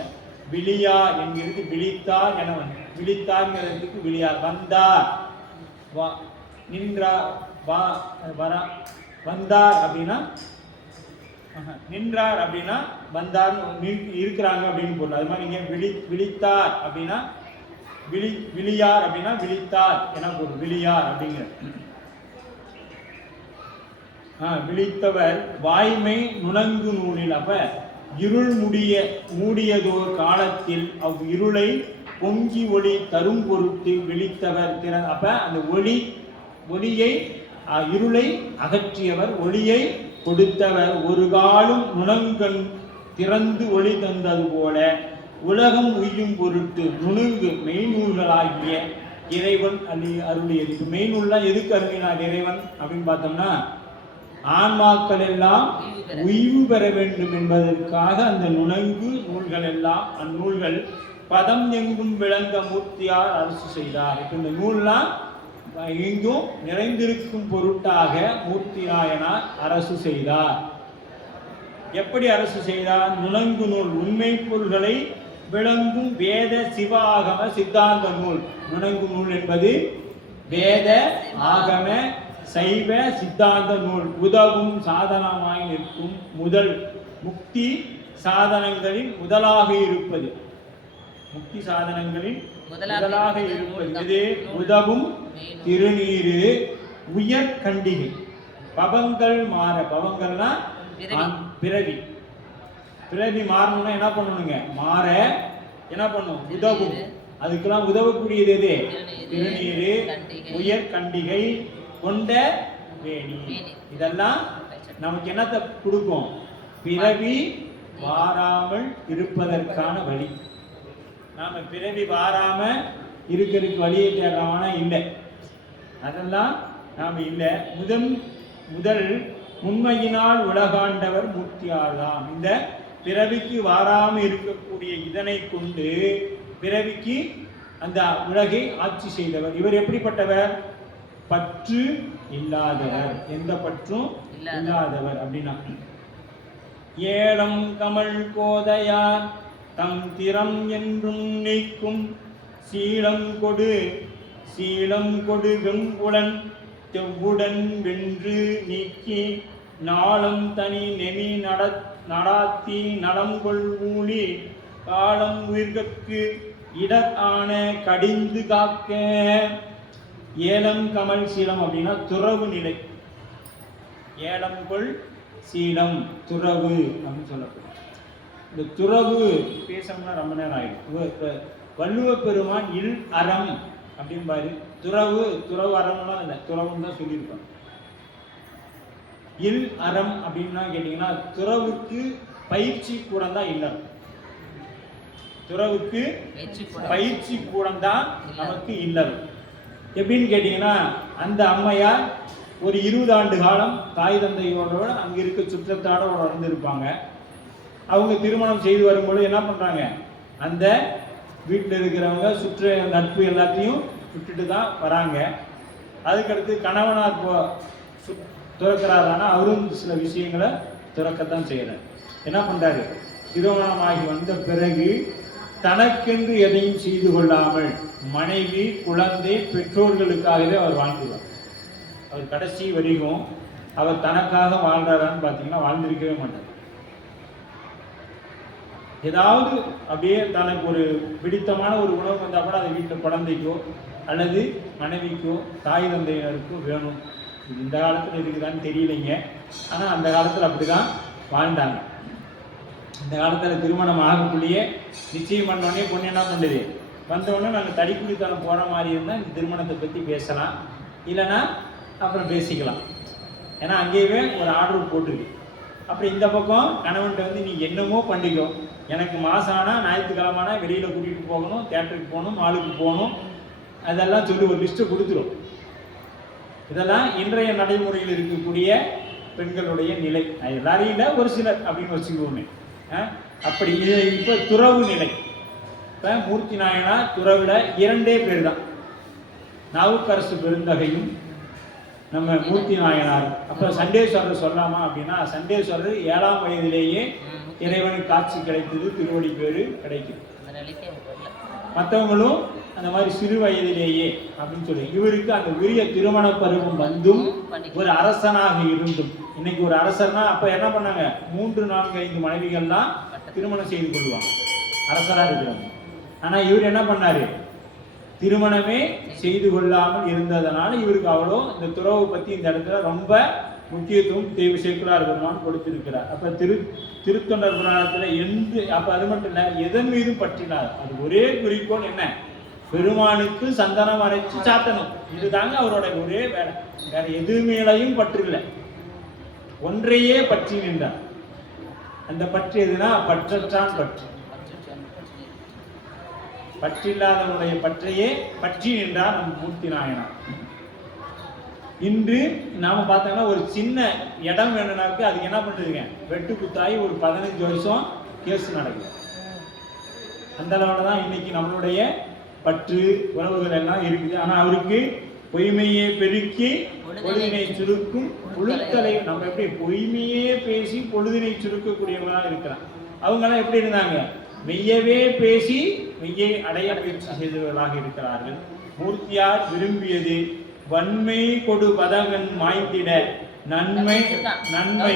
விழியா என்கிறது விழித்தார் என விழித்தார்ங்கிறதுக்கு விழியார். வந்தார் நின்றார் வந்தார் அப்படின்னா நின்றார் அப்படின்னா வந்தார் இருக்கிறாங்க அப்படின்னு பொருள். அது மாதிரி இங்க விழித்தார் அப்படின்னா விழியார் அப்படின்னா விழித்தார் என பொருள். விழியார் அப்படிங்கிற விழித்தவர் வாய்மை நுணங்கு நூலில். அப்ப இருள் மூடியதோர் காலத்தில் அவ் இருளை பொங்கி ஒளி தரும் பொருட்டு விழித்தவர் திறன். அப்ப அந்த ஒளியை இருளை அகற்றியவர், ஒளியை கொடுத்தவர். ஒரு காலும் நுணங்கன் திறந்து ஒளி தந்தது போல உலகம் உய்யும் பொருட்டு நுணுங்கு மெய்நூல்களாகிய இறைவன் அருளியது. இப்போ மெய்நூல்லாம் எதுக்கு அருளினார் இறைவன் அப்படின்னு பார்த்தோம்னா ஆன்மாக்கள் எல்லாம் உய்வு பெற வேண்டும் என்பதற்காக அந்த நுணங்கு நூல்கள் எல்லாம் அந்நூல்கள் பதம் எங்கும் விளங்க மூர்த்தியார் அரசு செய்தார். இப்போ இந்த நூல்லாம் எங்கும் நிறைந்திருக்கும் பொருட்டாக மூர்த்தி நாயனார் அரசு செய்தார். எப்படி அரசு செய்தார்? நுணங்கு நூல் உண்மை பொருள்களை விளங்கும் வேத சிவ ஆகம சித்தாந்த நூல். நுணங்கு நூல் என்பது வேத ஆகம சைவ சித்தாந்த நூல். உதவும் சாதனமாய் நிற்கும் முதல் முக்தி சாதனங்களில் முதலாக இருப்பது. முக்தி சாதனங்களில் முதலாக இருப்பது இது உதவும் திருநீரு உயர் கண்டிகை. பவங்கள் மாற, பவங்கள்னா பிறவி. பிறவி மாறணும்னா என்ன பண்ணணுங்க? மாற என்ன பண்ணும்? உதவும். அதுக்கெல்லாம் உதவக்கூடியது எது? திருநீரு உயர் கண்டிகை கொண்ட வேணி. இதெல்லாம் நமக்கு என்னத்தை கொடுக்கும்? பிறவி வாராமல் இருப்பதற்கான வழி. நாம பிறவி வாராம இருக்கிறதுக்கு வழியை தேடுறவனா இல்லை. அதெல்லாம் நாம் இல்லை. முதல் உண்மையினால் உலகாண்டவர் மூர்த்தியாளாம். இந்த பிறவிக்கு வாராம இருக்கக்கூடிய இதனை கொண்டு பிறவிக்கு அந்த உலகை ஆட்சி செய்தவர். இவர் எப்படிப்பட்டவர்? பற்று இல்லாதவர். எந்த பற்றும் இல்லாதவர் அப்படின்னா ஏலம் கமல் கோதையார் தம் திறம் என்றும் நீக்கும் சீலம் கொடு வெங்குளன் தெவ்வுடன் வென்று நீக்கி நாளம் தனி நெமி நடாத்தி நலங்கொள் ஊழி காலம் உயிர்கற்கு இடர் ஆன கடிந்து காக்க. ஏலம் கமல் சீலம் அப்படின்னா துறவு நிலை. ஏலம் கொள் சீலம் துறவு அப்படின்னு சொல்லப்படும். இந்த துறவு பேசணும்னா ரொம்ப நேரம் ஆயிடும். வள்ளுவ பெருமான் இல் அறம் அப்படின்னு பாரு. துறவு அறம்லாம் இல்லை, துறவுன்னு தான் சொல்லியிருப்பாங்க. இல் அறம் அப்படின்னா கேட்டீங்கன்னா துறவுக்கு பயிற்சி கூடம் தான் இல்லறம். துறவுக்கு பயிற்சி கூடம் தான் நமக்கு இல்லறம். எப்படின்னு கேட்டீங்கன்னா அந்த அம்மையார் ஒரு 20 ஆண்டு காலம் தாய் தந்தையோட அங்கே இருக்க சுற்றத்தாரோட வளர்ந்துருப்பாங்க. அவங்க திருமணம் செய்து வரும்போது என்ன பண்ணுறாங்க? அந்த வீட்டில் இருக்கிறவங்க சுற்ற நட்பு எல்லாத்தையும் விட்டுட்டு தான் வராங்க. அதுக்கடுத்து கணவனார் துறக்கிறாரானா அவரும் சில விஷயங்களை துறக்கத்தான் செய்கிறார். என்ன பண்ணுறாரு? திருமணமாகி வந்த பிறகு தனக்கென்று எதையும் செய்து கொள்ளாமல் மனைவி குழந்தை பெற்றோர்களுக்காகவே அவர் வாழ்ந்துள்ளார். அவர் கடைசி வரைக்கும் அவர் தனக்காக வாழ்றாரான்னு பார்த்தீங்கன்னா வாழ்ந்திருக்கவே மாட்டார். ஏதாவது அப்படியே தனக்கு ஒரு பிடித்தமான ஒரு உணவு வந்தால் கூட அதை வீட்டில் குழந்தைக்கோ அல்லது மனைவிக்கோ தாய் தந்தையினருக்கோ வேணும். இந்த காலத்தில் இருக்குதான்னு தெரியலைங்க. ஆனால் அந்த காலத்தில் அப்படி தான் வாழ்ந்தாங்க. இந்த காலத்தில் திருமணம் ஆகக்குள்ளேயே நிச்சயம் பண்ணோடனே பொண்ணு என்ன பண்ணுது? வந்தோடனே நாங்கள் தடிக்குடித்தனம் போகிற மாதிரி இருந்தால் இந்த திருமணத்தை பற்றி பேசலாம், இல்லைன்னா அப்புறம் பேசிக்கலாம். ஏன்னா அங்கேயே ஒரு ஆர்டர் போட்டுருக்கு. அப்புறம் இந்த பக்கம் கணவன்கிட்ட வந்து நீ என்னமோ பண்ணிக்கோ, எனக்கு மாதம் ஆனால் ஞாயிற்றுக்கிழமைனா வெளியில் கூட்டிகிட்டு போகணும், தேட்டருக்கு போகணும், மாலுக்கு போகணும், அதெல்லாம் சொல்லி ஒரு லிஸ்ட்டு கொடுத்துரும். இதெல்லாம் இன்றைய நடைமுறையில் இருக்கக்கூடிய பெண்களுடைய நிலை. எல்லாரையும் இல்லை, ஒரு சிலர் அப்படின்னு வச்சுக்கோமே. அப்படி இப்போ துறவு நிலை. இப்போ மூர்த்தி நாயனார் துறவில் 2 பேர் தான், நாவுக்கரசு பெருந்தகையும் நம்ம மூர்த்தி நாயனார். அப்போ சண்டேஸ்வரர் சொல்லலாமா அப்படின்னா, சண்டேஸ்வரர் 7ஆம் வயதிலேயே இறைவனுக்கு காட்சி கிடைத்தது, திருவடி பேரு கிடைக்குது. மற்றவங்களும் அந்த மாதிரி சிறு வயதிலேயே அப்படின்னு சொல்லி இவருக்கு அந்த உரிய திருமண பருவம் வந்தும் ஒரு அரசனாக இருந்தும். இன்னைக்கு ஒரு அரசர்னா அப்ப என்ன பண்ணாங்க? 3, 4, 5 மனைவிகள்லாம் திருமணம் செய்து கொள்வாங்க, அரசராக இருக்கிறாங்க. ஆனா இவர் என்ன பண்ணாரு? திருமணமே செய்து கொள்ளாமல் இருந்ததனால இவருக்கு அவ்வளோ இந்த துறவை பத்தி இந்த இடத்துல ரொம்ப முக்கியத்துவம் தேவை சேக்குலார் பெருமான் கொடுத்திருக்கிறார். அப்ப திருத்தொண்டர் புராணத்துல அப்ப அது மட்டும் இல்ல, எதன் மீதும் பற்றினார். அது ஒரே குறிக்கோள் என்ன? பெருமானுக்கு சந்தனம் அரைச்சு சாத்தணும். இதுதாங்க அவரோட ஒரே வேலை. வேற எது மேலையும் பற்று இல்லை, ஒன்றையே பற்றி நின்றார். அந்த பற்று எதுனா பற்றற்றான் பற்று. பற்றில்லாதவனுடைய பற்றையே பற்றி நின்றார் நம் மூர்த்தி நாயனார். இன்று நாம பார்த்தோம்னா ஒரு சின்ன இடம் வேணும்னாக்கு அதுக்கு என்ன பண்றதுங்க? வெட்டு குத்தாயி ஒரு 15 வருஷம் கேஸ் நடக்குது. அந்த அளவுல தான் இன்னைக்கு நம்மளுடைய பற்று உறவுகள் எல்லாம் இருக்குது. ஆனா அவருக்கு பொய்மையை பெருக்கி பொழுதினை சுருக்கும் புழுத்தலை. நம்ம எப்படி பொய்மையே பேசி பொழுதினை சுருக்கக்கூடியவங்களா இருக்கிறான். அவங்கெல்லாம் எப்படி இருந்தாங்க? மெய்யவே பேசி மெய்யை அடைய முயற்சி செய்தவர்களாக இருக்கிறார்கள். மூர்த்தியார் விரும்பியது வன்மை கொடு பதகன் மாய்த்திட நன்மை நன்மை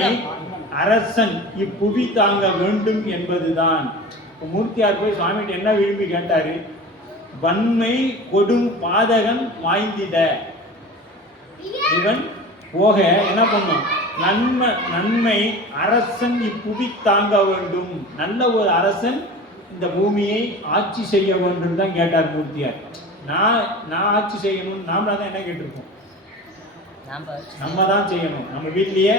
அரசன் இப்புவி தாங்க வேண்டும் என்பதுதான். மூர்த்தியார் போய் சுவாமிகிட்ட என்ன விரும்பி கேட்டாரு? வன்மை கொடும் பாதகன் வாய்ந்திட, இவன் போக என்ன பண்ணும்? நன்மை அரசன் இப்புவி தாங்க வேண்டும், நல்ல ஒரு அரசன் இந்த பூமியை ஆட்சி செய்ய வேண்டும் தான் கேட்டார் மூர்த்தியார். நான் ஆட்சி செய்யணும். நாம தான் என்ன கேட்டிருக்கோம்? நம்ம தான் செய்யணும். நம்ம வீட்லயே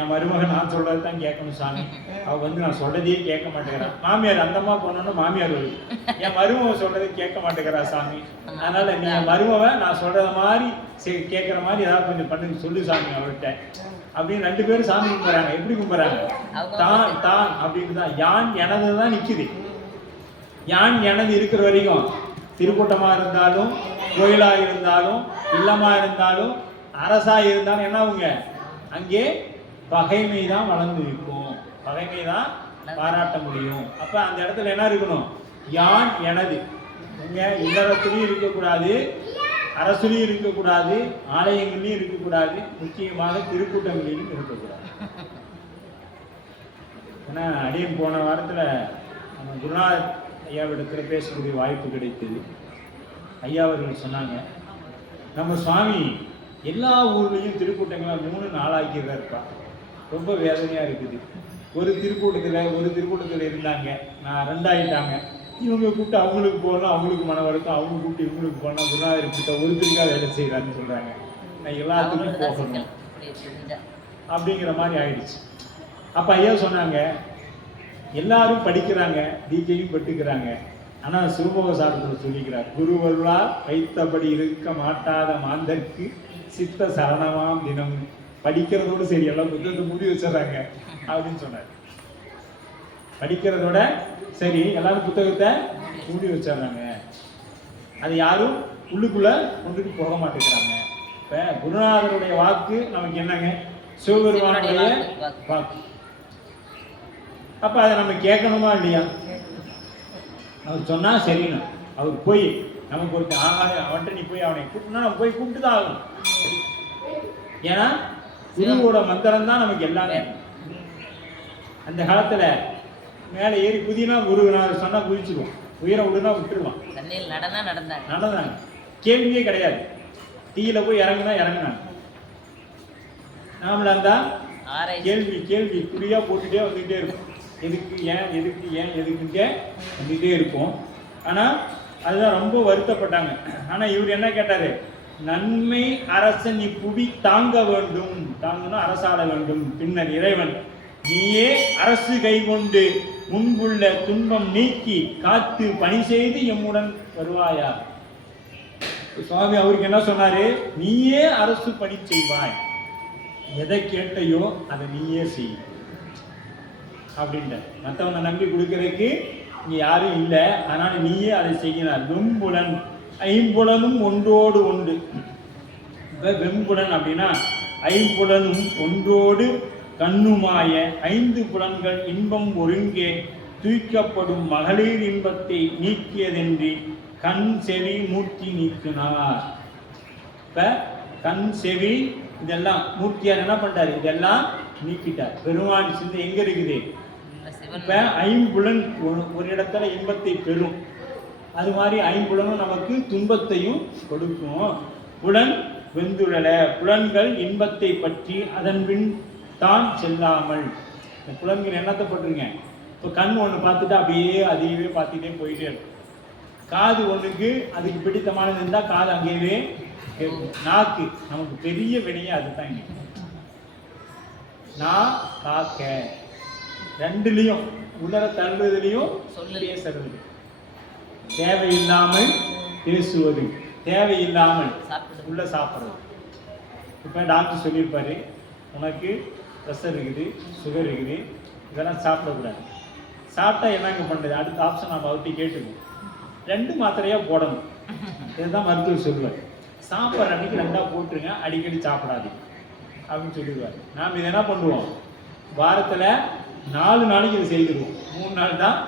என் மருமகன் நான் சொல்றது தான் கேட்கணும் சாமி. அவ நான் சொல்றதையே கேட்க மாட்டேங்கிறான். மாமியார் அந்தம்மா போனோன்னு மாமியார் வருது, என் மருமகன் சொல்றதை கேட்க மாட்டேங்கிறா சாமி. அதனால நீ மருமகன் நான் சொல்றத மாதிரி கேட்கற மாதிரி ஏதாவது கொஞ்சம் பண்ணு சொல்லு சாமி அவர்கிட்ட அப்படின்னு 2 பேரும் சாமி கும்பிடுறாங்க. எப்படி கும்பிடுறாங்க? தான் தான் அப்படின்னு தான். யான் எனது தான் நிக்குது. யான் எனது இருக்கிற வரைக்கும் திருக்கூட்டமா இருந்தாலும், கோயிலா இருந்தாலும், இல்லமா இருந்தாலும், அரசா இருந்தாலும் என்ன ஆகுங்க? அங்கே பகைமை தான் வளர்ந்து இருக்கும். பகைமை தான் பாராட்ட முடியும். அப்ப அந்த இடத்துல என்ன இருக்கணும்? யான் எனது. இங்க இல்லறத்துலையும் இருக்கக்கூடாது, அரசுலையும் இருக்கக்கூடாது, ஆலயங்கள்லையும் இருக்கக்கூடாது, முக்கியமாக திருக்கூட்டங்களிலும் இருக்கக்கூடாது. ஏன்னா அடியன் போன வாரத்துல நம்ம குருநாதர் ஐயாவிடத்துல பேசக்கூடிய வாய்ப்பு கிடைத்தது. ஐயா அவர்கள் சொன்னாங்க, நம்ம சுவாமி எல்லா ஊர்லேயும் திருக்கூட்டங்களை 3 நாளாக்கிடுறாருப்பா. ரொம்ப வேதனையாக இருக்குது. ஒரு திருக்கூட்டத்தில் இருந்தாங்க, நான் 2 ஆகிட்டாங்க. இவங்க கூப்பிட்டு அவங்களுக்கு போகணும், அவங்களுக்கு மன வருத்தம், அவங்க கூப்பிட்டு இவங்களுக்கு போகணும். குருநாதர் கிட்ட ஒருத்தருக்காக வேலை செய்கிறான்னு சொல்கிறாங்க. நான் எல்லாத்துக்கும் போகணும் அப்படிங்கிற மாதிரி ஆயிடுச்சு. அப்போ ஐயா சொன்னாங்க, எல்லாரும் படிக்கிறாங்க, தீக்கையும் பட்டுக்கிறாங்க. ஆனால் சிவபோக சாரத்தில் சொல்லிக்கிறார், குருவருளால் வைத்தபடி இருக்க மாட்டாத மாந்தருக்கு சித்த சரணமாம் தினம். படிக்கிறதோடு சரி, எல்லாம் புத்தகத்தை மூடி வச்சிடறாங்க அப்படின்னு சொன்னார். படிக்கிறதோட சரி, எல்லாரும் புத்தகத்தை மூடி வச்சிடறாங்க. அது யாரும் உள்ளுக்குள்ள கொண்டுட்டு போக மாட்டேங்கிறாங்க. இப்ப குருநாதருடைய வாக்கு நமக்கு என்னங்க? சிவபெருமானுடைய வாக்கு. அப்ப அதை நம்ம கேட்கணுமா இல்லையா? அவர் சொன்னா சரின்னு அவர் போய் நமக்கு ஒரு அவன்கிட்ட நீ போய் அவனை கூப்பிட்டுனா நம்ம போய் கூப்பிட்டு தான் ஆகணும். ஏன்னா குருவோட மந்திரம் தான் நமக்கு எல்லாமே. அந்த காலத்துல மேலே ஏறி குதினா குருநாதர் சொன்னா குதிச்சுக்குவோம், உயிரை விடுனா விட்டுருவான். நடந்தாங்க, கேள்வியே கிடையாது. தீயில போய் இறங்குனாங்க. நாமளா இருந்தா கேள்வி குறியா போட்டுட்டே வந்துகிட்டே இருக்கும். எதுக்கு ஏன் எதுக்குங்க வந்துகிட்டே இருக்கும். ஆனா அதுதான் ரொம்ப வருத்தப்பட்டாங்க. ஆனா இவர் என்ன கேட்டாரு? நன்மை அரசன் இப்புவி தாங்க வேண்டும். தாங்கன்னா அரசாள வேண்டும். பின்னர் இறைவன் நீயே அரசு கைகொண்டு முன்புள்ள துன்பம் நீக்கி காத்து பணி செய்து எம்முடன் வருவாயா. சுவாமி அவருக்கு என்ன சொன்னாரு? நீயே அரசு பணி செய்வாய், எதை கேட்டையோ அதை நீயே செய் அப்படின்ற. மற்றவங்க நம்பி கொடுக்கறதுக்கு இங்க யாரும் இல்லை, அதனால நீயே அதை செய்கிறார். வெம்புலன் ஐம்புலனும் ஒன்றோடு ஒன்று. வெம்புலன் அப்படின்னா ஐம்புலனும் ஒன்றோடு கண்ணுமாய 5 புலன்கள் இன்பம் ஒருங்கே தூய்க்கப்படும் மகளிர் இன்பத்தை நீக்கியதென்றி கண் செவி மூர்த்தி நீக்கினார். இப்ப கண் செவி இதெல்லாம் மூர்த்தியார் என்ன பண்றாரு? இதெல்லாம் நீக்கிட்டார். பெருமான் சிந்தை எங்க இருக்குது? இப்ப ஐம்புலன் ஒரு இடத்துல இன்பத்தை பெறும், அது மாதிரி ஐம்புலனும் நமக்கு துன்பத்தையும் கொடுக்கும். புலன் வெந்துழல, புலன்கள் இன்பத்தை பற்றி அதன் பின் தான் செல்லாமல். இந்த புலன்கள் என்னத்தை பட்டுருங்க? இப்போ கண் ஒன்று பார்த்துட்டு அப்படியே அதையவே பார்த்துட்டே போயிட்டே இருக்கும். காது ஒன்றுக்கு அதுக்கு பிடித்தமானது இருந்தால் காது அங்கேயே கேட்கும். நாக்கு நமக்கு பெரிய வினையே அதுதான். இங்கே நான் காக்க 2லையும் உலர தள்ளுறதுலையும் பேசுறது, தேவையில்லாமல் பேசுவது, தேவையில்லாமல் உள்ள சாப்பிட்றது. இப்போ டாக்டர் சொல்லியிருப்பாரு, உனக்கு ப்ரெஷர் இருக்குது, சுகர் இருக்குது, இதெல்லாம் சாப்பிடக்கூடாது. சாப்பிட்டா என்னங்க பண்ணுறது? அடுத்த ஆப்ஷன் நம்ம அவர்கிட்ட கேட்டுக்கணும். 2 மாத்திரையாக போடணும். இதுதான் மருத்துவர் சொல்லுவார். சாப்பிட்ற அன்னைக்கு 2 போட்டுருங்க, அடிக்கடி சாப்பிடாதீங்க அப்படின்னு சொல்லிடுவார். நாம் இதை என்ன பண்ணுவோம், வாரத்தில் 4 நாளைக்கு இதை செய்திடுவோம், 3 நாள் தான்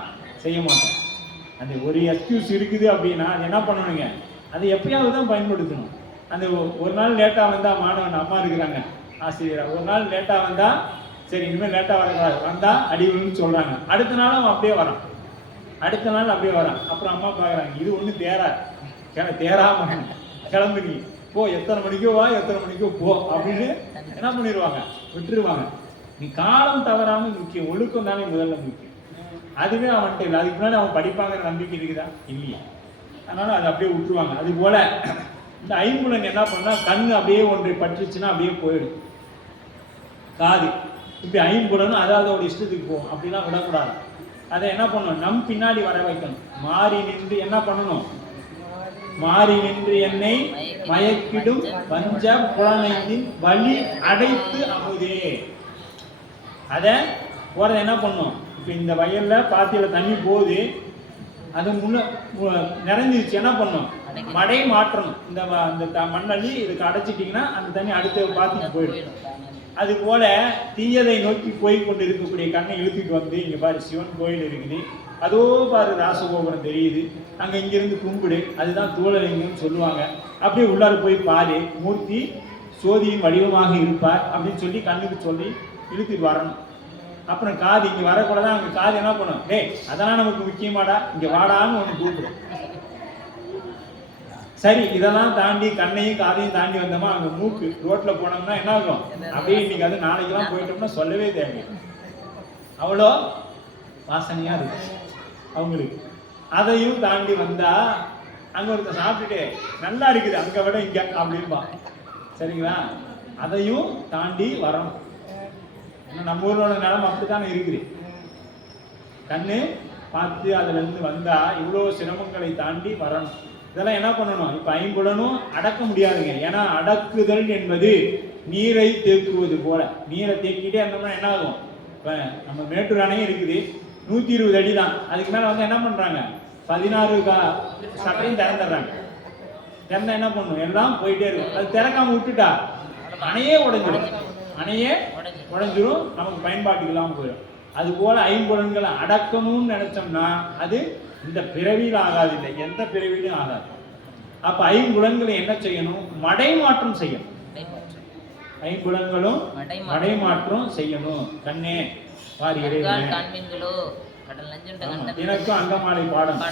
செய்ய மாட்டோம். அந்த ஒரு எக்ஸ்கியூஸ் இருக்குது அப்படின்னா அது என்ன பண்ணணுங்க, அது எப்பயாவது தான் பயன்படுத்தணும். அந்த ஒரு நாள் லேட்டாக வந்தால் மாணவன் அம்மா இருக்கிறாங்க ஆசிரியராக, ஒரு நாள் லேட்டாக வந்தால் சரி இனிமேல் லேட்டாக வரக்கூடாது, வந்தால் அடி விழுன்னு சொல்கிறாங்க, அடுத்த நாள் அவன் அப்படியே வரான், அடுத்த நாள் அப்படியே வரான். அப்புறம் அம்மா பார்க்குறாங்க இது ஒன்றும் தேராம கிளம்பு நீ போ, எத்தனை மணிக்கோ வா எத்தனை மணிக்கோ போ அப்படின்னு என்ன பண்ணிடுவாங்க, விட்டுருவாங்க. நீ காலம் தவறாமல் முக்கியம், ஒழுக்கம் தானே முதல்ல முக்கியம். அதுவே அவன்கிட்ட இல்லை, அதுக்கு முன்னாடி அவன் படிப்பாங்கிற நம்பிக்கை இருக்குதா இல்லையா, அதனால அதை அப்படியே விட்டுருவாங்க. அது போல இந்த ஐம்புலன் என்ன பண்ணா, கண்ணு அப்படியே ஒன்றை பற்றுச்சுன்னா அப்படியே போயிடும். காது இப்படி ஐம்புலனும் அதாவது ஒரு இஷ்டத்துக்கு போகும், அப்படிலாம் விடக்கூடாது. அதை என்ன பண்ணணும், நம் பின்னாடி வர வைக்கணும். மாறி நின்று என்ன பண்ணணும், மாறி நின்று என்னை மயக்கிடும் பஞ்ச புலனைந்தின் வழி அடைத்து அமுதே. அதை போறதை என்ன பண்ணும், இப்போ இந்த வயல்ல பாத்தியில தண்ணி போகுது, அது நிறைஞ்சிருச்சு, என்ன பண்ணும், மடை மாற்றணும். இந்த மண்ணள்ளி இதுக்கு அடைச்சிட்டிங்கன்னா அந்த தண்ணி அடுத்த பாத்திக்கு போயிடும். அது போல தீயதை நோக்கி போய் கொண்டு இருக்கக்கூடிய கண்ணை இழுத்துட்டு வந்து இங்கே பாரு சிவன் கோயில் இருக்குது, அதோ பாரு ராசகோபுரம் தெரியுது, அங்கே இங்கிருந்து கும்பிடு, அதுதான் தூளலிங்கம்னு சொல்லுவாங்க, அப்படியே உள்ளார போய் பாரு, மூர்த்தி சோதியின் வடிவமாக இருப்பார் அப்படின்னு சொல்லி கண்ணுக்கு சொல்லி இழுத்துட்டு வரணும். அப்புறம் காது இங்கே வரக்கூட தான் அங்கே காது என்ன பண்ணும், டேய் அதெல்லாம் நமக்கு முக்கியமாடா, இங்கே வாடான்னு ஒன்று கூப்பிடும். சரி இதெல்லாம் தாண்டி கண்ணையும் காதையும் தாண்டி வந்தோமா, அங்கே மூக்கு ரோட்டில் போனோம்னா என்ன ஆகும், அப்படியே இன்னைக்கு அது நாளைக்கெல்லாம் போயிட்டோம்னா சொல்லவே தேவை, அவ்வளோ வாசனையாக இருக்கு அவங்களுக்கு. அதையும் தாண்டி வந்தால் அங்கே ஒருத்தர் சாப்பிட்டுட்டு நல்லா இருக்குது அங்கே விட இங்கே அப்படின்பா, சரிங்களா, அதையும் தாண்டி வரணும். நம்ம ஊரோட நிலம் அப்படித்தானே இருக்குது. கண்ணு பார்த்து அதுல இருந்து வந்தா இவ்வளோ சிரமங்களை தாண்டி வரணும். இதெல்லாம் என்ன பண்ணணும், இப்ப ஐம்புலனும் அடக்க முடியாதுங்க. ஏன்னா அடக்குதல் என்பது நீரை தேக்குவது போல, நீரை தேக்கிட்டே இருந்தோம்னா என்ன ஆகும், இப்ப நம்ம மேட்டூர் அணையும் இருக்குது 120 அடி தான், அதுக்கு மேல வந்து என்ன பண்றாங்க 16 சட்டையும் திறந்துடுறாங்க. திறந்தா என்ன பண்ணும், எல்லாம் போயிட்டே இருக்கும். அது திறக்காம விட்டுட்டா அணையே உடைஞ்சிடும், அணையே உடைஞ்சிரும், நமக்கு பயன்பாட்டுக்கு இல்லாமல் போயிடும். அது போல ஐம்புலன்களை அடக்கணும்னு நினைச்சோம்னா அது இந்த பிறவியில் ஆகாது, இல்லை எந்த பிறவிலும் ஆகாது. அப்ப ஐம்புலன்களை என்ன செய்யணும், மடைமாற்றம் செய்யணும். ஐம்புலன்களும் மடைமாற்றம் செய்யணும். கண்ணே பாரு எனக்கும் அங்கமாலை பாடம்,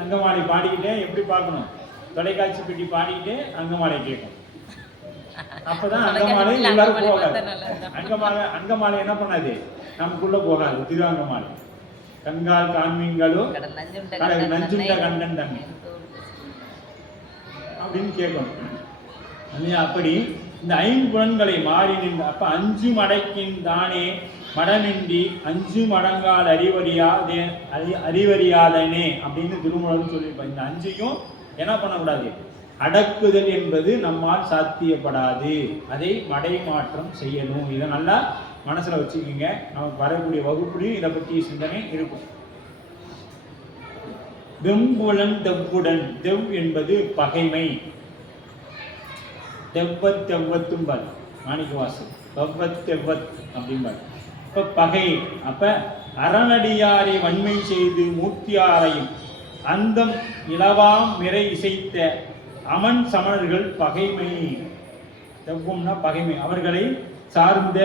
அங்கமாலை பாடிக்கிட்டே எப்படி பார்க்கணும், தொலைக்காட்சி பெட்டி பாடிக்கிட்டே அங்கமாலை கேட்கும். அப்பதான் அங்கமாலை எல்லாரும் போகாது. அங்கமாலை என்ன பண்ணாது, நமக்குள்ள போகாது. திரு அங்கமாலை கண்கால் காண்மீங்களோ நஞ்சுண்ட கண்டன் தண்ணி அப்படின்னு கேட்கணும். அப்படி இந்த ஐம்புலன்களை மாறி நின்று, அப்ப 5 மடக்கின் தானே மடமின்றி 5 மடங்கால் அறிவறியாதனே அப்படின்னு திருமூலர் சொல்லியிருப்பாங்க. இந்த 5ஐயும் என்ன பண்ணக்கூடாது, அடக்குதல் என்பது நம்மால் சாத்தியப்படாது, அதை மடைமாற்றம் செய்யணும். இதை நல்லா மனசுல வச்சுக்கோங்க. நமக்கு வரக்கூடிய வகுப்புலையும் இதை பற்றிய சிந்தனை இருக்கும். வெம்புலன் தெவ்வுடன், தெவ் என்பது பகைமை, தெவ்வத் தெவ்வத்தும்பார் மாணிக்கவாசல், தெவ்வத் தெவ்வத் அப்படிம்பார். இப்ப பகை, அப்ப அறநடியாரை வன்மை செய்து மூர்த்தியாரையும் அந்தம் இளவாம் மிரை இசைத்த அமன் சமணர்கள் பகைமை. தெவ்வம்னா பகைமை. அவர்களை சார்ந்த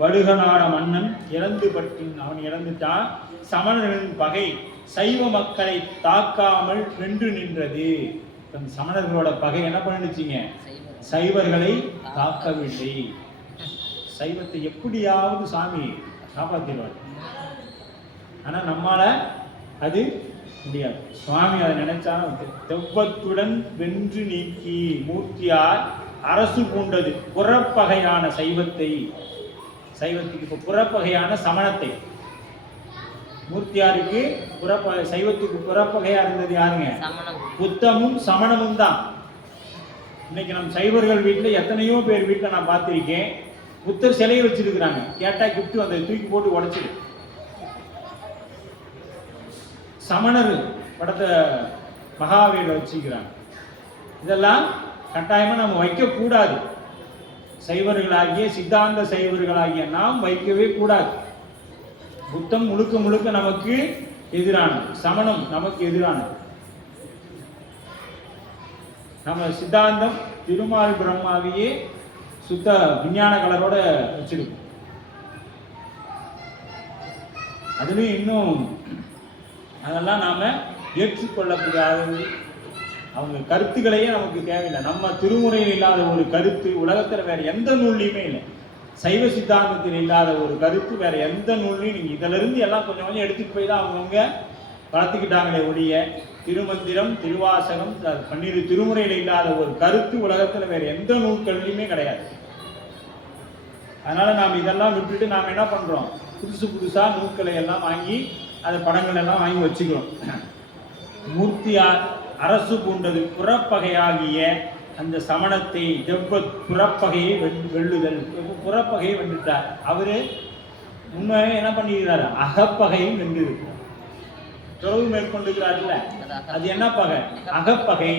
வடுகநாட மன்னன் இறந்து பற்றின், அவன் இறந்துட்டான். சமணர்களின் பகை சைவ மக்களை தாக்காமல் வென்று நின்றது. சமணர்களோட பகை என்ன பண்ணிடுச்சிங்க, சைவர்களை தாக்கவில்லை. சைவத்தை எப்படியாவது சாமி காப்பாற்றிடுவார், ஆனா நம்மால அது முடியாது. சுவாமி அதை நினைச்சா தெவ்வத்துடன் வென்று நீக்கி மூர்த்தியார் அரசு பூண்டது புறப்பகையான சைவத்தை, சைவத்துக்கு இப்ப புறப்பகையான சமணத்தை, மூர்த்தியாருக்கு சைவத்துக்கு புறப்பகையா இருந்தது யாருங்க, புத்தமும் சமணமும் தான். இன்னைக்கு நம்ம சைவர்கள் வீட்டில் எத்தனையோ பேர் வீட்டில் நான் பார்த்திருக்கேன், புத்தர் சிலையை வச்சிருக்கிறாங்க, கேட்டா கிஃப்ட் வந்து தூக்கி போட்டு உடைச்சிரு. சமணர் படத்தை மகாவீர வச்சுக்கிறாங்க. இதெல்லாம் கட்டாயமா நம்ம வைக்கக்கூடாது. சைவர்களாகிய சித்தாந்த சைவர்களாகிய நாம் வைக்கவே கூடாது. புத்தம் முழுக்க முழுக்க நமக்கு எதிரானது, சமணம் நமக்கு எதிரானது. நம்ம சித்தாந்தம் திருமால் பிரம்மாவையே சுத்த விஞ்ஞான கலரோட வச்சிருக்கும். அதுலயும் இன்னும் அதெல்லாம் நாம ஏற்றுக்கொள்ளக்கூடாது. அவங்க கருத்துக்களையே நமக்கு தேவையில்லை. நம்ம திருமுறையில் இல்லாத ஒரு கருத்து உலகத்துல வேற எந்த நூல்லையுமே இல்லை. சைவ சித்தாந்தத்தில் இல்லாத ஒரு கருத்து வேற எந்த நூல்லையும் நீங்க இதுல இருந்து எல்லாம் கொஞ்சம் கொஞ்சம் எடுத்துட்டு போய் தான் அவங்கவுங்க வளர்த்துக்கிட்டாங்களே ஒழிய, திருமந்திரம், திருவாசகம், 12 திருமுறையில் இல்லாத ஒரு கருத்து உலகத்துல வேற எந்த நூல்கள்லையுமே கிடையாது. அதனால நாம் இதெல்லாம் விட்டுட்டு நாம் என்ன பண்றோம், புதுசா நூல்களை எல்லாம் வாங்கி அது படங்கள் எல்லாம் வாங்கி வச்சுக்கிறோம். மூர்த்தியார் அரசு பூண்டது புறப்பகையாகிய அந்த சமணத்தை ஜெவ்வத் புறப்பகையை வெல்லுதல். புறப்பகையை வென்றுட்டார். அவரு உண்மையாக என்ன பண்ணிக்கிறாரு, அகப்பகையும் வென்றிருக்கிறார். துறவு மேற்கொண்டிருக்கிறார்ல, அது என்ன பகை, அகப்பகை.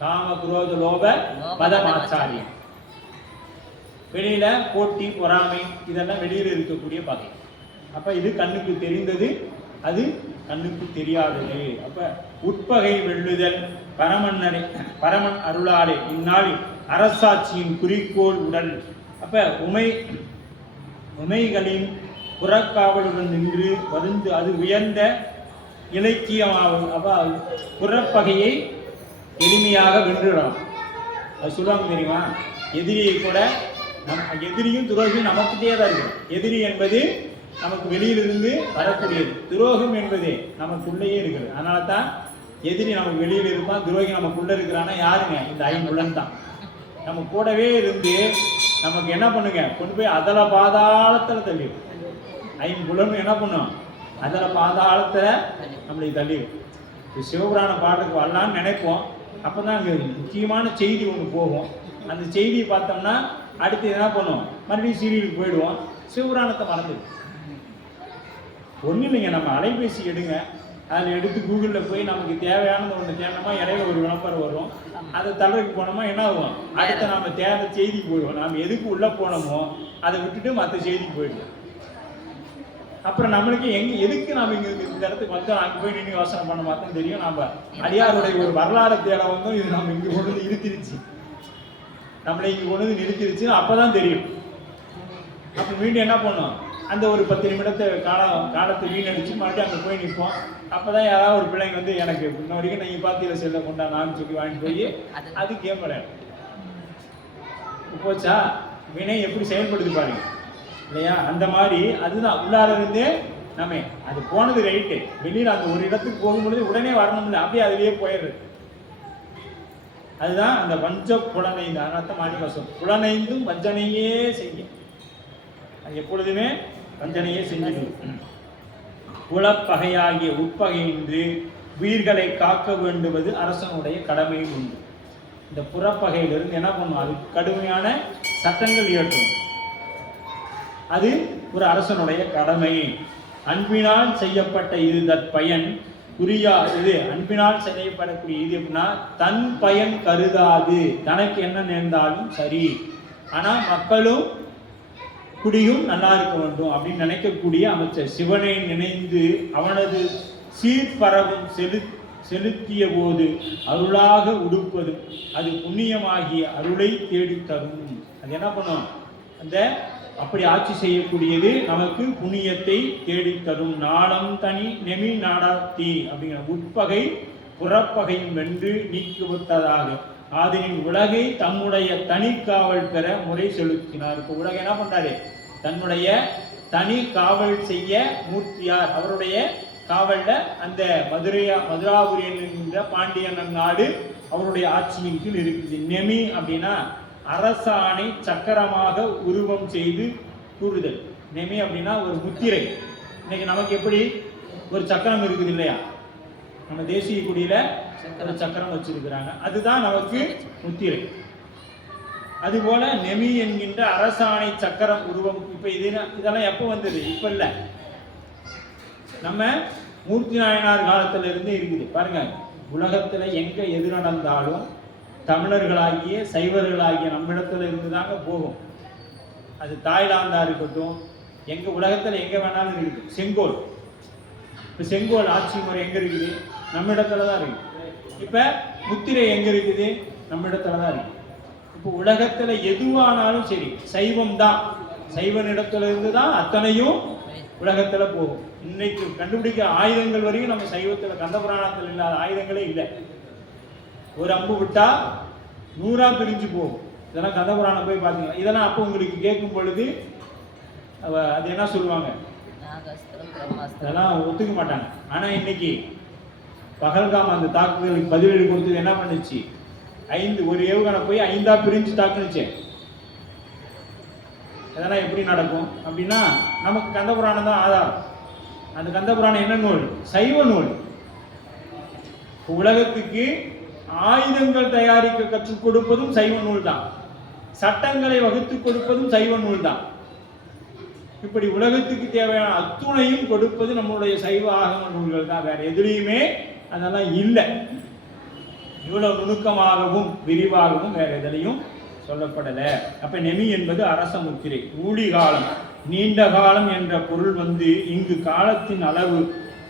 காம குரோத லோப மதமாச்சாரியம். வெளியில போட்டி பொறாமை இதெல்லாம் வெளியில இருக்கக்கூடிய பகை. அப்ப இது கண்ணுக்கு தெரிந்தது, அது கண்ணுக்கு தெரியாதது. அப்ப உட்பகை வெல்லுதல் பரமன் அருளாலே இந்நாளில் அரசாட்சியின் குறிக்கோள் உடல். அப்ப உமைகளின் புறக்காவலுடன் நின்று வருந்து அது உயர்ந்த இலக்கியமாகும். அப்ப புறப்பகையை எளிமையாக வென்றுடலாம். அது சொல்லுவாங்க தெரியுமா, எதிரியை கூட எதிரியும் துரோகியும் நமக்கிட்டே தான் இருக்கு. எதிரி என்பது நமக்கு வெளியிலிருந்து வரக்கூடியது, துரோகம் என்பது நமக்குள்ளேயே இருக்கிறது. அதனால தான் எதிரி நமக்கு வெளியில் இருப்பான், துரோகி நமக்குள்ள இருக்கிறான்னா யாருங்க, இந்த ஐம்புலன் தான். நம்ம கூடவே இருந்து நமக்கு என்ன பண்ணுங்க, கொண்டு போய் அதல பாதாளத்துல தள்ளிடும். ஐம்புலன் என்ன பண்ணும், அதல பாதாளத்துல நம்மளை தள்ளிடும். சிவபுராண பாட்டுக்கு வரலான்னு நினைப்போம், அப்பதான் அங்க முக்கியமான செய்தி ஒன்று போகும். அந்த செய்தியை பார்த்தோம்னா அடுத்து என்ன பண்ணுவோம், மறுபடியும் சீரியலுக்கு போயிடுவோம், சிவபுராணத்தை மறந்துடும். ஒன்றும் இல்லைங்க, நம்ம அலைபேசி எடுங்க, அதில் எடுத்து கூகுளில் போய் நமக்கு தேவையானது ஒன்று தேடணுமா, இடையில ஒரு விளம்பரம் வரும், அதை தள்ளுறதுக்கு போனோமா என்ன ஆகும், அடுத்த நம்ம தேவை செய்திக்கு போயிடுவோம். நாம் எதுக்கு உள்ளே போனோமோ அதை விட்டுட்டு மற்ற செய்திக்கு போயிடுவோம். அப்புறம் நம்மளுக்கு எதுக்கு நாம் இங்கே இந்த இடத்துக்கு வந்தோம், அங்கே போய் நின்று யோசனை பண்ண மாத்தோம் தெரியும். நம்ம அடியாருடைய ஒரு வரலாறு தேட வந்தோம், இது நம்ம இங்கே கொண்டு வந்து இருத்திருச்சு, நம்மளை இங்கே கொண்டு வந்து நிறுத்திருச்சு, அப்போதான் தெரியும். அப்போ மீண்டும் என்ன பண்ணோம், அந்த ஒரு 10 நிமிடத்தை காலத்தை வீணடிச்சு மறுபடியும் அங்கே போய் நிற்போம். அப்போ தான் யாராவது ஒரு பிள்ளைங்க வந்து எனக்கு இன்ன வரைக்கும் நீங்கள் பார்த்து செல்ல கொண்டா நான் சொல்லி வாங்கிட்டு போய் அது கேம் விளையாடும். போச்சா, வினை எப்படி செயல்படுது பாருங்க இல்லையா. அந்த மாதிரி அதுதான் உள்ளார இருந்தே நம்ம அது போனது ரைட்டு, வெளியில் அந்த ஒரு இடத்துக்கு போகும்பொழுது உடனே வரணும்ல, அப்படியே அதுலேயே போயிடுறது. அதுதான் அந்த வஞ்ச புலனைந்து. அர்த்தம் மாணிக்கவாசகம், புலனைந்தும் வஞ்சனையே செய்ய, அது எப்பொழுதுமே வஞ்சனையே செஞ்சிடும். புலப்பகையாகிய உட்பகையின்றி உயிர்களை காக்க வேண்டுவது அரசனுடைய கடமையும் உண்டு. இந்த புறப்பகையிலிருந்து என்ன பண்ணும், அது கடுமையான சட்டங்கள் இயற்றும், அது ஒரு அரசனுடைய கடமை. அன்பினால் செய்யப்பட்ட இது தற்பயன் குறியா. இது அன்பினால் செய்யப்படக்கூடிய இது எப்படின்னா, தன் பயன் கருதாது, தனக்கு என்ன நேர்ந்தாலும் சரி, ஆனா மக்களும் குடியும் நல்லா இருக்க வேண்டும் அப்படின்னு நினைக்கக்கூடிய அமைச்சர். சிவனை நினைந்து அவனது சீர்பரவும் செலுத்திய போது அருளாக உடுப்பதும் அது புண்ணியமாகிய அருளை தேடித்தரும். அது என்ன பண்ணும், அந்த அப்படி ஆட்சி செய்யக்கூடியது நமக்கு புண்ணியத்தை தேடித்தரும். நாளம் தனி நெமி நாடாத்தி அப்படிங்கிற உட்பகை புறப்பகையும் வென்று நீக்குவிட்டதாக ஆதனின் உலகை தம்முடைய தனி காவல் பெற முறை செலுத்தினார். இப்போ உலகம் என்ன பண்றாரு, தன்னுடைய தனி காவல் செய்ய மூர்த்தியார் அவருடைய காவல்ல அந்த மதுராபுரி என்கின்ற பாண்டியன் நாடு அவருடைய ஆட்சியின் கீழ் இருக்குது. நெமி அப்படின்னா அரசாணை சக்கரமாக உருவம் செய்து கூறுதல். நெமி அப்படின்னா ஒரு முத்திரை. இன்னைக்கு நமக்கு எப்படி ஒரு சக்கரம் இருக்குது இல்லையா, நம்ம தேசிய கொடியில ஒரு சக்கரம் வச்சிருக்கிறாங்க, அதுதான் நமக்கு முத்திரை. அதுபோல நெமி என்கின்ற அரசாணை சக்கரம் உருவம். இப்ப இதெல்லாம் எப்போ வந்தது, இப்ப இல்ல, நம்ம மூர்த்தி நாயனார் காலத்துல இருந்து இருக்குது. பாருங்க, உலகத்துல எங்க எது நடந்தாலும் தமிழர்களாகிய சைவர்களாகிய நம்மிடத்துல இருந்துதாங்க போகும். அது தாய்லாந்தா இருக்கட்டும், எங்க உலகத்துல எங்க வேணாலும் இருக்குது. செங்கோல், இப்ப செங்கோல் ஆட்சி முறை எங்க இருக்குது? நம்ம இடத்துல தான் இருக்கு. இப்ப முத்திரை எங்க இருக்குது? நம்ம இடத்துல தான் இருக்கு. இப்போ உலகத்துல எதுவானாலும் சரி சைவம் தான், சைவனிடத்துல இருந்து தான் அத்தனையும் உலகத்துல போகும். இன்னைக்கு கண்டுபிடிக்க ஆயுதங்கள் வரையும் நம்ம சைவத்துல கந்தபுராணத்தில் இல்லாத ஆயுதங்களே இல்லை. ஒரு அம்பு விட்டா 100 பிரிஞ்சு போகும். இதெல்லாம் கந்தபுராணம் போய் பார்த்தீங்கன்னா இதெல்லாம் அப்போ உங்களுக்கு கேட்கும் பொழுது அது என்ன சொல்லுவாங்க, அதெல்லாம் ஒத்துக்க மாட்டாங்க. ஆனா இன்னைக்கு பகல்காம் அந்த தாக்குதலுக்கு பதிலடி கொடுத்தது என்ன பண்ணுச்சு? 5 ஒரு ஏவுகணை போய் 5ஆ பிரிஞ்சு தாக்குனுச்சு. இதெல்லாம் எப்படி நடக்கும் அப்படின்னா நமக்கு கந்தபுராணம் தான் ஆதாரம். அந்த கந்தபுராணம் என்ன நூல்? சைவ நூல். உலகத்துக்கு ஆயுதங்கள் தயாரிக்க கற்றுக் கொடுப்பதும் சைவ நூல் தான், சட்டங்களை வகுத்து கொடுப்பதும் சைவ நூல் தான். இப்படி உலகத்துக்கு தேவையான அத்துணையும் கொடுப்பது நம்முடைய சைவ ஆகம நூல்கள் தான். வேற எதுலையுமே அதெல்லாம் இல்லை. இவ்வளவு நுணுக்கமாகவும் விரிவாகவும் வேற எதிலையும் சொல்லப்படல. அப்ப நெமி என்பது அரச முத்திரை. ஊழி காலம், நீண்ட காலம் என்ற பொருள் இங்கு காலத்தின் அளவு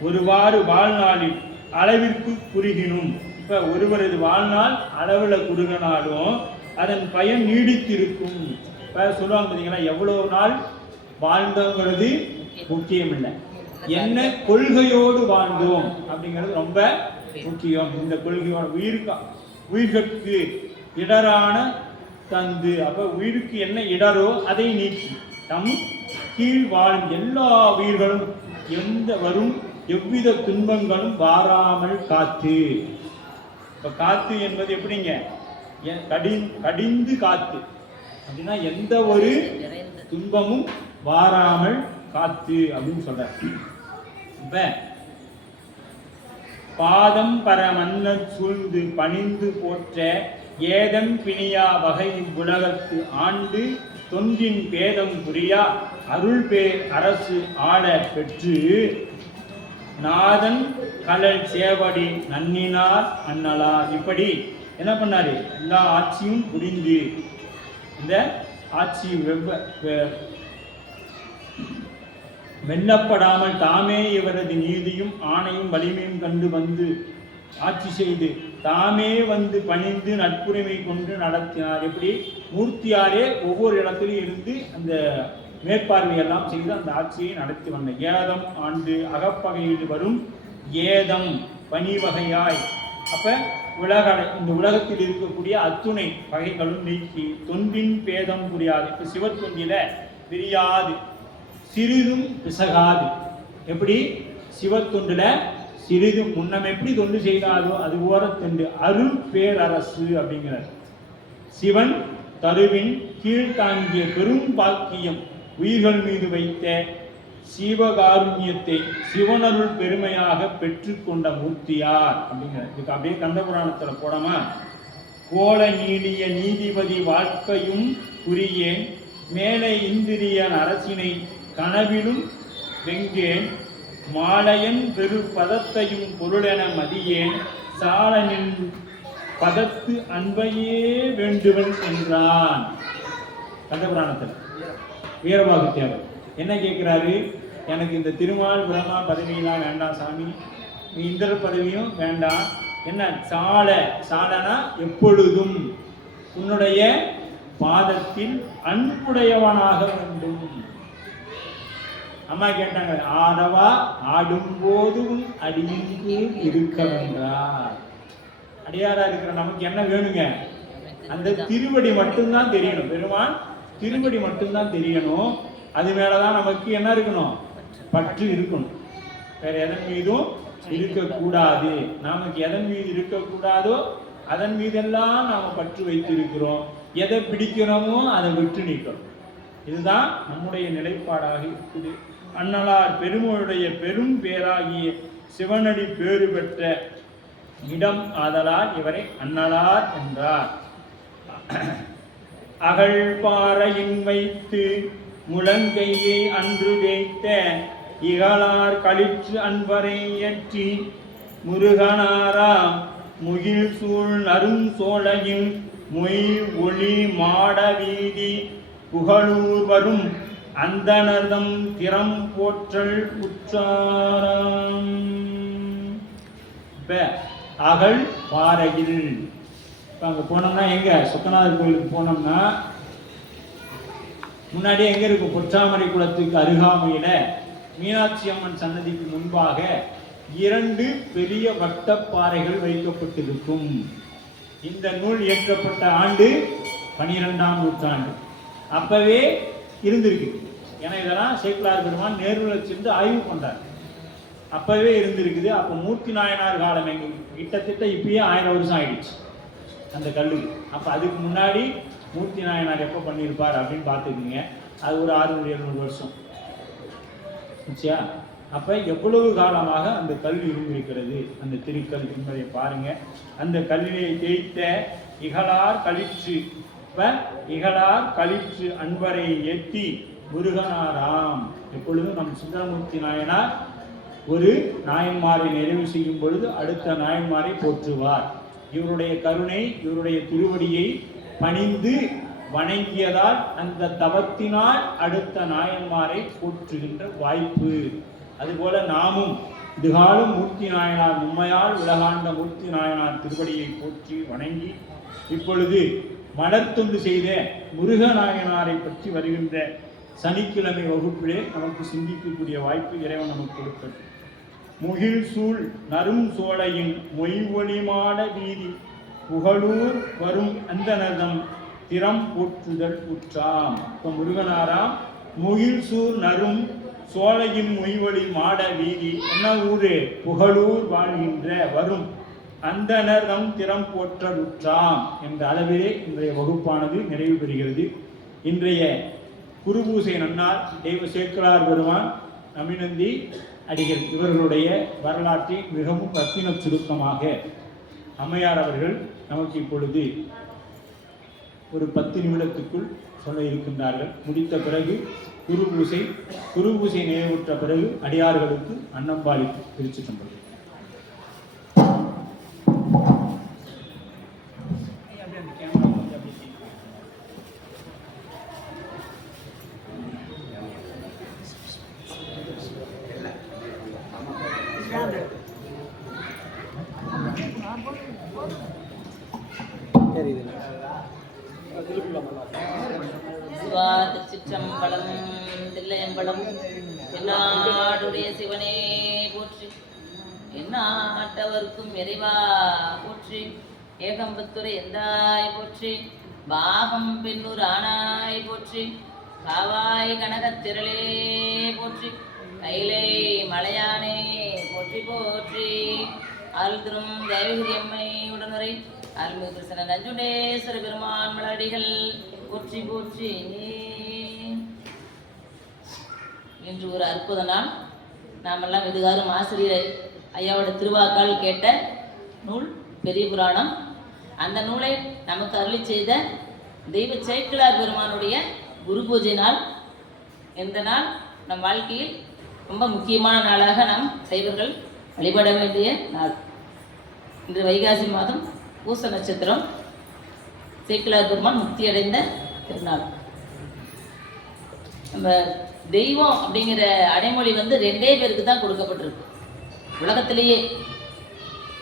ஒருவாறு வாழ்நாளில் அளவிற்கு குறுகினும். இப்ப ஒருவரது வாழ்நாள் அளவுல குறுகினாலும் அதன் பயன் நீடித்திருக்கும். இப்ப சொல்லுவாங்க பார்த்தீங்களா, எவ்வளவு நாள் வாழ்ந்தோங்கிறது முக்கியம் இல்லை, என்ன கொள்கையோடு வாழ்ந்தோம் அப்படிங்கிறது ரொம்ப முக்கியம். இந்த கொள்கையோட உயிர்களுக்கு இடரான தந்து, அப்ப உயிருக்கு என்ன இடரோ அதை நீக்கி தம் கீழ் வாழும் எல்லா உயிர்களும் எவ்வித துன்பங்களும் வாராமல் காத்து. இப்ப காத்து என்பது எப்படிங்க? கடிந்து காத்து அப்படின்னா எந்த ஒரு துன்பமும் வாராமல் காத்து அப்படின்னு சொல்ற. இப்ப பாதம் பர மன்னர் சூழ்ந்து பணிந்து போற்ற ஏதம் பிணியா வகை உலகத்து ஆண்டு தொன்றின் பேதம் புரியா அருள் பேர் அரசு ஆள பெற்று நாதன் கலல் சேவடி நன்னினார் அண்ணலா. இப்படி என்ன பண்ணாரு? எல்லா ஆட்சியும் புரிந்து இந்த ஆட்சி வெல்லப்படாமல் தாமே இவரது நீதியும் ஆணையும் வலிமையும் கண்டு ஆட்சி செய்து தாமே பணிந்து நட்புரிமை கொண்டு நடத்தினார். எப்படி? மூர்த்தியாரே ஒவ்வொரு இடத்திலும் இருந்து அந்த மேற்பார்வையெல்லாம் செய்து அந்த ஆட்சியை நடத்தி வந்த. ஏதம் ஆண்டு அகப்பகையில் வரும் ஏதம் பனி வகையாய். அப்ப இந்த உலகத்தில் இருக்கக்கூடிய அத்துணை வகைகளும் நீக்கி தொன்றின் பேதம் புரியாது. இப்ப சிவத்தொண்டில பிரியாது, சிறிதும் பிசகாது. எப்படி? சிவத்தொண்டுல சிறிதும் முன்னம் எப்படி தொண்டு செய்தாலோ அது ஓர தொண்டு அருள் பேரரசு அப்படிங்கிறார். சிவன் தருவின் கீழ்த்தாங்கிய பெரும் பாக்கியம் உயிர்கள் மீது வைத்த சிவகாருண்யத்தை சிவனருள் பெருமையாக பெற்றுக்கொண்ட மூர்த்தியார் அப்படிங்கிறார். இதுக்கு அப்படியே கந்தபுராணத்துல போடாம கோல நீடிய நீதிபதி வாழ்க்கையும் புரியேன் மேலே இந்திரியன் அரசினை கனவிலும் வெங்கேன் மாலையன் பெரு பதத்தையும் பொருளென மதியேன் சாலனின் பதத்து அன்பையே வேண்டுவன் என்றான். கந்தபுராணத்தில் வீரபாகு தேவர் என்ன கேட்கிறாரு? எனக்கு இந்த திருமால் பிரம்மா பதவியெல்லாம் வேண்டாம் சாமி, இந்திர பதவியும் வேண்டாம். என்ன சாலனா எப்பொழுதும் உன்னுடைய பாதத்தில் அன்புடையவனாக வேண்டும். அம்மா கேட்டாங்க, ஆடவா ஆடும்போதும் அடியின்றி இருக்க வென்றார். அடியாரா இருக்கிற நமக்கு என்ன வேணுங்க? அந்த திருவடி மட்டும்தான் தெரியணும். பெருமான் திருவடி மட்டும்தான் தெரியணும். அது மேலதான் நமக்கு என்ன இருக்கணும்? பற்று இருக்கணும். வேற எதன் மீதும் இருக்கக்கூடாது. நமக்கு எதன் மீது இருக்கக்கூடாதோ அதன் மீதெல்லாம் நாம பற்று வைத்து இருக்கிறோம். எதை பிடிக்கிறோமோ அதை விட்டு நிற்கிறோம். இதுதான் நம்முடைய நிலைப்பாடாக இருக்குது. அண்ணலார் பெருமையுடைய பெரும் பேராகிய சிவனடி பேறு பெற்ற இடம் ஆதலால் இவரை அண்ணலார் என்றார். அகழ்பாறையின் வைத்து முழங்கையை அன்று வைத்த இகழார் களிற்று அன்பரை ஏற்றி முருகனாராம் முகில் சூழ் நறுஞ்சோலையும் மொய் ஒளி மாட வீதி புகழூர் வரும் அந்தனர்தம் திறம் போற்றல் உற்றாராம். அகல் பாறையில் அங்கே போனோம்னா எங்க சொக்கநாதர் கோயிலுக்கு போனோம்னா முன்னாடி எங்க இருக்கும்? பொற்றாமரை குளத்துக்கு அருகாமையில மீனாட்சி அம்மன் சன்னதிக்கு முன்பாக 2 பெரிய வட்டப்பாறைகள் வைக்கப்பட்டிருக்கும். இந்த நூல் இயற்றப்பட்ட ஆண்டு 12ஆம் நூற்றாண்டு. அப்பவே இருந்திருக்கு. ஏன்னா இதெல்லாம் சேக்கிழார் பெருமான் நேருல சென்று ஆய்வு பண்றார். அப்பவே இருந்திருக்குது. அப்போ மூர்த்தி நாயனார் காலம் எங்க கிட்டத்தட்ட இப்பயே 1000 வருஷம் ஆயிடுச்சு அந்த கல்லுக்கு. அப்போ அதுக்கு முன்னாடி மூர்த்தி நாயனார் எப்போ பண்ணியிருப்பார் அப்படின்னு பார்த்துக்குங்க. அது ஒரு 600-700 வருஷம் சரியா? அப்போ எவ்வளவு காலமாக அந்த கல் இருந்திருக்கிறது அந்த திருக்கல் என்பதை பாருங்க. அந்த கல்லிலே தேய்த்த இகழார் களிற்று இகழார் களிற்று அன்பரை ஏற்றி முருகனாராம். எப்பொழுதும் நம் சுந்தரமூர்த்தி நாயனார் ஒரு நாயன்மாரை நிறைவு செய்யும் பொழுது அடுத்த நாயன்மாரை போற்றுவார். இவருடைய கருணை, இவருடைய திருவடியை பணிந்து வணங்கியதால் அந்த தவத்தினால் அடுத்த நாயன்மாரை போற்றுகின்ற வாய்ப்பு. அதுபோல நாமும் இதுகாலம் மூர்த்தி நாயனார் உண்மையால் உலகாண்ட மூர்த்தி நாயனார் திருவடியை போற்றி வணங்கி இப்பொழுது மலர்த்தொண்டு செய்த முருகநாயனாரை பற்றி வருகின்ற சனிக்கிழமை வகுப்பிலே நமக்கு சிந்திக்கக்கூடிய வாய்ப்பு இறைவன் நமக்கு கொடுத்தது. முகில் சூழ் நரும் சோலையின் மொய்வொளி மாட வீதி புகழூர் வரும் அந்தனர்தம் திறம் போற்றுதல் உற்றாம். இப்போ முருகனாராம் முகில் சூழ் நரும் சோலையின் மொய்வொளி மாட வீதி என்ன ஊரு? புகழூர் வாழ்கின்ற வரும் அந்தனர்தம் திறம் போற்றல் உற்றாம் என்ற அளவிலே இன்றைய வகுப்பானது நிறைவு பெறுகிறது. இன்றைய குருபூசை நன்னார் தெய்வ சேக்கிழார் பெருமான், அமினந்தி அடிகள் இவர்களுடைய வரலாற்றை மிகவும் ரத்தின சுருக்கமாக அம்மையார் அவர்கள் நமக்கு இப்பொழுது ஒரு 10 நிமிடத்துக்குள் சொல்ல இருக்கின்றார்கள். முடித்த பிறகு குருபூசை நிறைவுற்ற பிறகு அடியார்களுக்கு அன்னம்பாளிக்கு பிரித்து தந்தது. சிற்றம்பலம் தில்லையம்பலம் என்னாடுடைய சிவனே போற்றி, எந்நாட்டவர்க்கும் இறைவா போற்றி, ஏகம்பத்துரை எந்தாய் போற்றி, பாகம் பெண்ணூர் ஆனாய் போற்றி, காவாய் கனகத்திரளே போற்றி, கைலை மலையானே போற்றி போற்றி, ஆழ்திரும் தேவகிரி அம்மை உடனுரை அருள்மிகு கிருஷ்ண நஞ்சுண்டேஸ்வர பெருமான் மலடிகள் போற்றி போற்றி. இன்று ஒரு அற்புத நாள். நாமெல்லாம் இதுகாரும் ஆசிரியர் ஐயாவோட திருவாக்கால் கேட்ட நூல் பெரிய புராணம். அந்த நூலை நமக்கு அருளி செய்த தெய்வ சேக்கிழார் பெருமானுடைய குரு பூஜை நாள். இந்த நாள் நம் வாழ்க்கையில் ரொம்ப முக்கியமான நாளாக நாம் சைவர்கள் வழிபட வேண்டிய நாள். இன்று வைகாசி மாதம் பூச நட்சத்திரம், சேக்கிழார் பெருமான் முக்தி அடைந்த திருநாள். நம்ம தெய்வம் அப்படிங்கிற அடைமொழி 2 பேருக்கு தான் கொடுக்கப்பட்டிருக்கு உலகத்திலேயே.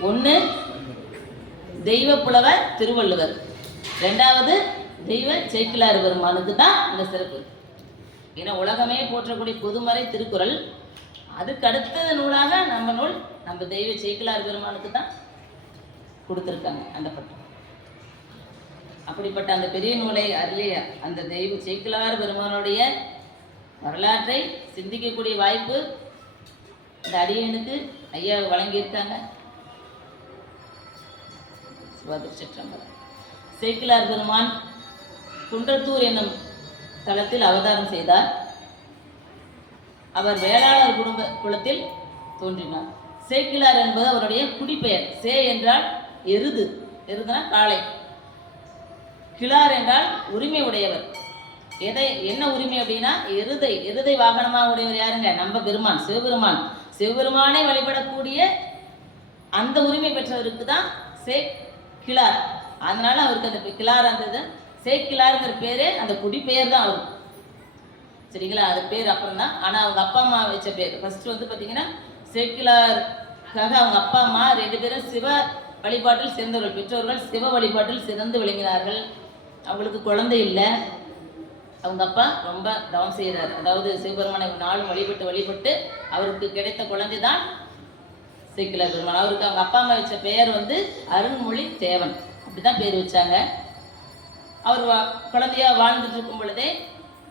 ஒன்று தெய்வ புலவர் திருவள்ளுவர், 2வது தெய்வ சேக்கிழார் பெருமானுக்கு தான் இந்த சிறப்பு. ஏன்னா உலகமே போற்றக்கூடிய பொதுமறை திருக்குறள், அதுக்கு அடுத்தது நூலாக நம்ம நூல் நம்ம தெய்வ சேக்கிழார் பெருமானுக்கு தான் கொடுத்துருக்காங்க அந்த பட்டம். அப்படிப்பட்ட அந்த பெரிய நூலை அருளிய அந்த தெய்வ சேக்கிழார் பெருமானுடைய வரலாற்றை சிந்திக்கக்கூடிய வாய்ப்பு இந்த அடியனுக்கு ஐயா வழங்கியிருக்காங்க. சேக்கிழார் பெருமான் குன்றத்தூர் என்னும் தலத்தில் அவதாரம் செய்தார். அவர் வேளாளர் குலத்தில் தோன்றினார். சேக்கிழார் என்பது அவருடைய குடிப்பெயர். சே என்றால் எருது, எருதுனா காளை. கிழார் என்றால் உரிமை உடையவர். என்ன உரிமை அப்படின்னா எருதை வாகனமாக உடையவர் யாருங்க? நம்ம பெருமான் சிவபெருமான். சிவபெருமானை வழிபடக்கூடிய அந்த உரிமை பெற்றவருக்கு தான் சேக் கிளார். அதனால அவருக்கு அந்த கிளார் அந்த சேக் கிளாருங்கிற பேரே அந்த குடி பெயர் தான் அவருக்கு. சரிங்களா, அது பேர் அப்புறம் தான். ஆனால் அவங்க அப்பா அம்மா வச்ச பேர் ஃபர்ஸ்ட் வந்து பார்த்தீங்கன்னா சேக்கிலாருக்காக அவங்க அப்பா அம்மா 2 பேரும் சிவ வழிபாட்டில் சிறந்தவர்கள். பெற்றோர்கள் சிவ வழிபாட்டில் சிறந்து விளங்கினார்கள். அவங்களுக்கு குழந்தை இல்லை. அவங்க அப்பா ரொம்ப தவம் செய்கிறார். அதாவது சிவபெருமானை நாளும் வழிபட்டு அவருக்கு கிடைத்த குழந்தை தான் சேக்கிலார் பெருமான். அவருக்கு அவங்க அப்பா அம்மா வச்ச பெயர் வந்து அருண்மொழி தேவன், அப்படிதான் பேர் வச்சாங்க. அவர் குழந்தையா வாழ்ந்துட்டு இருக்கும் பொழுதே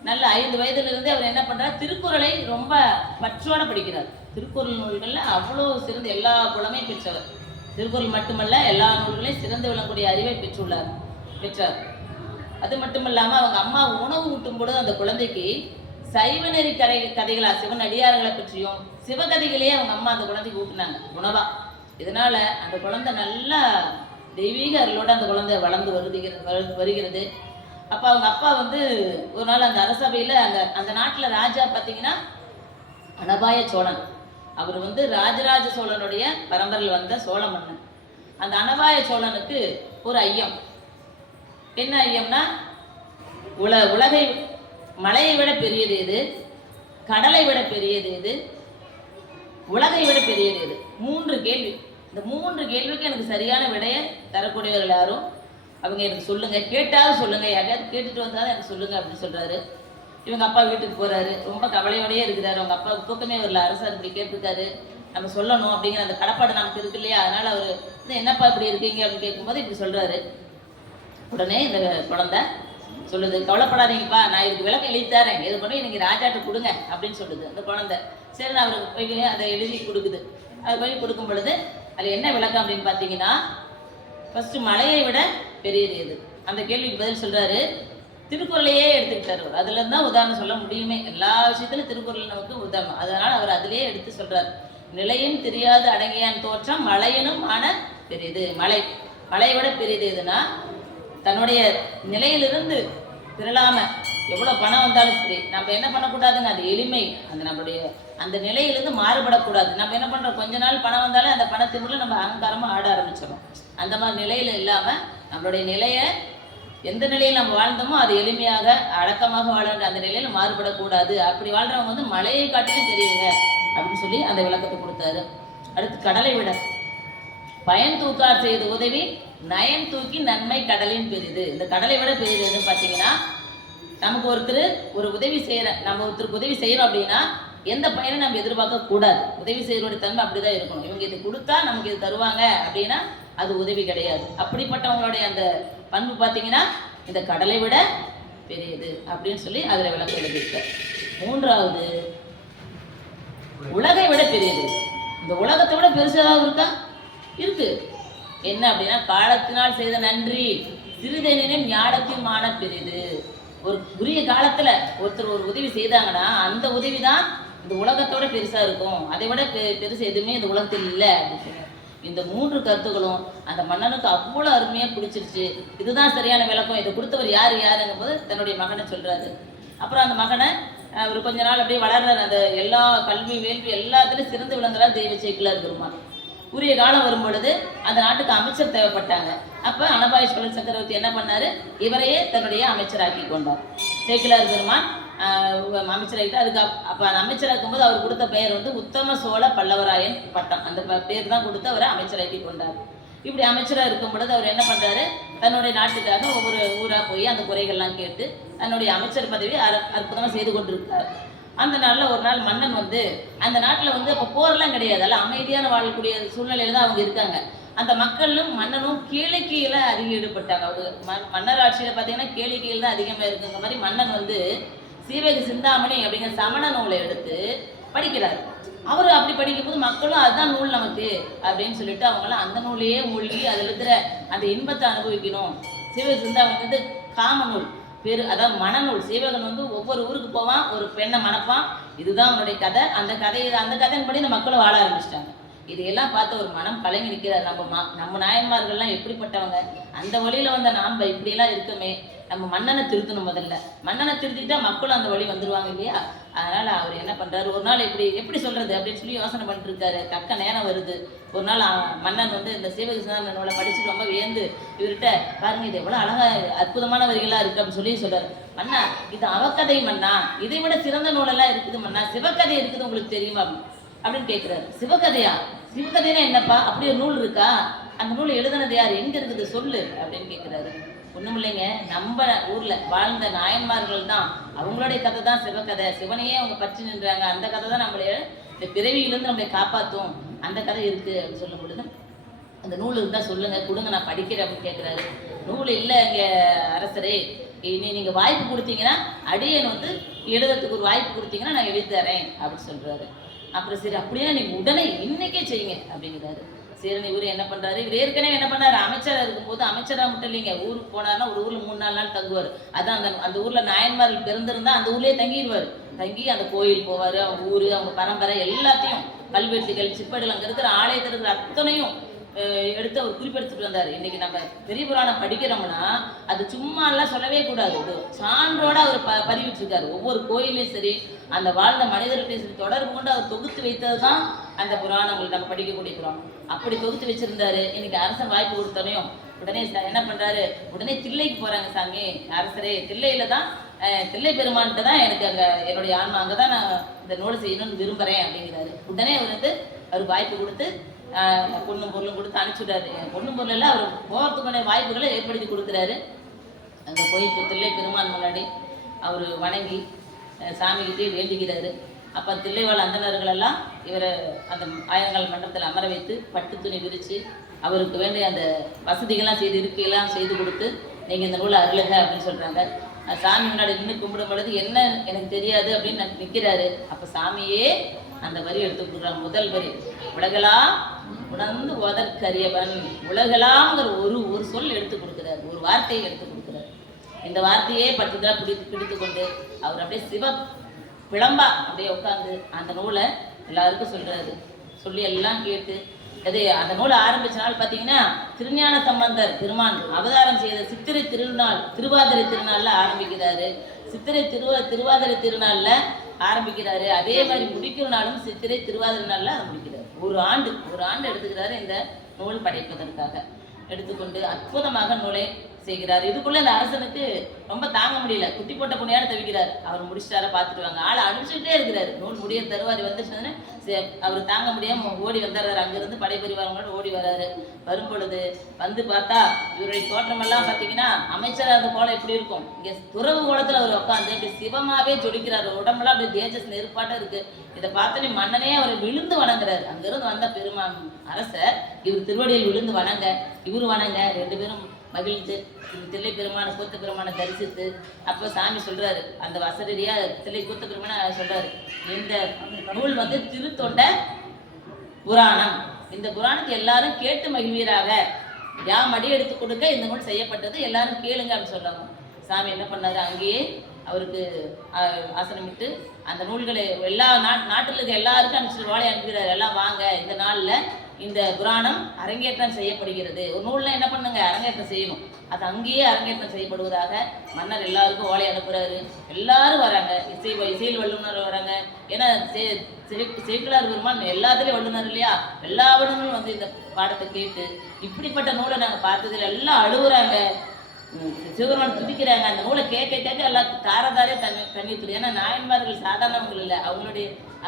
நல்ல 5 வயதிலிருந்தே அவர் என்ன பண்றார், திருக்குறளை ரொம்ப பற்றோட படிக்கிறார். திருக்குறள் நூல்கள்ல அவ்வளோ சிறந்த எல்லா புலமையும் பெற்றவர். திருக்குறள் மட்டுமல்ல, எல்லா நூல்களையும் சிறந்து விளங்கக்கூடிய அறிவை பெற்றார். அது மட்டும் இல்லாம அவங்க அம்மா உணவு ஊட்டும் பொழுது அந்த குழந்தைக்கு சைவநெறி கதைகளா, சிவன் அடியார்களை பற்றியும் சிவகதைகளையே அவங்க அம்மா அந்த குழந்தைக்கு ஊட்டினாங்க உணவா. இதனால அந்த குழந்தை நல்லா தெய்வீக அருளோட அந்த குழந்தை வளர்ந்து வருகிறது. அப்போ அவங்க அப்பா வந்து ஒரு நாள் அந்த அரசபையில் அந்த நாட்டில் ராஜா பார்த்தீங்கன்னா அனபாய சோழன். அவர் வந்து ராஜராஜ சோழனுடைய பரம்பரையில் வந்த சோழ மன்னன். அந்த அனபாய சோழனுக்கு ஒரு ஐயம். என்ன ஐயம்னா, உலகை மலையை விட பெரியது எது, கடலை விட பெரியது எது, உலகை விட பெரியது எது? 3 கேள்வி. இந்த 3 கேள்விக்கு எனக்கு சரியான விடையை தரக்கூடியவர்கள் யாரும் அவங்க எனக்கு சொல்லுங்க, கேட்டாலும் சொல்லுங்க, யாரையாவது கேட்டுட்டு வந்தாலும் எனக்கு சொல்லுங்க அப்படின்னு சொல்றாரு. இவங்க அப்பா வீட்டுக்கு போறாரு, ரொம்ப கவலையோடயே இருக்கிறாரு. அவங்க அப்பா தூக்கமே வரல. அரசர் இப்படி கேட்டிருக்காரு, நம்ம சொல்லணும் அப்படிங்கிற அந்த கடப்பாடு நமக்கு இருக்கு இல்லையா? அதனால அவர் என்னப்பா இப்படி இருக்கீங்க அப்படின்னு கேட்கும்போது இப்படி சொல்றாரு. உடனே இந்த குழந்தை சொல்லுது, கவலைப்படாதீங்கப்பா, நான் இதுக்கு விளக்கம் எழுதி தரேன், இது கொண்டு நீங்க ராஜாட்ட கொடுங்க அப்படின்னு சொல்லுது அந்த குழந்தை. சரி, நான் அவருக்கு போய் அதை எழுதி கொடுக்குது. அது போய் கொடுக்கும் பொழுது அது என்ன விளக்கம் அப்படின்னு பார்த்தீங்கன்னா, ஃபர்ஸ்ட் மலையை விட பெரியது எது? அந்த கேள்விக்கு பதில் சொல்றாரு. திருக்குறளையே எடுத்துக்கிட்டாரு. அதுல இருந்தால் உதாரணம் சொல்ல முடியுமே. எல்லா விஷயத்திலும் திருக்குறள் நமக்கு உதாரணம். அதனால அவர் அதிலேயே எடுத்து சொல்றாரு. நிலையும் தெரியாது அடங்கியான் தோற்றம் மலையனும் ஆன பெரியது. மலையை விட பெரியது எதுனா, தன்னுடைய நிலையிலிருந்து திரளாம எவ்வளவு பணம் வந்தாலும் சரி, நம்ம என்ன பண்ணக்கூடாதுங்க, அது எளிமை. நம்மளுடைய அந்த நிலையிலிருந்து மாறுபடக்கூடாது. நம்ம என்ன பண்றோம், கொஞ்ச நாள் பணம் வந்தாலும் அந்த பணத்தின் நம்ம அகங்காரமா ஆட ஆரம்பிச்சிடும். அந்த மாதிரி நிலையில இல்லாம நம்மளுடைய நிலையை எந்த நிலையில் நம்ம வாழ்ந்தோமோ அது எளிமையாக அடக்கமாக வாழ்ற அந்த நிலையில மாறுபடக்கூடாது. அப்படி வாழ்றவங்க வந்து மலையை காட்டிலும் தெரியுங்க அப்படின்னு சொல்லி அந்த விளக்கத்தை கொடுத்தாரு. அடுத்து கடலை விட பயன் தூக்கார் செய்த உதவி நயன் தூக்கி நன்மை கடலின் பெரிது. இந்த கடலை விட பெரியது எதுன்னு பார்த்தீங்கன்னா, நமக்கு ஒரு உதவி நம்ம ஒருத்தருக்கு உதவி செய்யறோம் அப்படின்னா எந்த பயனும் நம்ம எதிர்பார்க்க கூடாது. உதவி செய்யறோட தன்மை அப்படிதான் இருக்கணும். இவங்க இது கொடுத்தா நமக்கு இது தருவாங்க அப்படின்னா அது உதவி கிடையாது. அப்படிப்பட்டவங்களுடைய அந்த பண்பு பார்த்தீங்கன்னா இந்த கடலை விட பெரியது அப்படின்னு சொல்லி அதுல விளக்கம் எழுதியிருக்கார். 3வது உலகை விட பெரியது. இந்த உலகத்தை விட பெருசாக இருக்கா? இருக்கு. என்ன அப்படின்னா, காலத்தினால் செய்த நன்றி சிறிதெனினும் ஞானத்தின் மான பெரியது. ஒரு உரிய காலத்துல ஒருத்தர் ஒரு உதவி செய்தாங்கன்னா அந்த உதவி தான் இந்த உலகத்தோட பெருசா இருக்கும். அதை விட பெருசு எதுவுமே இந்த உலகத்தில் இல்லை அப்படின்னு சொல்லுவாங்க. இந்த 3 கருத்துக்களும் அந்த மன்னனுக்கு அவ்வளோ அருமையா பிடிச்சிருச்சு. இதுதான் சரியான விளக்கம். இதை கொடுத்தவர் யாருங்கும் போது தன்னுடைய மகனை சொல்றாரு. அப்புறம் அந்த மகனை ஒரு கொஞ்ச நாள் அப்படியே வளர்றாரு. அந்த எல்லா கல்வி வேள்வி எல்லாத்துலையும் சிறந்து விளங்குறாரு தெய்வ சேக்கிலார் பெருமான். உரிய காலம் வரும் பொழுது அந்த நாட்டுக்கு அமைச்சர் தேவைப்பட்டாங்க. அப்ப அனபாய சோழன் சக்கரவர்த்தி என்ன பண்ணாரு, இவரையே தன்னுடைய அமைச்சராக்கி கொண்டார். சேக்கிலார் பெருமான் அமைச்சராகிட்டு அப்ப அந்த அமைச்சராக்கும் போது அவர் கொடுத்த பெயர் வந்து உத்தம சோழ பல்லவராயன் பட்டம். அந்த பேர் தான் கொடுத்து அவரை அமைச்சராக்கி கொண்டார். இப்படி அமைச்சராக இருக்கும் பொழுது அவர் என்ன பண்றாரு, தன்னுடைய நாட்டுக்காக ஒவ்வொரு ஊரா போய் அந்த குறைகள்லாம் கேட்டு தன்னுடைய அமைச்சர் பதவியை அற்புதமா செய்து கொண்டிருக்கார். அந்த நாளில் ஒரு நாள் மன்னன் வந்து அந்த நாட்டில் வந்து அப்போ போரெல்லாம் கிடையாது, அல்ல அமைதியான வாழக்கூடிய சூழ்நிலையில தான் அவங்க இருக்காங்க. அந்த மக்களும் மன்னனும் கேளிக்கையில அதிகம் ஈடுபட்டாங்க. அவங்க மன்னர் ஆட்சியில பார்த்தீங்கன்னா கேளிக்கையில் தான் அதிகமாக இருக்குங்கிற மாதிரி மன்னன் வந்து சீவக சிந்தாமணி அப்படிங்கிற சமண நூலை எடுத்து படிக்கிறார். அவர் அப்படி படிக்கும்போது மக்களும் அதுதான் நூல் நமக்கு அப்படின்னு சொல்லிட்டு அவங்களாம் அந்த நூலையே மூழ்கி அதில் இருக்கிற அந்த இன்பத்தை அனுபவிக்கணும். சீவக சிந்தாமணி வந்து காம நூல் அதான் மனநூல். சீவகன் வந்து ஒவ்வொரு ஊருக்கு போவான், ஒரு பெண்ணை மணப்பான், இதுதான் அவனுடைய கதை. அந்த கதையின்படி இந்த மக்களும் வாழ ஆரம்பிச்சிட்டாங்க. இதையெல்லாம் பார்த்து ஒரு மனம் கலங்கி நிற்கிறார். நம்ம நாயன்மார்கள்லாம் எப்படிப்பட்டவங்க, அந்த வழியில வந்த நாம் இப்படியெல்லாம் இருக்குமே, நம்ம மன்னனை திருத்தணும். முதல்ல மன்னனை திருத்திட்டா மக்களும் அந்த வழி வந்துருவாங்க இல்லையா? அதனால அவர் என்ன பண்றாரு, ஒரு நாள் எப்படி சொல்றது அப்படின்னு சொல்லி யோசனை பண்ணிட்டு இருக்காரு. தக்க நேரம் வருது. ஒரு நாள் மன்னன் வந்து இந்த சிவகிருஷ்ணன் நூலை படிச்சுட்டு ரொம்ப வியந்து இவர்கிட்ட, பாருங்க இது எவ்வளவு அழகா அற்புதமான வரிகளா இருக்கு அப்படின்னு சொல்லி சொல்றாரு. மன்னா, இது அவக்கதை மன்னா, இதை விட சிறந்த நூலெல்லாம் இருக்குது மன்னா, சிவகதை இருக்குது உங்களுக்கு தெரியுமா அப்படின்னு கேட்கிறாரு. சிவகதையா? சிவகதைன்னா என்னப்பா, அப்படி ஒரு நூல் இருக்கா? அந்த நூல் எழுதுனது யார், எங்க இருக்குது சொல்லு அப்படின்னு கேட்கிறாரு. ஒண்ணும் இல்லைங்க, நம்ம ஊர்ல வாழ்ந்த நாயன்மார்கள் தான், அவங்களுடைய கதை தான் சிவகதை. சிவனையே அவங்க பற்றி நின்றாங்க, அந்த கதை தான் நம்மளைய இந்த பிறவியிலிருந்து நம்மளை காப்பாற்றும், அந்த கதை இருக்கு அப்படின்னு சொல்லும் பொழுது, அந்த நூல் இருந்தா சொல்லுங்க, கொடுங்க, நான் படிக்கிறேன் அப்படின்னு கேட்கிறாரு. நூல் இல்லை இங்க அரசரே, இனி நீங்க வாய்ப்பு கொடுத்தீங்கன்னா, அடியன் வந்து எழுதுறதுக்கு ஒரு வாய்ப்பு கொடுத்தீங்கன்னா நான் எழுதி தரேன் அப்படின்னு சொல்றாரு. அப்புறம் சரி அப்படியே நீங்க உடனே இன்னைக்கே செய்யுங்க அப்படிங்கிறாரு. சரி, இவரு என்ன பண்றாரு, இவர் ஏற்கனவே என்ன பண்ணாரு, அமைச்சரா இருக்கும்போது, அமைச்சரா மட்டும் இல்லைங்க, ஊருக்கு போனாருன்னா ஒரு ஊர்ல 3-4 நாள் தங்குவார். அதான் அந்த ஊர்ல நாயன்மார்கள் பிறந்திருந்தா அந்த ஊர்லயே தங்கிடுவார். தங்கி அந்த கோயில் போவாரு, அவங்க ஊரு, அவங்க பரம்பரை எல்லாத்தையும், கல்வெட்டுகள், சிப்படிகள், அங்க இருக்கிற ஆலயத்தில் இருக்கிற அத்தனையும் எடுத்து அவர் குறிப்பெடுத்துட்டு வந்தார். இன்னைக்கு நம்ம பெரிய புராணம் படிக்கிறோம்னா அது சும்மா எல்லாம் சொல்லவே கூடாது, சான்றோட அவர் பதிவிட்டிருக்காரு. ஒவ்வொரு கோயிலையும் சரி, அந்த வாழ்ந்த மனிதர்களையும் சரி தொடர்பு கொண்டு அவர் தொகுத்து வைத்தது தான் அந்த புராணங்கள், நம்ம படிக்கக்கூடிய புராணம். அப்படி தொகுத்து வச்சிருந்தாரு. இன்னைக்கு அரசன் வாய்ப்பு கொடுத்தனையும் உடனே என்ன பண்றாரு, உடனே தில்லைக்கு போறாங்க. சாமி அரசரே, தில்லையில தான் தில்லை பெருமான்கிட்ட தான் எனக்கு அங்க என்னுடைய ஆன்மா, அங்கதான் நான் இந்த நூலை செய்யணும்னு விரும்புறேன் அப்படிங்கிறாரு. உடனே அவர் வந்து அவருக்கு வாய்ப்பு கொடுத்து பொண்ணும் பொருளும் கொடுத்து அனுப்பிச்சுட்டாரு. பொண்ணும் பொருள் எல்லாம் அவர் போகிறதுக்கான வாய்ப்புகளை ஏற்படுத்தி கொடுக்குறாரு. அங்கே போய் தில்லை பெருமான் முன்னாடி அவர் வணங்கி சாமிகிட்டே வேண்டிக்கிறாரு. அப்போ தில்லைவாழ் அந்தணர்கள் எல்லாம் இவரை அந்த ஆயிரங்கால் மண்டபத்தில் அமர வைத்து பட்டு துணி விரித்து அவருக்கு வேண்டிய அந்த வசதிகள்லாம் செய்து இருக்கையெல்லாம் செய்து கொடுத்து, நீங்கள் இந்த நூலை அருளுக அப்படின்னு சொல்கிறாங்க. சாமி முன்னாடி நின்று கும்பிடும் பொழுது என்ன எனக்கு தெரியாது அப்படின்னு நிற்கிறாரு. அப்போ சாமியே அந்த வரி எடுத்து கொடுக்குறாங்க. முதல் வரி, உலகெல்லாம் உணர்ந்து ஓதற்கரியவன், உலகெல்லாம்ங்கிற ஒரு சொல் எடுத்து கொடுக்குறாரு, ஒரு வார்த்தையை எடுத்து கொடுக்குறாரு. இந்த வார்த்தையே பட்டுதான் பிடித்து கொண்டு அவர் அப்படியே சிவ பிளம்பா அப்படியே உட்காந்து அந்த நூலை எல்லாருக்கும் சொல்றாரு. சொல்லி எல்லாம் கேட்டு அந்த நூலை ஆரம்பிச்ச நாள் பார்த்தீங்கன்னா திருஞான சம்பந்தர் பெருமான் அவதாரம் செய்த சித்திரை திருநாள், திருவாதிரை திருநாள்ல ஆரம்பிக்கிறாரு. சித்திரை திருவாதிரை திருநாள்ல ஆரம்பிக்கிறாரு. அதே மாதிரி முடிக்கிற நாளும் சித்திரை திருவாதிரை நாள்ல ஆரம்பிக்கிறார். ஒரு ஆண்டு எடுத்துக்கிறாரு இந்த நூல் படைப்பதற்காக. எடுத்துக்கொண்டு அற்புதமாக நூலை செய்கிறார். இதுக்குள்ள இந்த அரசனுக்கு ரொம்ப தாங்க முடியல, குட்டி போட்ட புண்ணியான தவிக்கிறார். அவர் முடிச்சிட்டார பார்த்துட்டு வாங்க, ஆளை அனுப்பிச்சுட்டே இருக்கிறாரு. நூல் முடிய தருவாரி வந்துச்சுன்னு அவர் தாங்க முடியாம ஓடி வந்துடுறாரு. அங்கிருந்து படைபரிவாரங்களோட ஓடி வர்றாரு. வரும் பொழுது வந்து பார்த்தா இவருடைய தோற்றமெல்லாம் பார்த்தீங்கன்னா அமைச்சராக இருந்த கோலம் எப்படி இருக்கும், இங்கே துறவு கோலத்தில் அவர் உட்காந்து இப்படி சிவமாவே ஜொலிக்கிறார். உடம்பெல்லாம் அப்படி தேஜஸ் நெருப்பாட்டம் இருக்கு. இதை பார்த்தோன்னே மன்னனே அவரை விழுந்து வணங்குறாரு. அங்கிருந்து வந்த பெருமான் அரசர் இவர் திருவடியில் விழுந்து வணங்க, இவரு வணங்க, 2 பேரும் மகிழ்ந்து தில்லை பெருமான கூத்த பெருமானை தரிசித்து, அப்போ சாமி சொல்றாரு, அந்த வசதியா தில்லை கூத்த பெருமான சொல்றாரு, இந்த நூல் வந்து திருத்தொண்ட புராணம், இந்த புராணத்தை எல்லாரும் கேட்டு மகிழ்வீராக, யாம் அடி எடுத்து கொடுக்க இந்த நூல் செய்யப்பட்டது, எல்லாரும் கேளுங்க அப்படின்னு சொல்றாங்க. சாமி என்ன பண்ணாரு, அங்கேயே அவருக்கு ஆசனமிட்டு அந்த நூல்களை எல்லா நாட்டில் இருக்க எல்லாருக்கும் அனுப்பிச்சு வாழை அனுப்புகிறார். எல்லாம் வாங்க, இந்த நாளில் இந்த புராணம் அரங்கேற்றம் செய்யப்படுகிறது. ஒரு நூலில் என்ன பண்ணுங்க, அரங்கேற்றம் செய்யணும். அது அங்கேயே அரங்கேற்றம் செய்யப்படுவதாக மன்னர் எல்லாருக்கும் ஓலை அனுப்புகிறாரு. எல்லாரும் வராங்க, இசையில் வல்லுநர் வராங்க. ஏன்னா சேக்கிழார் பெருமான் எல்லாத்துலேயும் வல்லுநர் இல்லையா, எல்லா வல்லுநரும் வந்து இந்த பாடத்தை கேட்டு இப்படிப்பட்ட நூலை நாங்கள் பார்த்ததில் எல்லாம் அழுகுறாங்க, சிவபெருமான் துதிக்கிறாங்க. அந்த நூலை கேட்க எல்லாம் தாரதாரே தண்ணீர் துடி. ஏன்னா நாயன்மார்கள் சாதாரணவர்கள் இல்லை,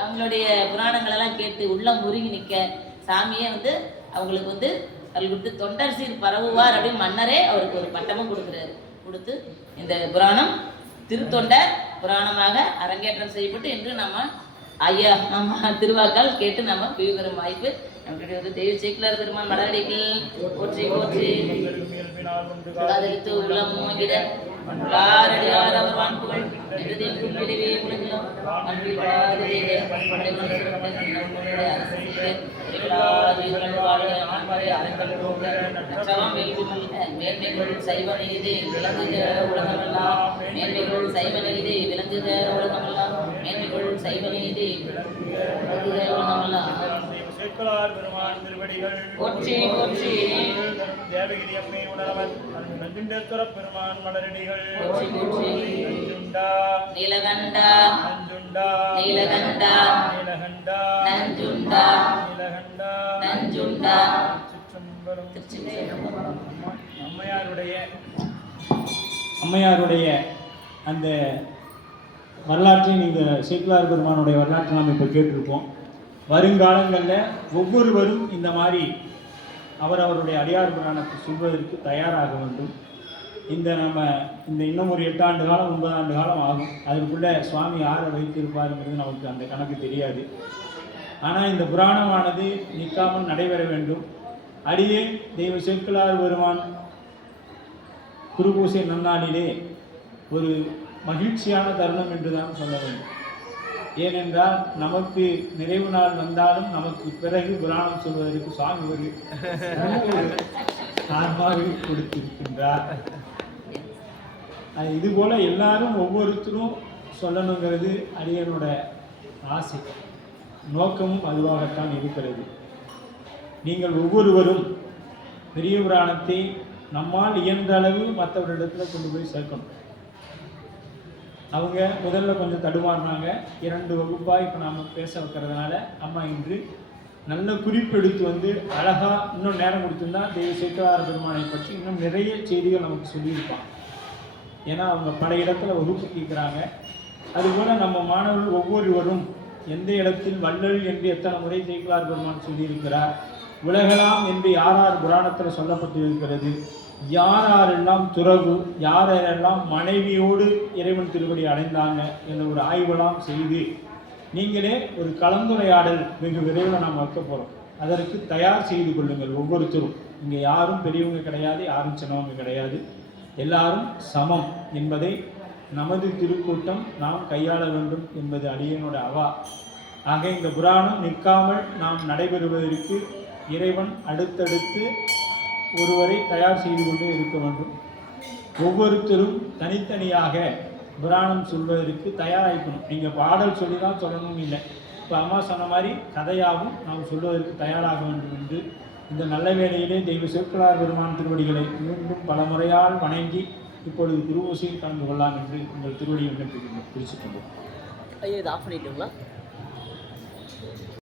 அவங்களுடைய புராணங்கள் எல்லாம் கேட்டு உள்ளம் முருகி நிற்க சாமியே வந்து அவங்களுக்கு வந்து அவர்களுக்கு தொண்டர் சீர் பரவுவார் அப்படின்னு மன்னரே அவருக்கு ஒரு பட்டமும் கொடுக்குறாரு. கொடுத்து இந்த புராணம் திருத்தொண்டர் புராணமாக அரங்கேற்றம் செய்யப்பட்டு இன்று நம்ம திருவாக்கால் கேட்டு நம்ம பிரிவுகிற வாய்ப்பு நம்மளுடைய வந்து தெய்வ சேக்கிழார் பெருமான் மலரடிகள் போற்றி போற்றி உள்ளம் மூங்கிட அடியார் அவர் வான்புகள் விடவே உலகிலும் மேன்மைகள் சைவ நீதி விளங்குக உலகமெல்லாம், மேன்மைகள் சைவ நீதி விளங்குக உலகமெல்லாம், மேன்மைகள் சைவ நீதி விளங்குக உலகமெல்லாம். சேக்கலார் பெருமான் திருவடிகள் போற்றி போற்றி தேவகிரி அம்மை உணரவன் நஞ்சுண்டேஸ்வர பெருமான் மலரடிகள் போற்றி போற்றி நஞ்சுண்டா நீலகண்டா நஞ்சுண்டா நீலகண்டா நீலகண்டா நஞ்சுண்டா நீலகண்டா நஞ்சுண்டா சிற்றம்பலம். திருச்சிற்றம்பலம். அம்மையாருடைய அந்த வரலாற்றை நீங்கள் சேக்கலார் பெருமானுடைய வரலாற்றை நாம் இப்போ கேட்டிருப்போம். வருங்காலங்களில் ஒவ்வொருவரும் இந்த மாதிரி அவரவருடைய அடியார் புராணத்தை சொல்வதற்கு தயாராக வேண்டும். இந்த இன்னும் ஒரு 8 ஆண்டு காலம் 9 ஆண்டு காலம் ஆகும். அதற்குள்ளே சுவாமி யாரை வைத்திருப்பாருங்கிறது நமக்கு அந்த கணக்கு தெரியாது. ஆனால் இந்த புராணமானது நிற்காமல் நடைபெற வேண்டும். அடியே தெய்வ சேக்கலார் பெருமான் குருபூசை நன்னாளிலே ஒரு மகிழ்ச்சியான தருணம் என்று தான் சொல்ல வேண்டும். ஏனென்றால் நமக்கு நிறைவு நாள் வந்தாலும் நமக்கு பிறகு புராணம் சொல்வதற்கு சுவாமி ஒரு சார்பாக கொடுத்திருக்கின்றார். இதுபோல எல்லாரும் ஒவ்வொருத்தரும் சொல்லணுங்கிறது அடியனோட ஆசை, நோக்கமும் அதுவாகத்தான் இருக்கிறது. நீங்கள் ஒவ்வொருவரும் பெரிய புராணத்தை நம்மால் இயன்ற அளவு மற்றவரிடத்தில் கொண்டு போய் சேர்க்கணும். அவங்க முதல்ல கொஞ்சம் தடுமாறினாங்க. 2 வகுப்பாக இப்போ நாம் பேச வைக்கிறதுனால அம்மா இன்று நல்ல குறிப்பெடுத்து வந்து அழகாக இன்னும் நேரம் கொடுத்துருந்தா தெய்வ சேக்கலார் பெருமானை பற்றி இன்னும் நிறைய செய்திகள் நமக்கு சொல்லியிருப்பாங்க. ஏன்னா அவங்க பல இடத்துல வகுப்பு கேட்குறாங்க. அதுபோல் நம்ம மாணவர்கள் ஒவ்வொருவரும் எந்த இடத்தில் வள்ளல் என்று எத்தனை முறை சேக்கலார் பெருமான் சொல்லியிருக்கிறார், உலகலாம் என்று யார் புராணத்தில் சொல்லப்பட்டிருக்கிறது, யாரெல்லாம் துறவு, யாரெல்லாம் மனைவியோடு இறைவன் திருவடி அடைந்தாங்க என்ற ஒரு ஆய்வெல்லாம் செய்து நீங்களே ஒரு கலந்துரையாடல் வெகு விரைவில் நாம் வைக்க போகிறோம். அதற்கு தயார் செய்து கொள்ளுங்கள். ஒவ்வொருத்தரும் இங்கே யாரும் பெரியவங்க கிடையாது, யாரும் சின்னவங்க கிடையாது, எல்லாரும் சமம் என்பதை நமது திருக்கூட்டம் நாம் கையாள வேண்டும் என்பது அடியனோட அவா. ஆக இந்த புராணம் நிற்காமல் நாம் நடைபெறுவதற்கு இறைவன் அடுத்தடுத்து ஒருவரை தயார் செய்து கொண்டே இருக்க வேண்டும். ஒவ்வொருத்தரும் தனித்தனியாக புராணம் சொல்வதற்கு தயாராகிக்கணும். நீங்கள் பாடல் சொல்லி தான் சொல்லணும்னு இல்லை. இப்போ அம்மா சொன்ன மாதிரி கதையாகவும் நாம் சொல்வதற்கு தயாராக வேண்டும் என்று இந்த நல்ல வேளையிலே தெய்வ சேக்கலார் பெருமான் திருவடிகளை மீண்டும் பல முறையால் வணங்கி இப்பொழுது திருவோசையில் கலந்து கொள்ளலாம் என்று உங்கள் திருவடியை விண்ணப்பிக்கின்றோம். பிரிச்சுக்கொண்டோம். ஐயா, இது ஆஃப் பண்ணிட்டுங்களா?